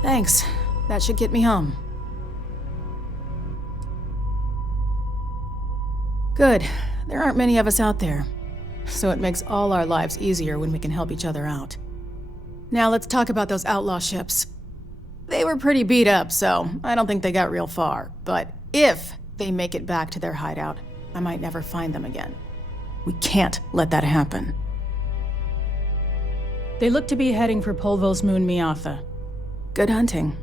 Thanks. That should get me home. Good. There aren't many of us out there, so it makes all our lives easier when we can help each other out. Now let's talk about those outlaw ships. They were pretty beat up, so I don't think they got real far. But if they make it back to their hideout, I might never find them again. We can't let that happen. They look to be heading for Polvo's moon Miatha. Good hunting.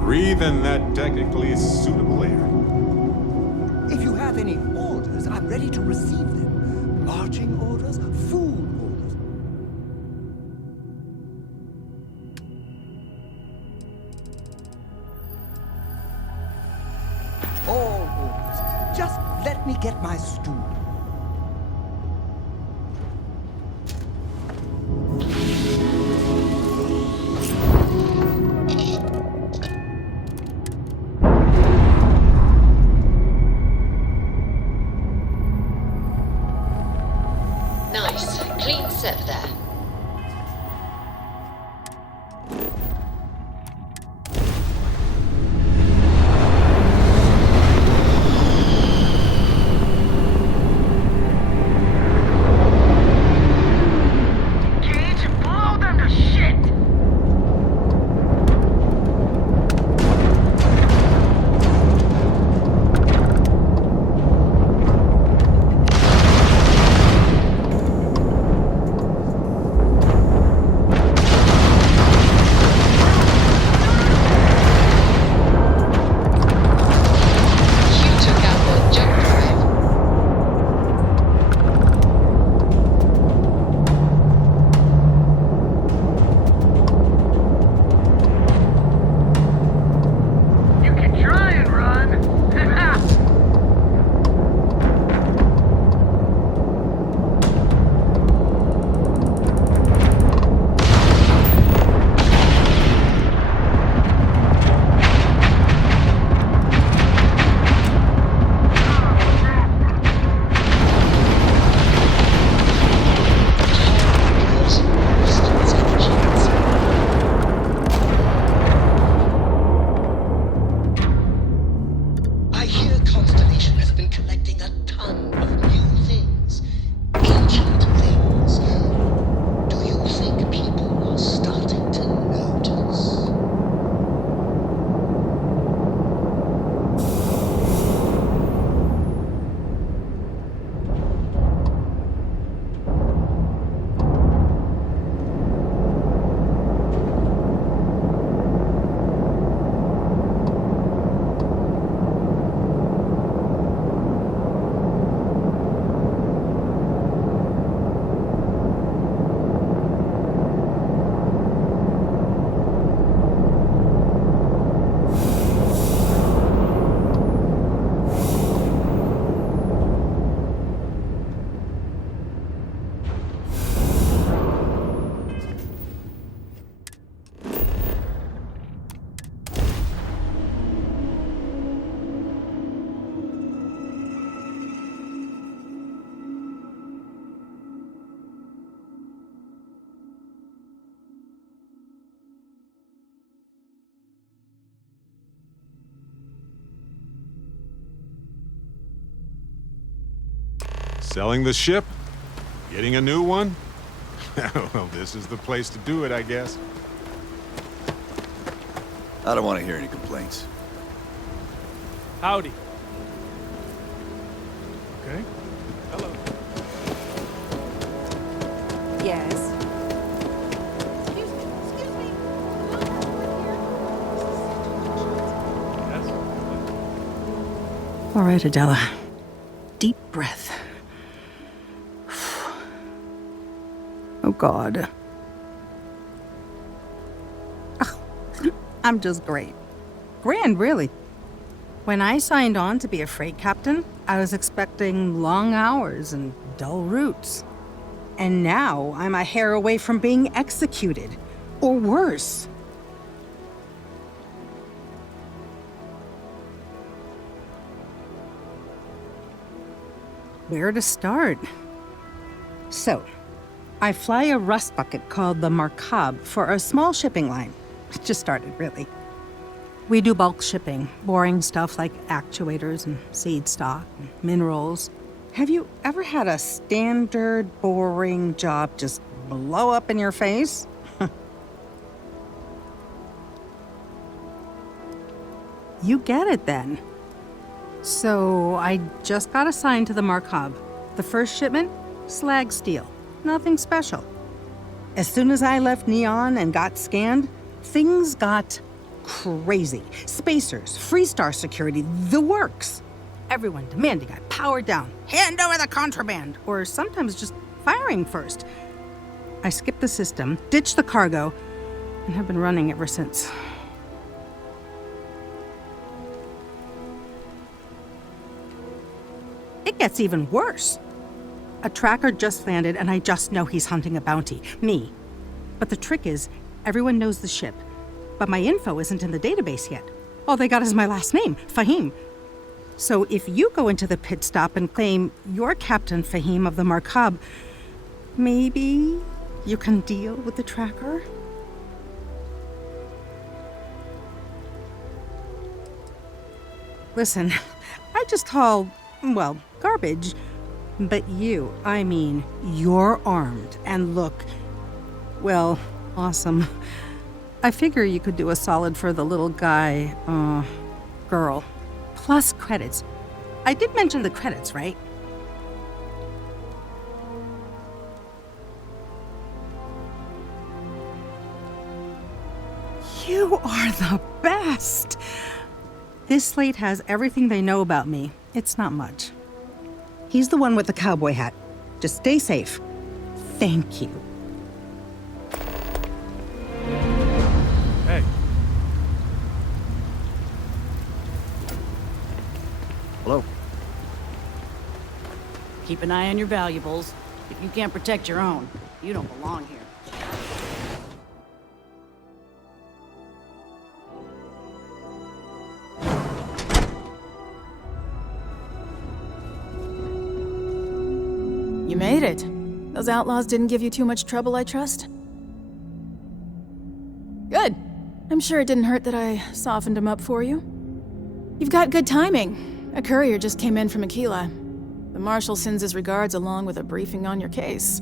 Breathe in that technically suitable air. If you have any orders, I'm ready to receive them. Marching orders, food orders. All orders. Just let me get my stool. Nice. Clean set there. Selling the ship? Getting a new one? Well, this is the place to do it, I guess. I don't want to hear any complaints. Howdy. Okay. Hello. Yes. All right, Adela. Deep breath. Oh, God. Oh, I'm just great. Grand, really. When I signed on to be a freight captain, I was expecting long hours and dull routes. And now I'm a hair away from being executed. Or worse. Where to start? So, I fly a rust bucket called the Markab for a small shipping line. It just started, really. We do bulk shipping, boring stuff like actuators and seed stock and minerals. Have you ever had a standard, boring job just blow up in your face? You get it then. So I just got assigned to the Markab. The first shipment, slag steel. Nothing special. As soon as I left Neon and got scanned, things got crazy. Spacers, Freestar security, the works. Everyone demanding I power down, hand over the contraband, or sometimes just firing first. I skipped the system, ditched the cargo, and have been running ever since. It gets even worse. A tracker just landed, and I just know he's hunting a bounty. Me. But the trick is, everyone knows the ship. But my info isn't in the database yet. All they got is my last name, Fahim. So if you go into the pit stop and claim you're Captain Fahim of the Markab, maybe you can deal with the tracker? Listen, I just haul, well, garbage. But you, I mean, you're armed and look, well, awesome. I figure you could do a solid for the little guy, girl. Plus credits. I did mention the credits, right? You are the best! This slate has everything they know about me. It's not much. He's the one with the cowboy hat. Just stay safe. Thank you. Hey. Hello? Keep an eye on your valuables. If you can't protect your own, you don't belong here. You made it. Those outlaws didn't give you too much trouble, I trust? Good. I'm sure it didn't hurt that I softened them up for you. You've got good timing. A courier just came in from Aquila. The Marshal sends his regards along with a briefing on your case.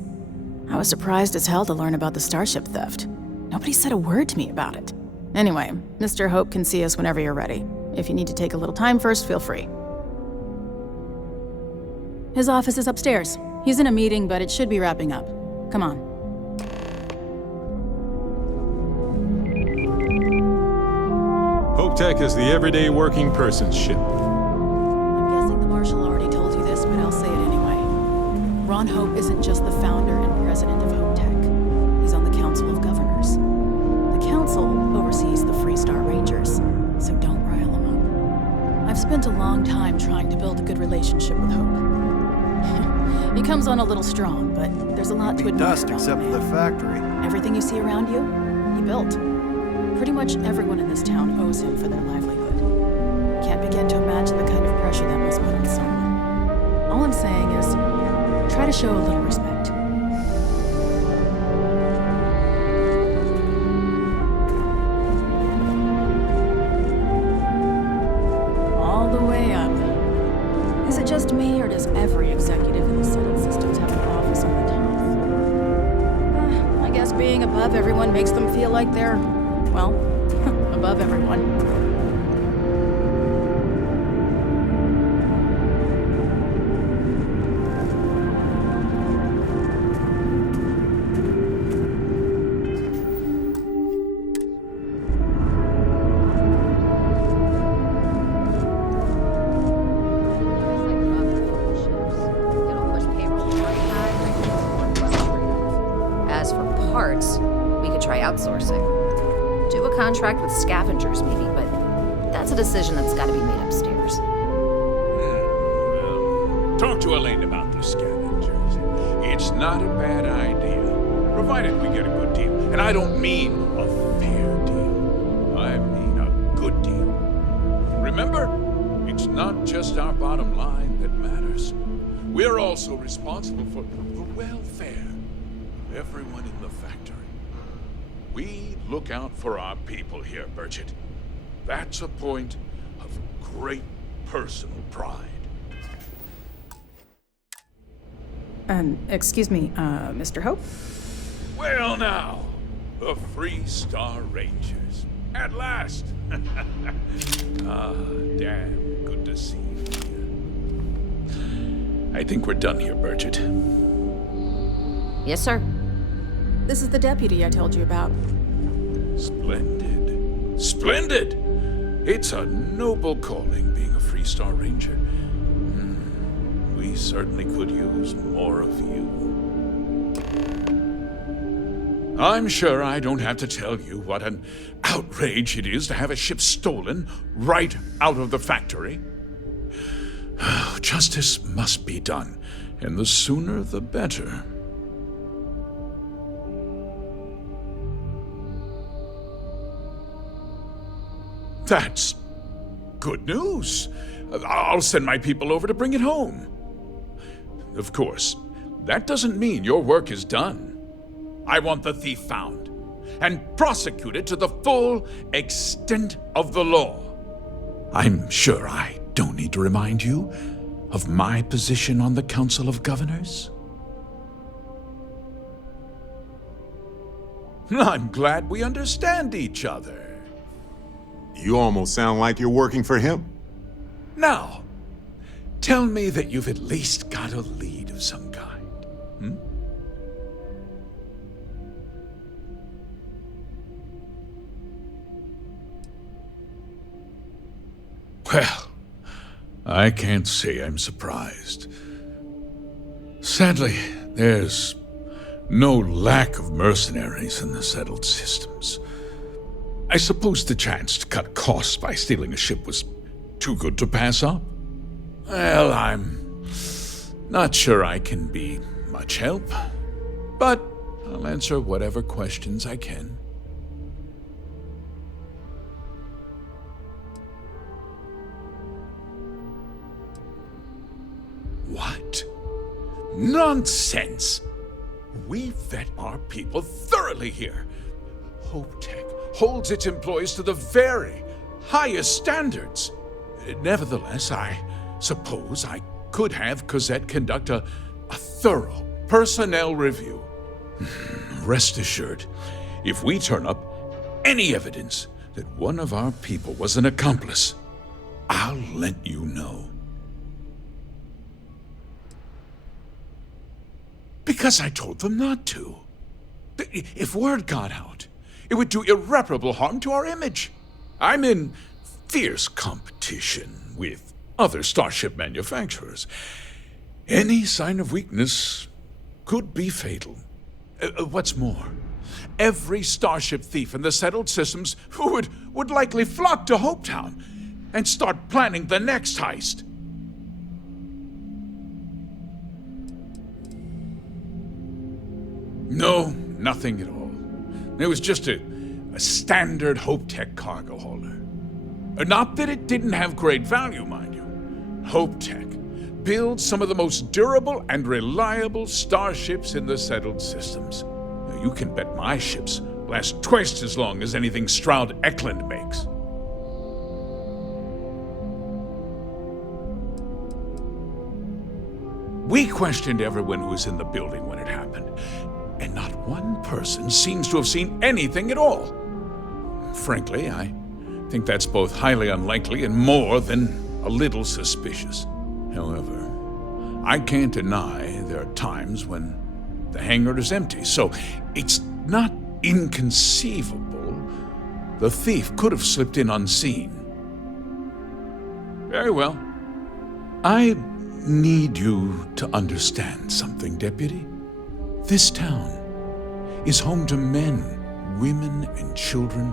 I was surprised as hell to learn about the starship theft. Nobody said a word to me about it. Anyway, Mr. Hope can see us whenever you're ready. If you need to take a little time first, feel free. His office is upstairs. He's in a meeting, but it should be wrapping up. Come on. Hope Tech is the everyday working person's ship. I'm guessing the Marshal already told you this, but I'll say it anyway. Ron Hope isn't just the founder and president of Hope Tech. He's on the Council of Governors. The Council oversees the Freestar Rangers, so don't rile him up. I've spent a long time trying to build a good relationship with Hope. He comes on a little strong, but there's a lot to admire Dust except for the factory. Everything you see around you, he built. Pretty much everyone in this town owes him for their livelihood. Can't begin to imagine the kind of pressure that must put on someone. All I'm saying is, try to show a little respect. All the way up. Is it just me, or does every executive in the Senate being above everyone makes them feel like they're, well, above everyone. As for parts, we could try outsourcing. Do a contract with scavengers, maybe, but that's a decision that's got to be made upstairs. Talk to Elaine about the scavengers. It's not a bad idea, provided we get a good deal. And I don't mean a fair deal. I mean a good deal. Remember, it's not just our bottom line that matters. We're also responsible for the welfare of everyone in the factory. We look out for our people here, Bridget. That's a point of great personal pride. Excuse me, Mr. Hope? Well now, the Free Star Rangers. At last! Ah, damn good to see you here. I think we're done here, Bridget. Yes, sir. This is the deputy I told you about. Splendid. Splendid! It's a noble calling being a Free Star Ranger. We certainly could use more of you. I'm sure I don't have to tell you what an outrage it is to have a ship stolen right out of the factory. Justice must be done, and the sooner the better. That's good news. I'll send my people over to bring it home. Of course, that doesn't mean your work is done. I want the thief found and prosecuted to the full extent of the law. I'm sure I don't need to remind you of my position on the Council of Governors. I'm glad we understand each other. You almost sound like you're working for him. Now, tell me that you've at least got a lead of some kind. Well, I can't say I'm surprised. Sadly, there's no lack of mercenaries in the settled systems. I suppose the chance to cut costs by stealing a ship was too good to pass up. Well, I'm not sure I can be much help, but I'll answer whatever questions I can. What? Nonsense! We vet our people thoroughly here. Hope Tech holds its employees to the very highest standards. Nevertheless, I suppose I could have Cosette conduct a thorough personnel review. Rest assured, if we turn up any evidence that one of our people was an accomplice, I'll let you know. Because I told them not to. If word got out, it would do irreparable harm to our image. I'm in fierce competition with other starship manufacturers. Any sign of weakness could be fatal. What's more, every starship thief in the settled systems would likely flock to Hopetown and start planning the next heist. No, nothing at all. It was just a standard Hope Tech cargo hauler. Not that it didn't have great value, mind you. Hope Tech builds some of the most durable and reliable starships in the settled systems. You can bet my ships last twice as long as anything Stroud Eklund makes. We questioned everyone who was in the building when it happened, and not one person seems to have seen anything at all. Frankly, I think that's both highly unlikely and more than a little suspicious. However, I can't deny there are times when the hangar is empty, so it's not inconceivable the thief could have slipped in unseen. Very well. I need you to understand something, Deputy. This town is home to men, women, and children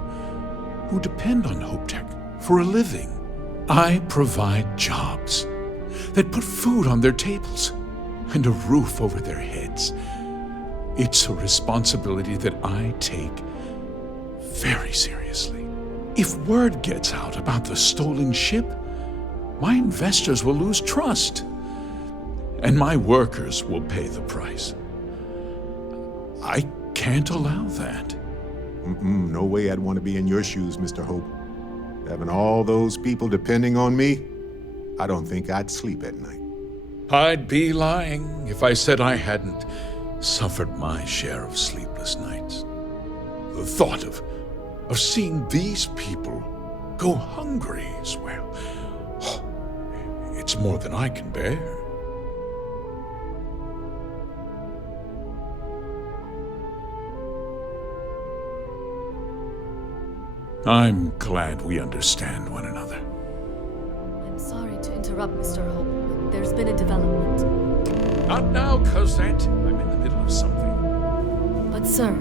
who depend on HopeTech for a living. I provide jobs that put food on their tables and a roof over their heads. It's a responsibility that I take very seriously. If word gets out about the stolen ship, my investors will lose trust, and my workers will pay the price. I can't allow that. No way I'd want to be in your shoes, Mr. Hope. Having all those people depending on me, I don't think I'd sleep at night. I'd be lying if I said I hadn't suffered my share of sleepless nights. The thought of seeing these people go hungry as well, it's more than I can bear. I'm glad we understand one another. I'm sorry to interrupt, Mr. Hope, but there's been a development. Not now, Cosette. I'm in the middle of something. But sir,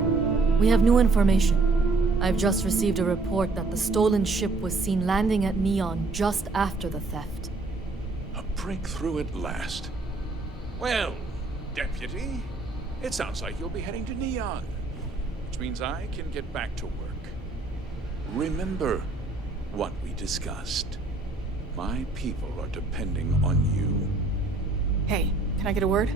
we have new information. I've just received a report that the stolen ship was seen landing at Neon just after the theft. A breakthrough at last. Well, Deputy, it sounds like you'll be heading to Neon, which means I can get back to work. Remember what we discussed. My people are depending on you. Hey, can I get a word?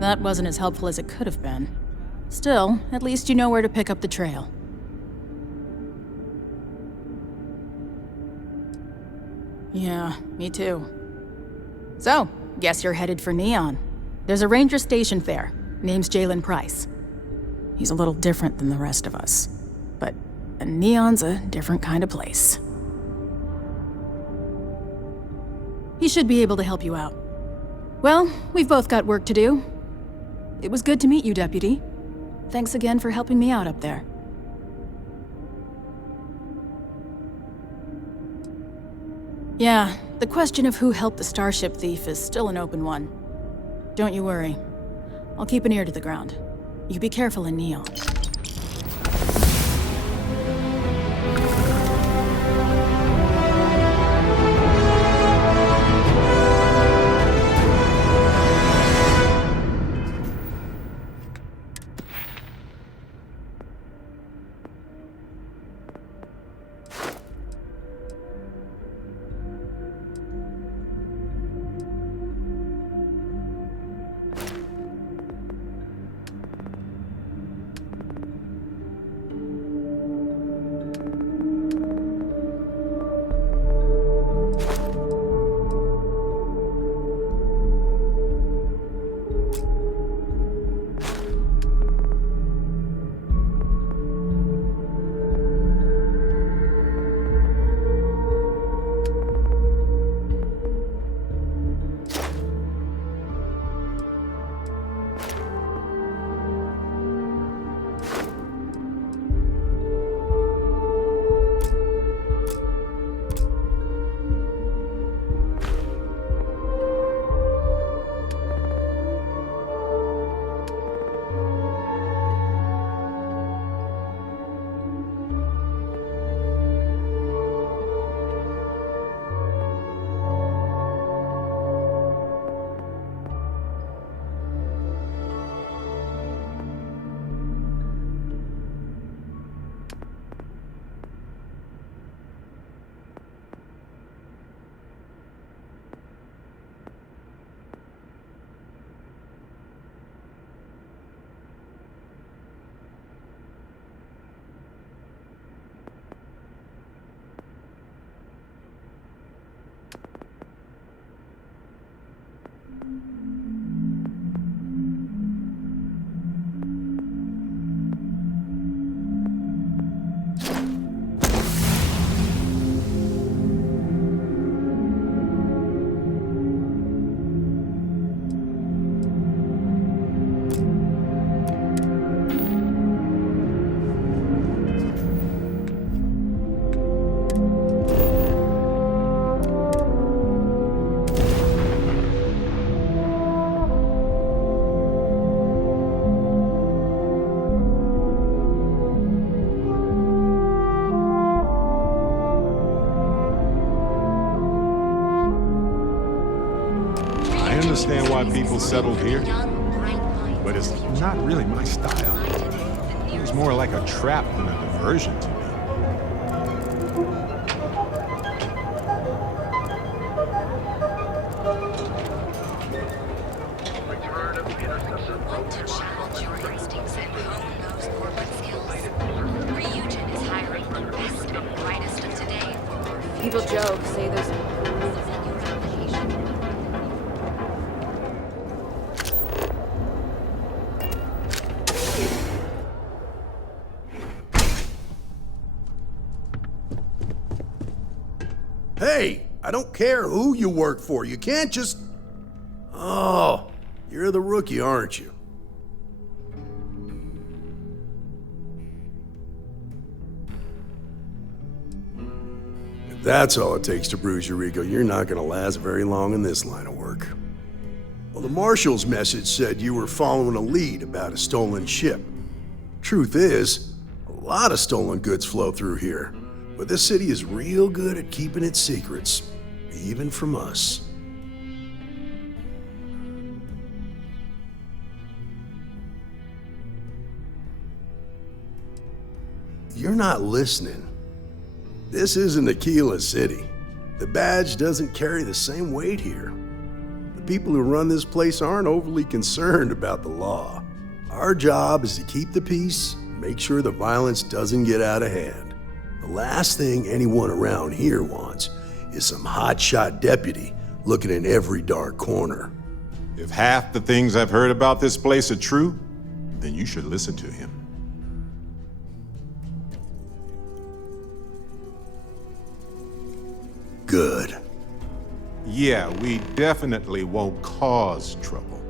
That wasn't as helpful as it could have been. Still, at least you know where to pick up the trail. Yeah, me too. So, guess you're headed for Neon. There's a ranger stationed there. Name's Jalen Price. He's a little different than the rest of us. But Neon's a different kind of place. He should be able to help you out. Well, we've both got work to do. It was good to meet you, Deputy. Thanks again for helping me out up there. Yeah, the question of who helped the Starship thief is still an open one. Don't you worry. I'll keep an ear to the ground. You be careful in Neon. understand why people settled here, but it's not really my style. It's more like a trap than a diversion to me. Want to challenge your instincts and hone those corporate skills? Ryujin is hiring the best and brightest of today for our People joke, say there's Hey, I don't care who you work for. You can't just... Oh, you're the rookie, aren't you? If that's all it takes to bruise your ego, you're not gonna last very long in this line of work. Well, the Marshal's message said you were following a lead about a stolen ship. Truth is, a lot of stolen goods flow through here, but this city is real good at keeping its secrets, even from us. You're not listening. This isn't Aquila City. The badge doesn't carry the same weight here. The people who run this place aren't overly concerned about the law. Our job is to keep the peace, make sure the violence doesn't get out of hand. The last thing anyone around here wants is some hotshot deputy looking in every dark corner. If half the things I've heard about this place are true, then you should listen to him. Good. Yeah, we definitely won't cause trouble.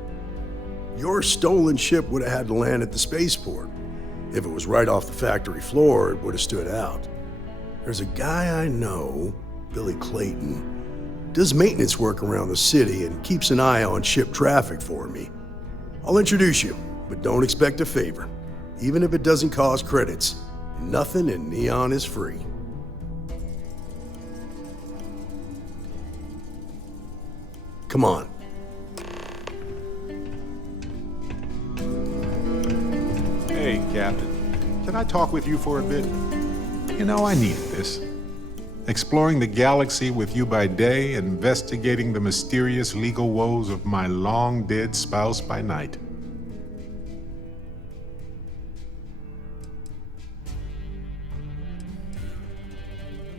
Your stolen ship would have had to land at the spaceport. If it was right off the factory floor, it would have stood out. There's a guy I know, Billy Clayton, does maintenance work around the city and keeps an eye on ship traffic for me. I'll introduce you, but don't expect a favor. Even if it doesn't cause credits, nothing in Neon is free. Come on. Hey, Captain. Can I talk with you for a bit? You know, I needed this. Exploring the galaxy with you by day, investigating the mysterious legal woes of my long-dead spouse by night.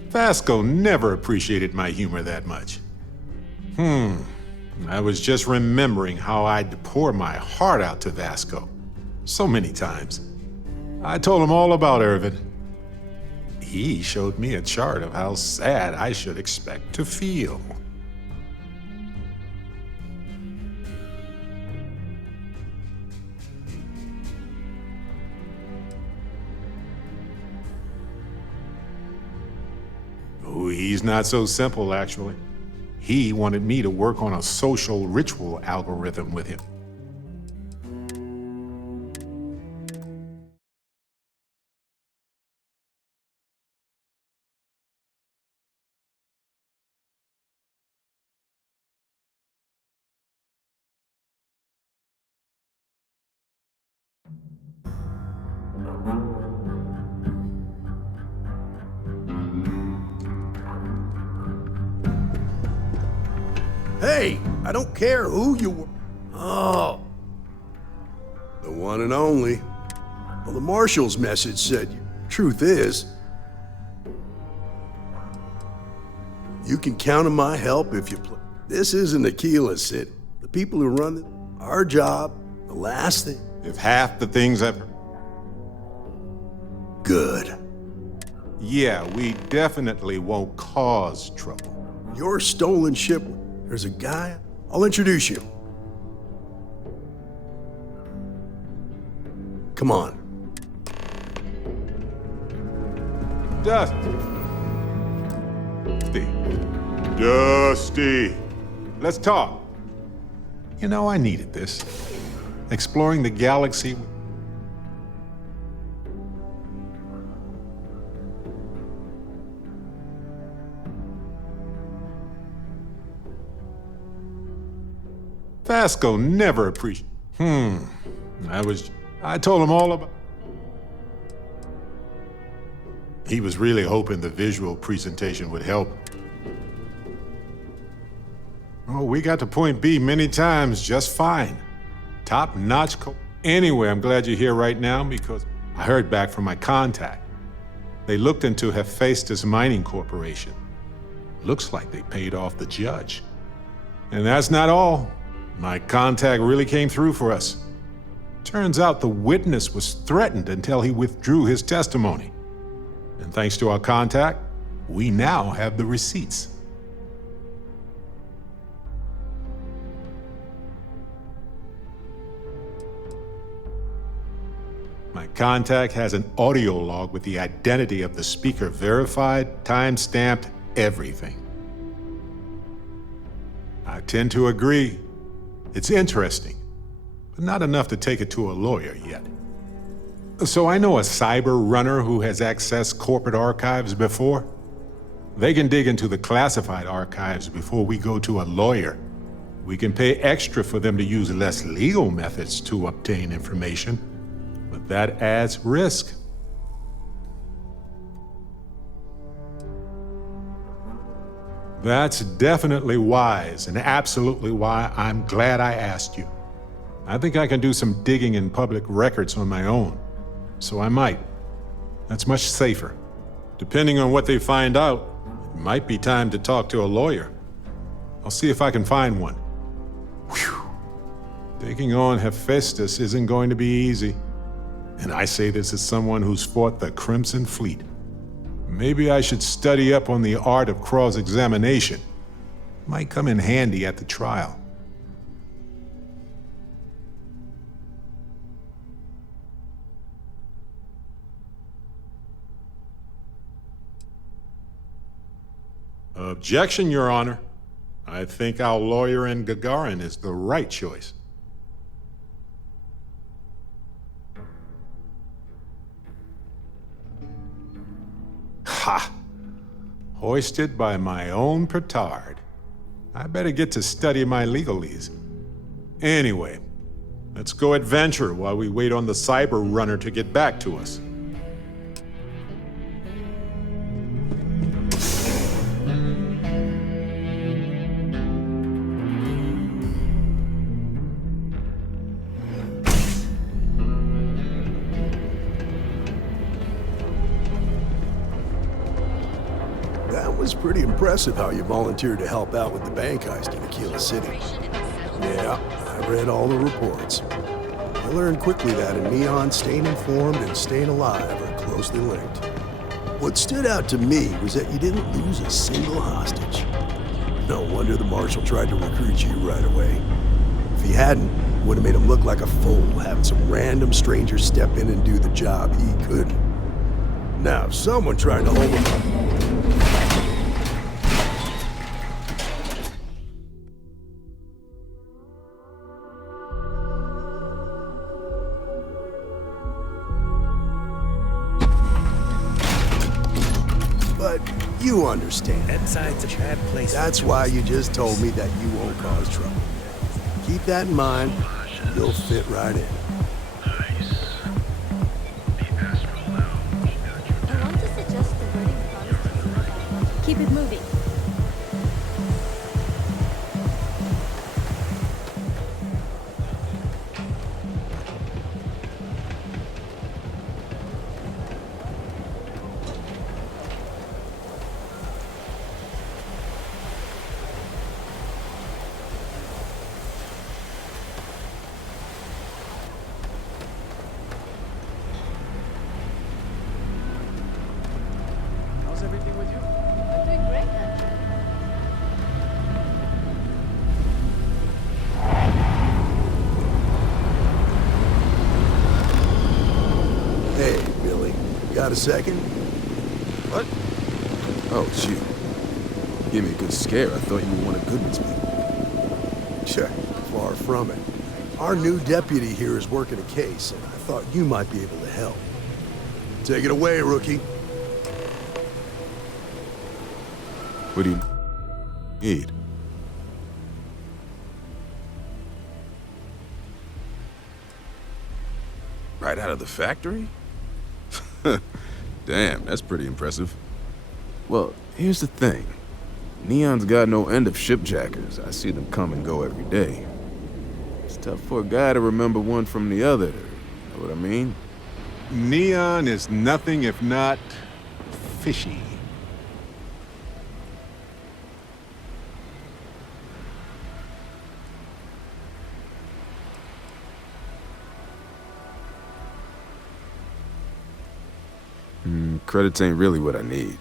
Vasco never appreciated my humor that much. I was just remembering how I'd pour my heart out to Vasco so many times. I told him all about Irvin. He showed me a chart of how sad I should expect to feel. Oh, he's not so simple, actually. He wanted me to work on a social ritual algorithm with him. Hey, I don't care who you were. Oh. The one and only. Well, the Marshal's message said, truth is, you can count on my help if you play. This isn't Aquila City. The people who run it, our job, the last thing. If half the things I've... Good. Yeah, we definitely won't cause trouble. Your stolen ship, there's a guy, I'll introduce you. Come on. Dusty. Dusty. Let's talk. You know, I needed this. Exploring the galaxy. Vasco never appreciated. I told him all about. He was really hoping the visual presentation would help. Oh, we got to point B many times just fine. Top-notch. Anyway, I'm glad you're here right now because I heard back from my contact. They looked into Hephaestus Mining Corporation. Looks like they paid off the judge. And that's not all. My contact really came through for us. Turns out the witness was threatened until he withdrew his testimony. And thanks to our contact, we now have the receipts. My contact has an audio log with the identity of the speaker verified, time-stamped, everything. I tend to agree. It's interesting, but not enough to take it to a lawyer yet. So I know a cyber runner who has accessed corporate archives before. They can dig into the classified archives before we go to a lawyer. We can pay extra for them to use less legal methods to obtain information, but that adds risk. That's definitely wise and absolutely why I'm glad I asked you. I think I can do some digging in public records on my own. So I might. That's much safer. Depending on what they find out, it might be time to talk to a lawyer. I'll see if I can find one. Whew. Taking on Hephaestus isn't going to be easy. And I say this as someone who's fought the Crimson Fleet. Maybe I should study up on the art of cross-examination. Might come in handy at the trial. Objection, Your Honor. I think our lawyer in Gagarin is the right choice. Ha! Hoisted by my own petard. I better get to study my legalese. Anyway, let's go adventure while we wait on the cyber runner to get back to us. It's pretty impressive how you volunteered to help out with the bank heist in Aquila City. Yeah, I read all the reports. I learned quickly that in Neon, staying informed and staying alive are closely linked. What stood out to me was that you didn't lose a single hostage. No wonder the Marshal tried to recruit you right away. If he hadn't, would have made him look like a fool, having some random stranger step in and do the job he couldn't. Now, if someone tried to hold him up, you understand. Bedside's a bad place. That's why you just told me that you won't cause trouble. Keep that in mind. You'll fit right in. I want to suggest diverting funds to keep it moving. Got a second? What? Oh, shoot. Gave me a good scare. I thought you were one of Goodman's people. Check. Far from it. Our new deputy here is working a case, and I thought you might be able to help. Take it away, rookie. What do you need? Right out of the factory? Damn, that's pretty impressive. Well, here's the thing. Neon's got no end of shipjackers. I see them come and go every day. It's tough for a guy to remember one from the other. Know what I mean? Neon is nothing if not fishy. Credits ain't really what I need.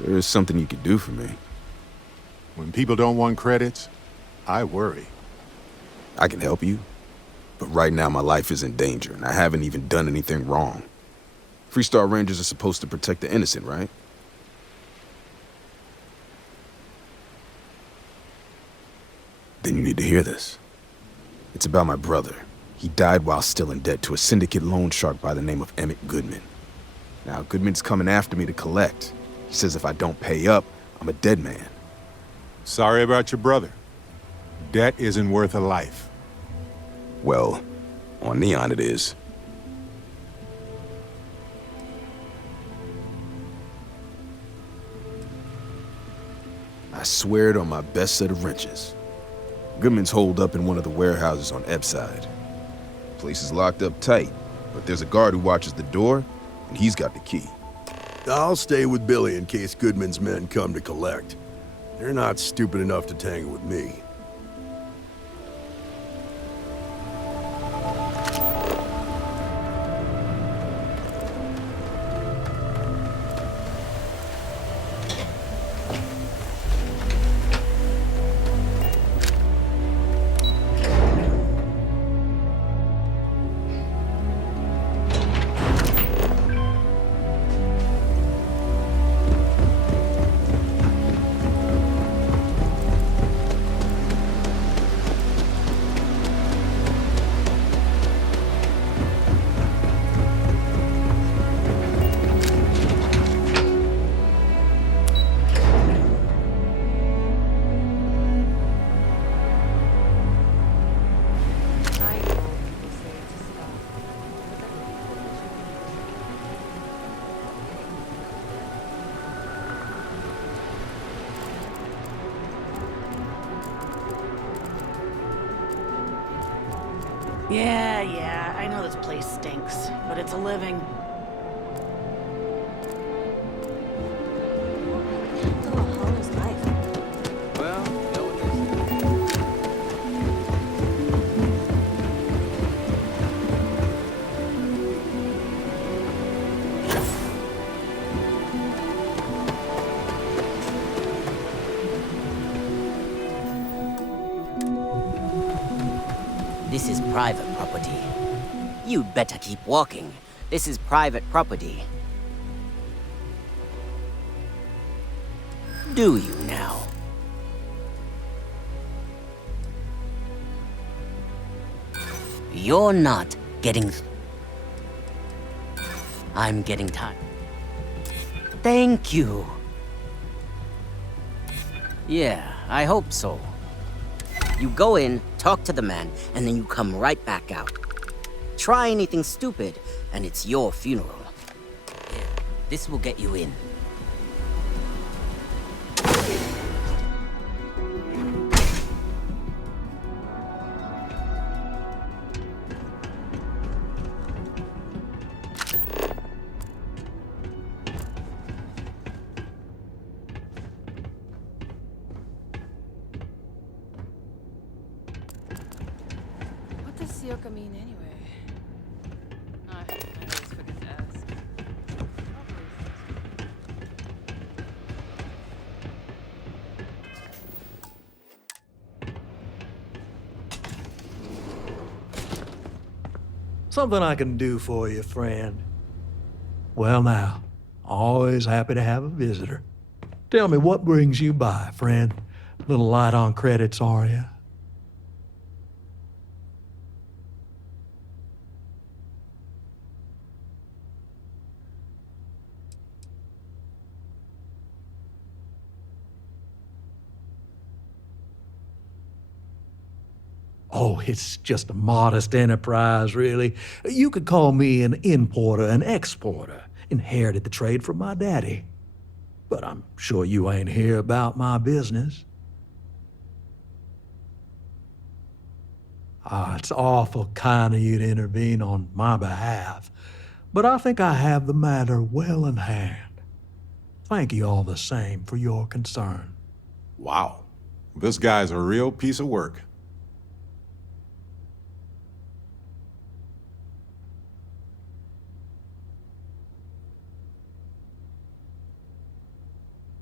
There is something you could do for me. When people don't want credits, I worry. I can help you, but right now my life is in danger, and I haven't even done anything wrong. Freestar Rangers are supposed to protect the innocent, right? Then you need to hear this. It's about my brother. He died while still in debt to a syndicate loan shark by the name of Emmett Goodman. Now, Goodman's coming after me to collect. He says if I don't pay up, I'm a dead man. Sorry about your brother. Debt isn't worth a life. Well, on Neon it is. I swear it on my best set of wrenches. Goodman's holed up in one of the warehouses on Ebbside. Place is locked up tight, but there's a guard who watches the door, and he's got the key. I'll stay with Billy in case Goodman's men come to collect. They're not stupid enough to tangle with me. Yeah, I know this place stinks, but it's a living. This is private property. You'd better keep walking. This is private property. Do you now? You're not getting... I'm getting tired. Thank you. Yeah, I hope so. You go in, talk to the man, and then you come right back out. Try anything stupid, and it's your funeral. Here, this will get you in. What does Sioka mean anyway? I always forget to ask. Something I can do for you, friend. Well now, always happy to have a visitor. Tell me, what brings you by, friend? Little light on credits, are you? Oh, it's just a modest enterprise, really. You could call me an importer and exporter. Inherited the trade from my daddy. But I'm sure you ain't here about my business. It's awful kind of you to intervene on my behalf, but I think I have the matter well in hand. Thank you all the same for your concern. Wow. This guy's a real piece of work.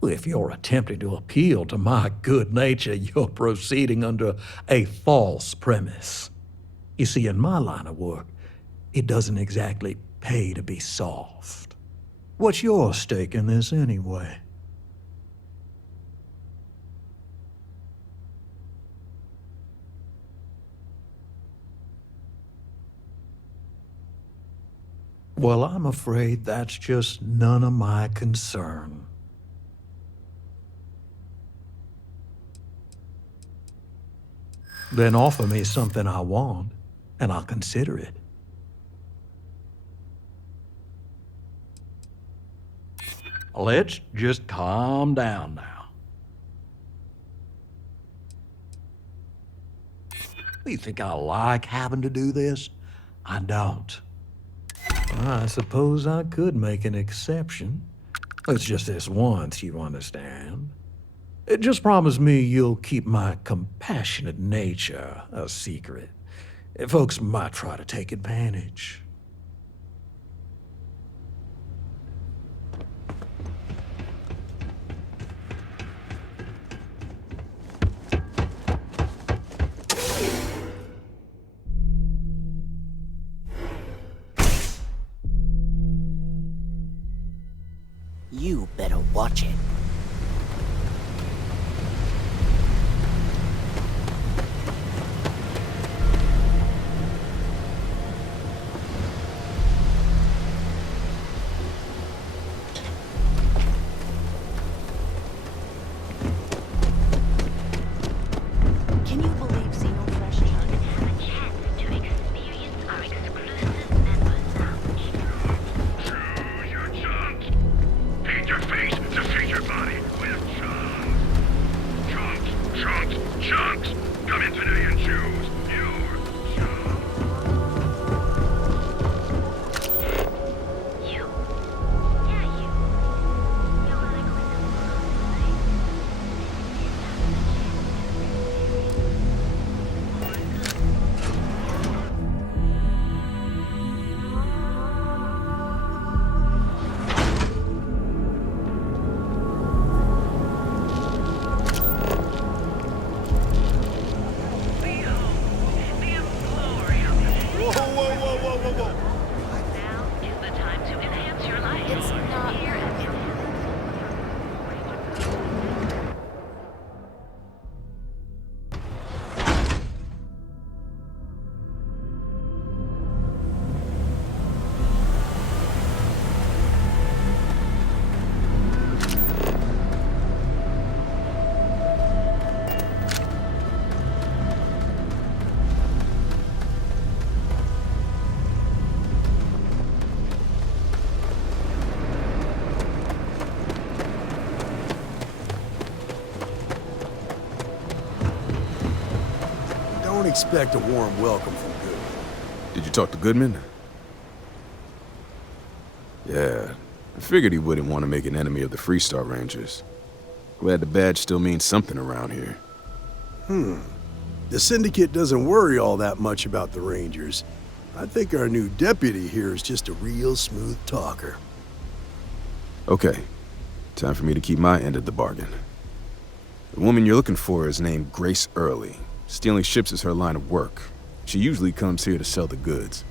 If you're attempting to appeal to my good nature, you're proceeding under a false premise. You see, in my line of work, it doesn't exactly pay to be soft. What's your stake in this anyway? Well, I'm afraid that's just none of my concern. Then offer me something I want, and I'll consider it. Let's just calm down now. You think I like having to do this? I don't. I suppose I could make an exception. It's just this once, you understand. Just promise me you'll keep my compassionate nature a secret. Folks might try to take advantage. You better watch it. Can you believe Zeno Fresh Chunk has a chance to experience our exclusive members lounge? Choose your chunks. Feed your face to feed your body with chunks. Chunks, chunks, chunks. Come in today and choose your chunks. You? Yeah, you. You like when the world like Whoa, whoa, whoa, whoa, whoa, whoa. now is the time to enhance your life. It's not here. Don't expect a warm welcome from Goodman. Did you talk to Goodman? Yeah, I figured he wouldn't want to make an enemy of the Freestar Rangers. Glad the badge still means something around here. The Syndicate doesn't worry all that much about the Rangers. I think our new deputy here is just a real smooth talker. Okay, time for me to keep my end of the bargain. The woman you're looking for is named Grace Early. Stealing ships is her line of work. She usually comes here to sell the goods.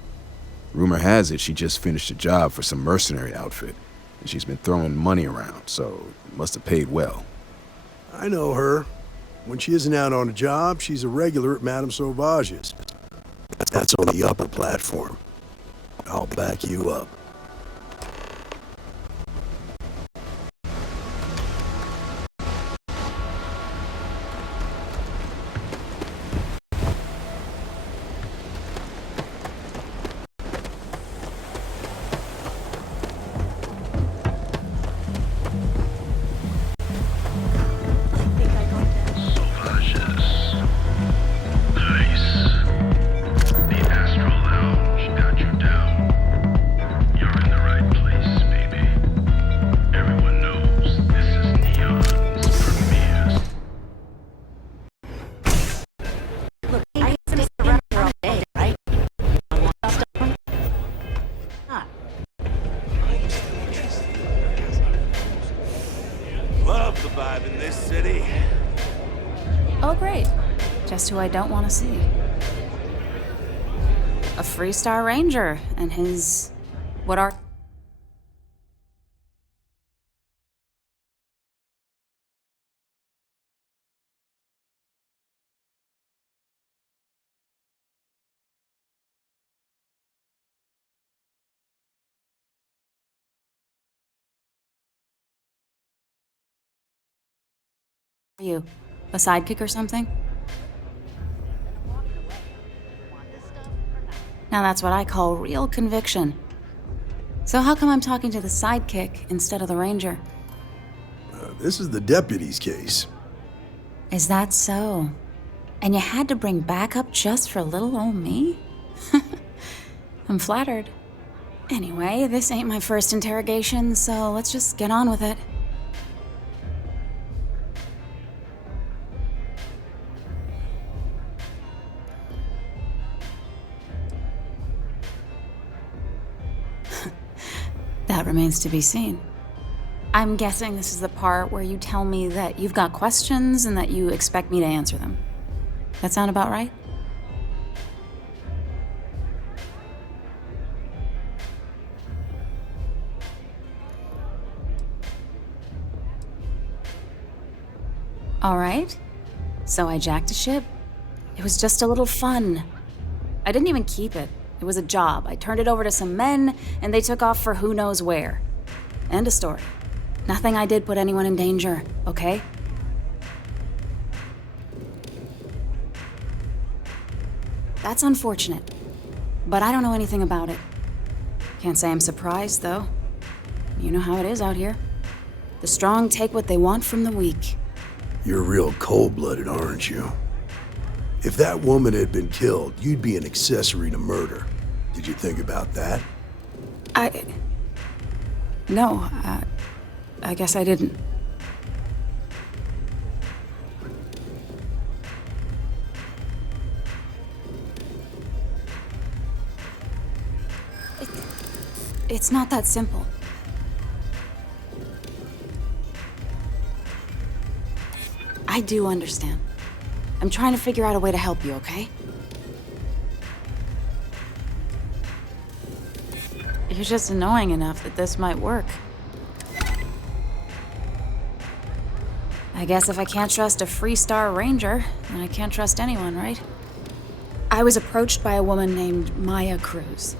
Rumor has it she just finished a job for some mercenary outfit, and she's been throwing money around, so must have paid well. I know her. When she isn't out on a job, she's a regular at Madame Sauvage's. That's on the upper platform. I'll back you up. city. Oh, great. Just who I don't want to see. A Freestar Ranger and his... what are... you? A sidekick or something? Now that's what I call real conviction. So how come I'm talking to the sidekick instead of the ranger? This is the deputy's case. Is that so? And you had to bring backup just for little old me? I'm flattered. Anyway, this ain't my first interrogation, so let's just get on with it. That remains to be seen. I'm guessing this is the part where you tell me that you've got questions and that you expect me to answer them. That sound about right? All right. So I jacked a ship. It was just a little fun. I didn't even keep it. It was a job. I turned it over to some men, and they took off for who knows where. End of story. Nothing I did put anyone in danger, okay? That's unfortunate, but I don't know anything about it. Can't say I'm surprised, though. You know how it is out here. The strong take what they want from the weak. You're real cold-blooded, aren't you? If that woman had been killed, you'd be an accessory to murder. Did you think about that? No, I guess I didn't. It's not that simple. I do understand. I'm trying to figure out a way to help you, okay? You're just annoying enough that this might work. I guess if I can't trust a Freestar Ranger, then I can't trust anyone, right? I was approached by a woman named Maya Cruz.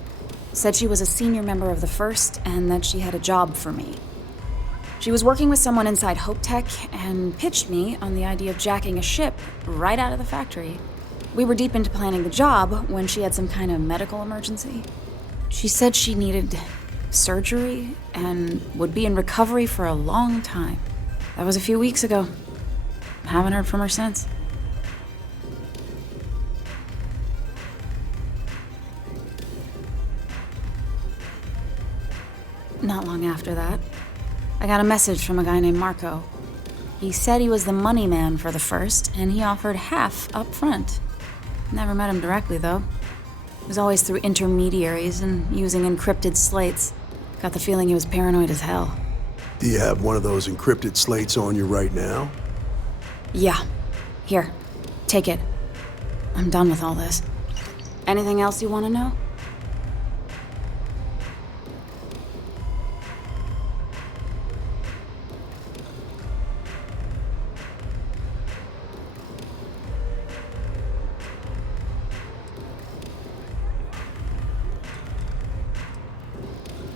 Said she was a senior member of the First and that she had a job for me. She was working with someone inside Hope Tech and pitched me on the idea of jacking a ship right out of the factory. We were deep into planning the job when she had some kind of medical emergency. She said she needed surgery and would be in recovery for a long time. That was a few weeks ago. Haven't heard from her since. Not long after that, I got a message from a guy named Marco. He said he was the money man for the First, and he offered half up front. Never met him directly, though. It was always through intermediaries and using encrypted slates. Got the feeling he was paranoid as hell. Do you have one of those encrypted slates on you right now? Yeah. Here, take it. I'm done with all this. Anything else you want to know?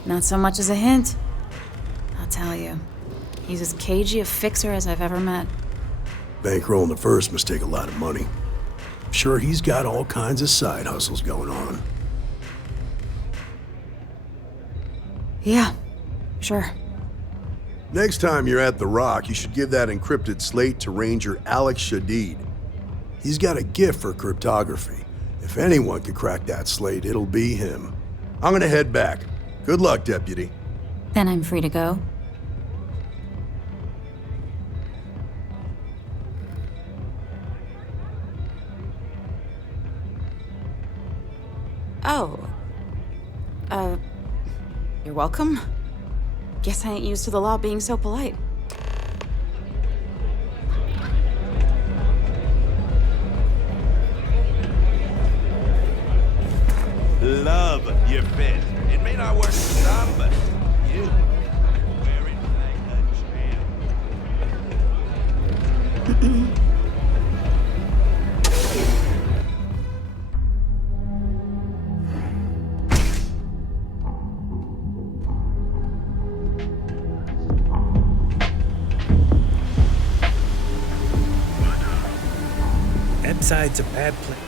Not so much as a hint. I'll tell you. He's as cagey a fixer as I've ever met. Bankrolling the First must take a lot of money. I'm sure he's got all kinds of side hustles going on. Yeah, sure. Next time you're at the Rock, you should give that encrypted slate to Ranger Alex Shadid. He's got a gift for cryptography. If anyone could crack that slate, it'll be him. I'm gonna head back. Good luck, Deputy. Then I'm free to go. Oh. You're welcome. Guess I ain't used to the law being so polite. love your fit. It may not work for some, but you wear it like a champ. Epside's a bad place.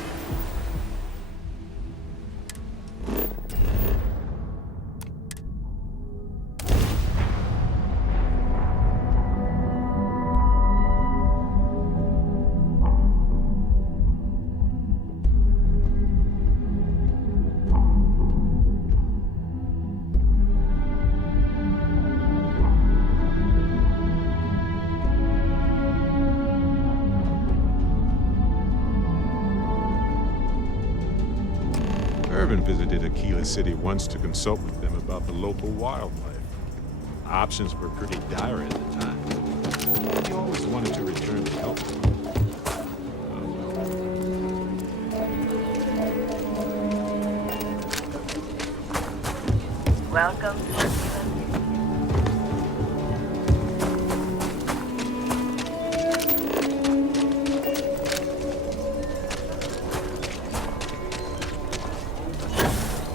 Irvin visited Aquila City once to consult with them about the local wildlife. Options were pretty dire at the time. He always wanted to return to help them. Welcome to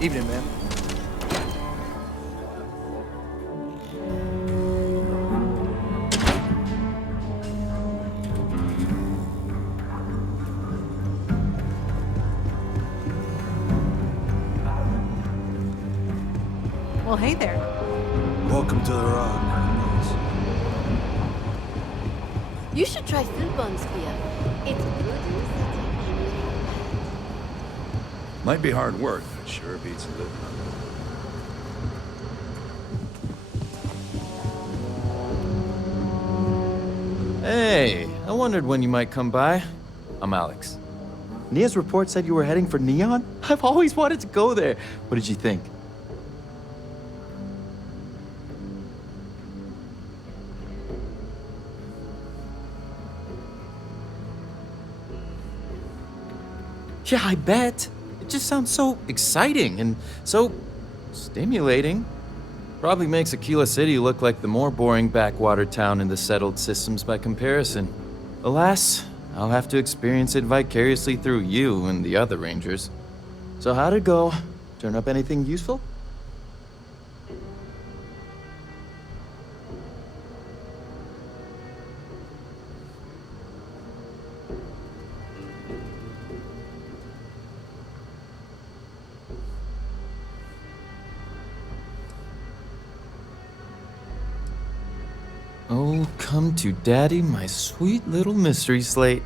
Evening, ma'am. Well, hey there. Welcome to the Rock. You should try food buns here. It's good in the city. Might be hard work, but sure beats living on Hey, I wondered when you might come by. I'm Alex. Nia's report said you were heading for Neon? I've always wanted to go there. What did you think? Yeah, I bet. It just sounds so exciting and so stimulating. Probably makes Aquila City look like the more boring backwater town in the settled systems by comparison. Alas, I'll have to experience it vicariously through you and the other rangers. So how'd it go? Turn up anything useful? Oh, come to daddy, my sweet little mystery slate.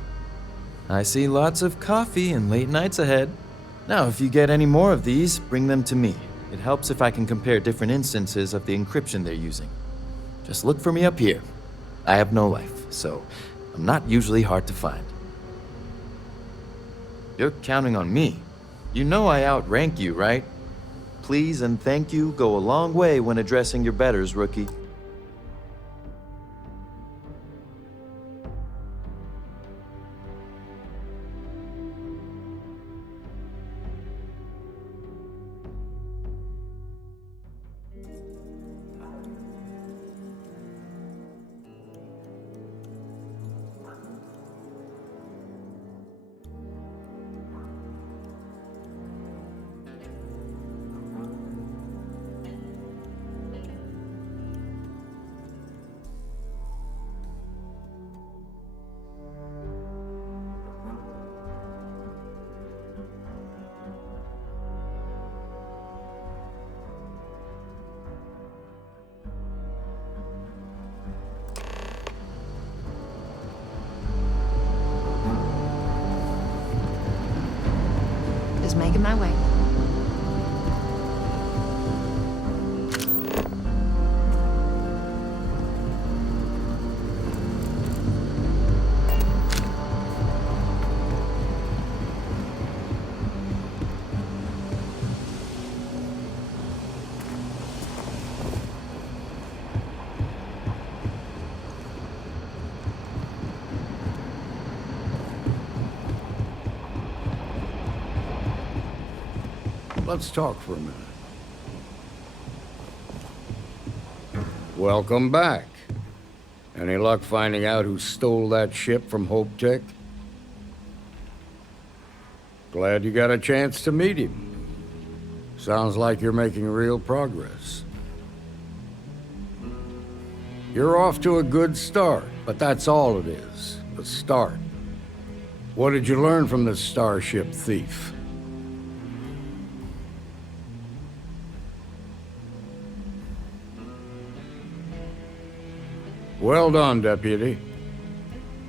I see lots of coffee and late nights ahead. Now, if you get any more of these, bring them to me. It helps if I can compare different instances of the encryption they're using. Just look for me up here. I have no life, so I'm not usually hard to find. You're counting on me. You know I outrank you, right? Please and thank you go a long way when addressing your betters, rookie. Just making my way. let's talk for a minute. Welcome back. Any luck finding out who stole that ship from Hope Tech? Glad you got a chance to meet him. Sounds like you're making real progress. You're off to a good start, but that's all it is, a start. What did you learn from this starship thief? Well done, Deputy.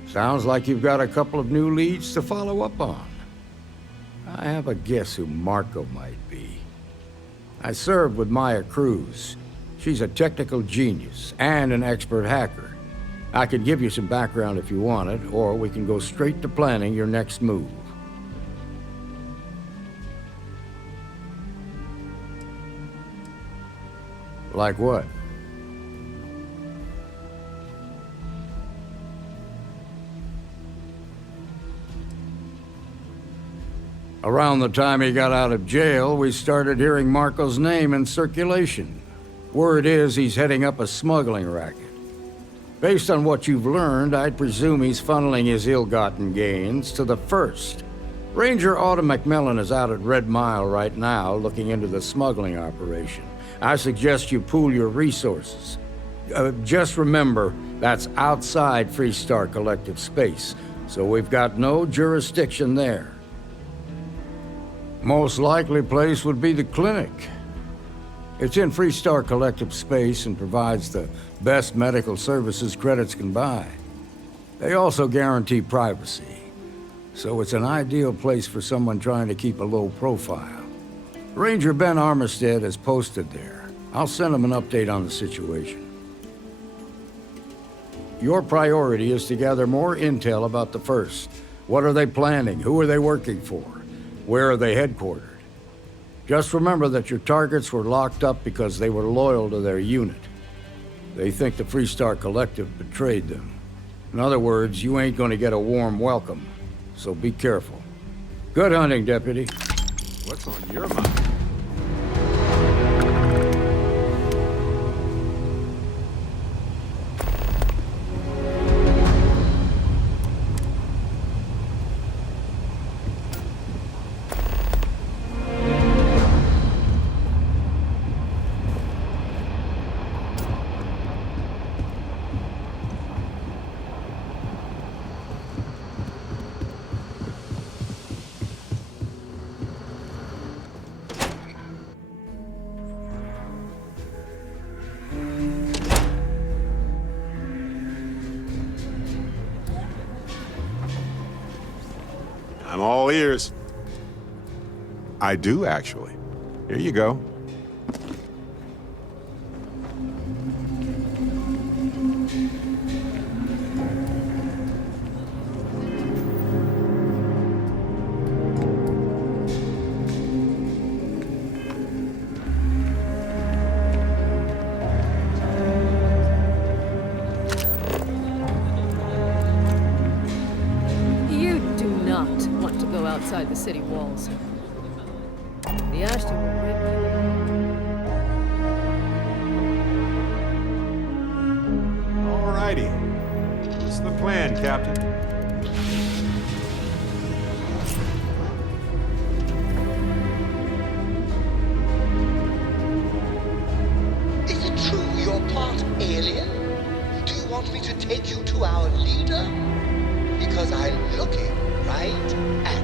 Sounds like you've got a couple of new leads to follow up on. I have a guess who Marco might be. I served with Maya Cruz. She's a technical genius and an expert hacker. I could give you some background if you want it, or we can go straight to planning your next move. Like what? Around the time he got out of jail, we started hearing Marco's name in circulation. Word is he's heading up a smuggling racket. Based on what you've learned, I'd presume he's funneling his ill-gotten gains to the First. Ranger Autumn McMillan is out at Red Mile right now looking into the smuggling operation. I suggest you pool your resources. Just remember, that's outside Freestar Collective space, so we've got no jurisdiction there. Most likely place would be the clinic. It's in Freestar Collective space and provides the best medical services credits can buy. They also guarantee privacy, so it's an ideal place for someone trying to keep a low profile. Ranger Ben Armistead is posted there. I'll send him an update on the situation. Your priority is to gather more intel about the First. What are they planning? Who are they working for? Where are they headquartered? Just remember that your targets were locked up because they were loyal to their unit. They think the Freestar Collective betrayed them. In other words, you ain't gonna get a warm welcome, so be careful. Good hunting, Deputy. What's on your mind? I'm all ears. I do, actually. Here you go. Outside the city walls. The Ashton will rip you. All righty. What's the plan, Captain? Is it true you're part alien? Do you want me to take you to our leader? Because I'm looking right at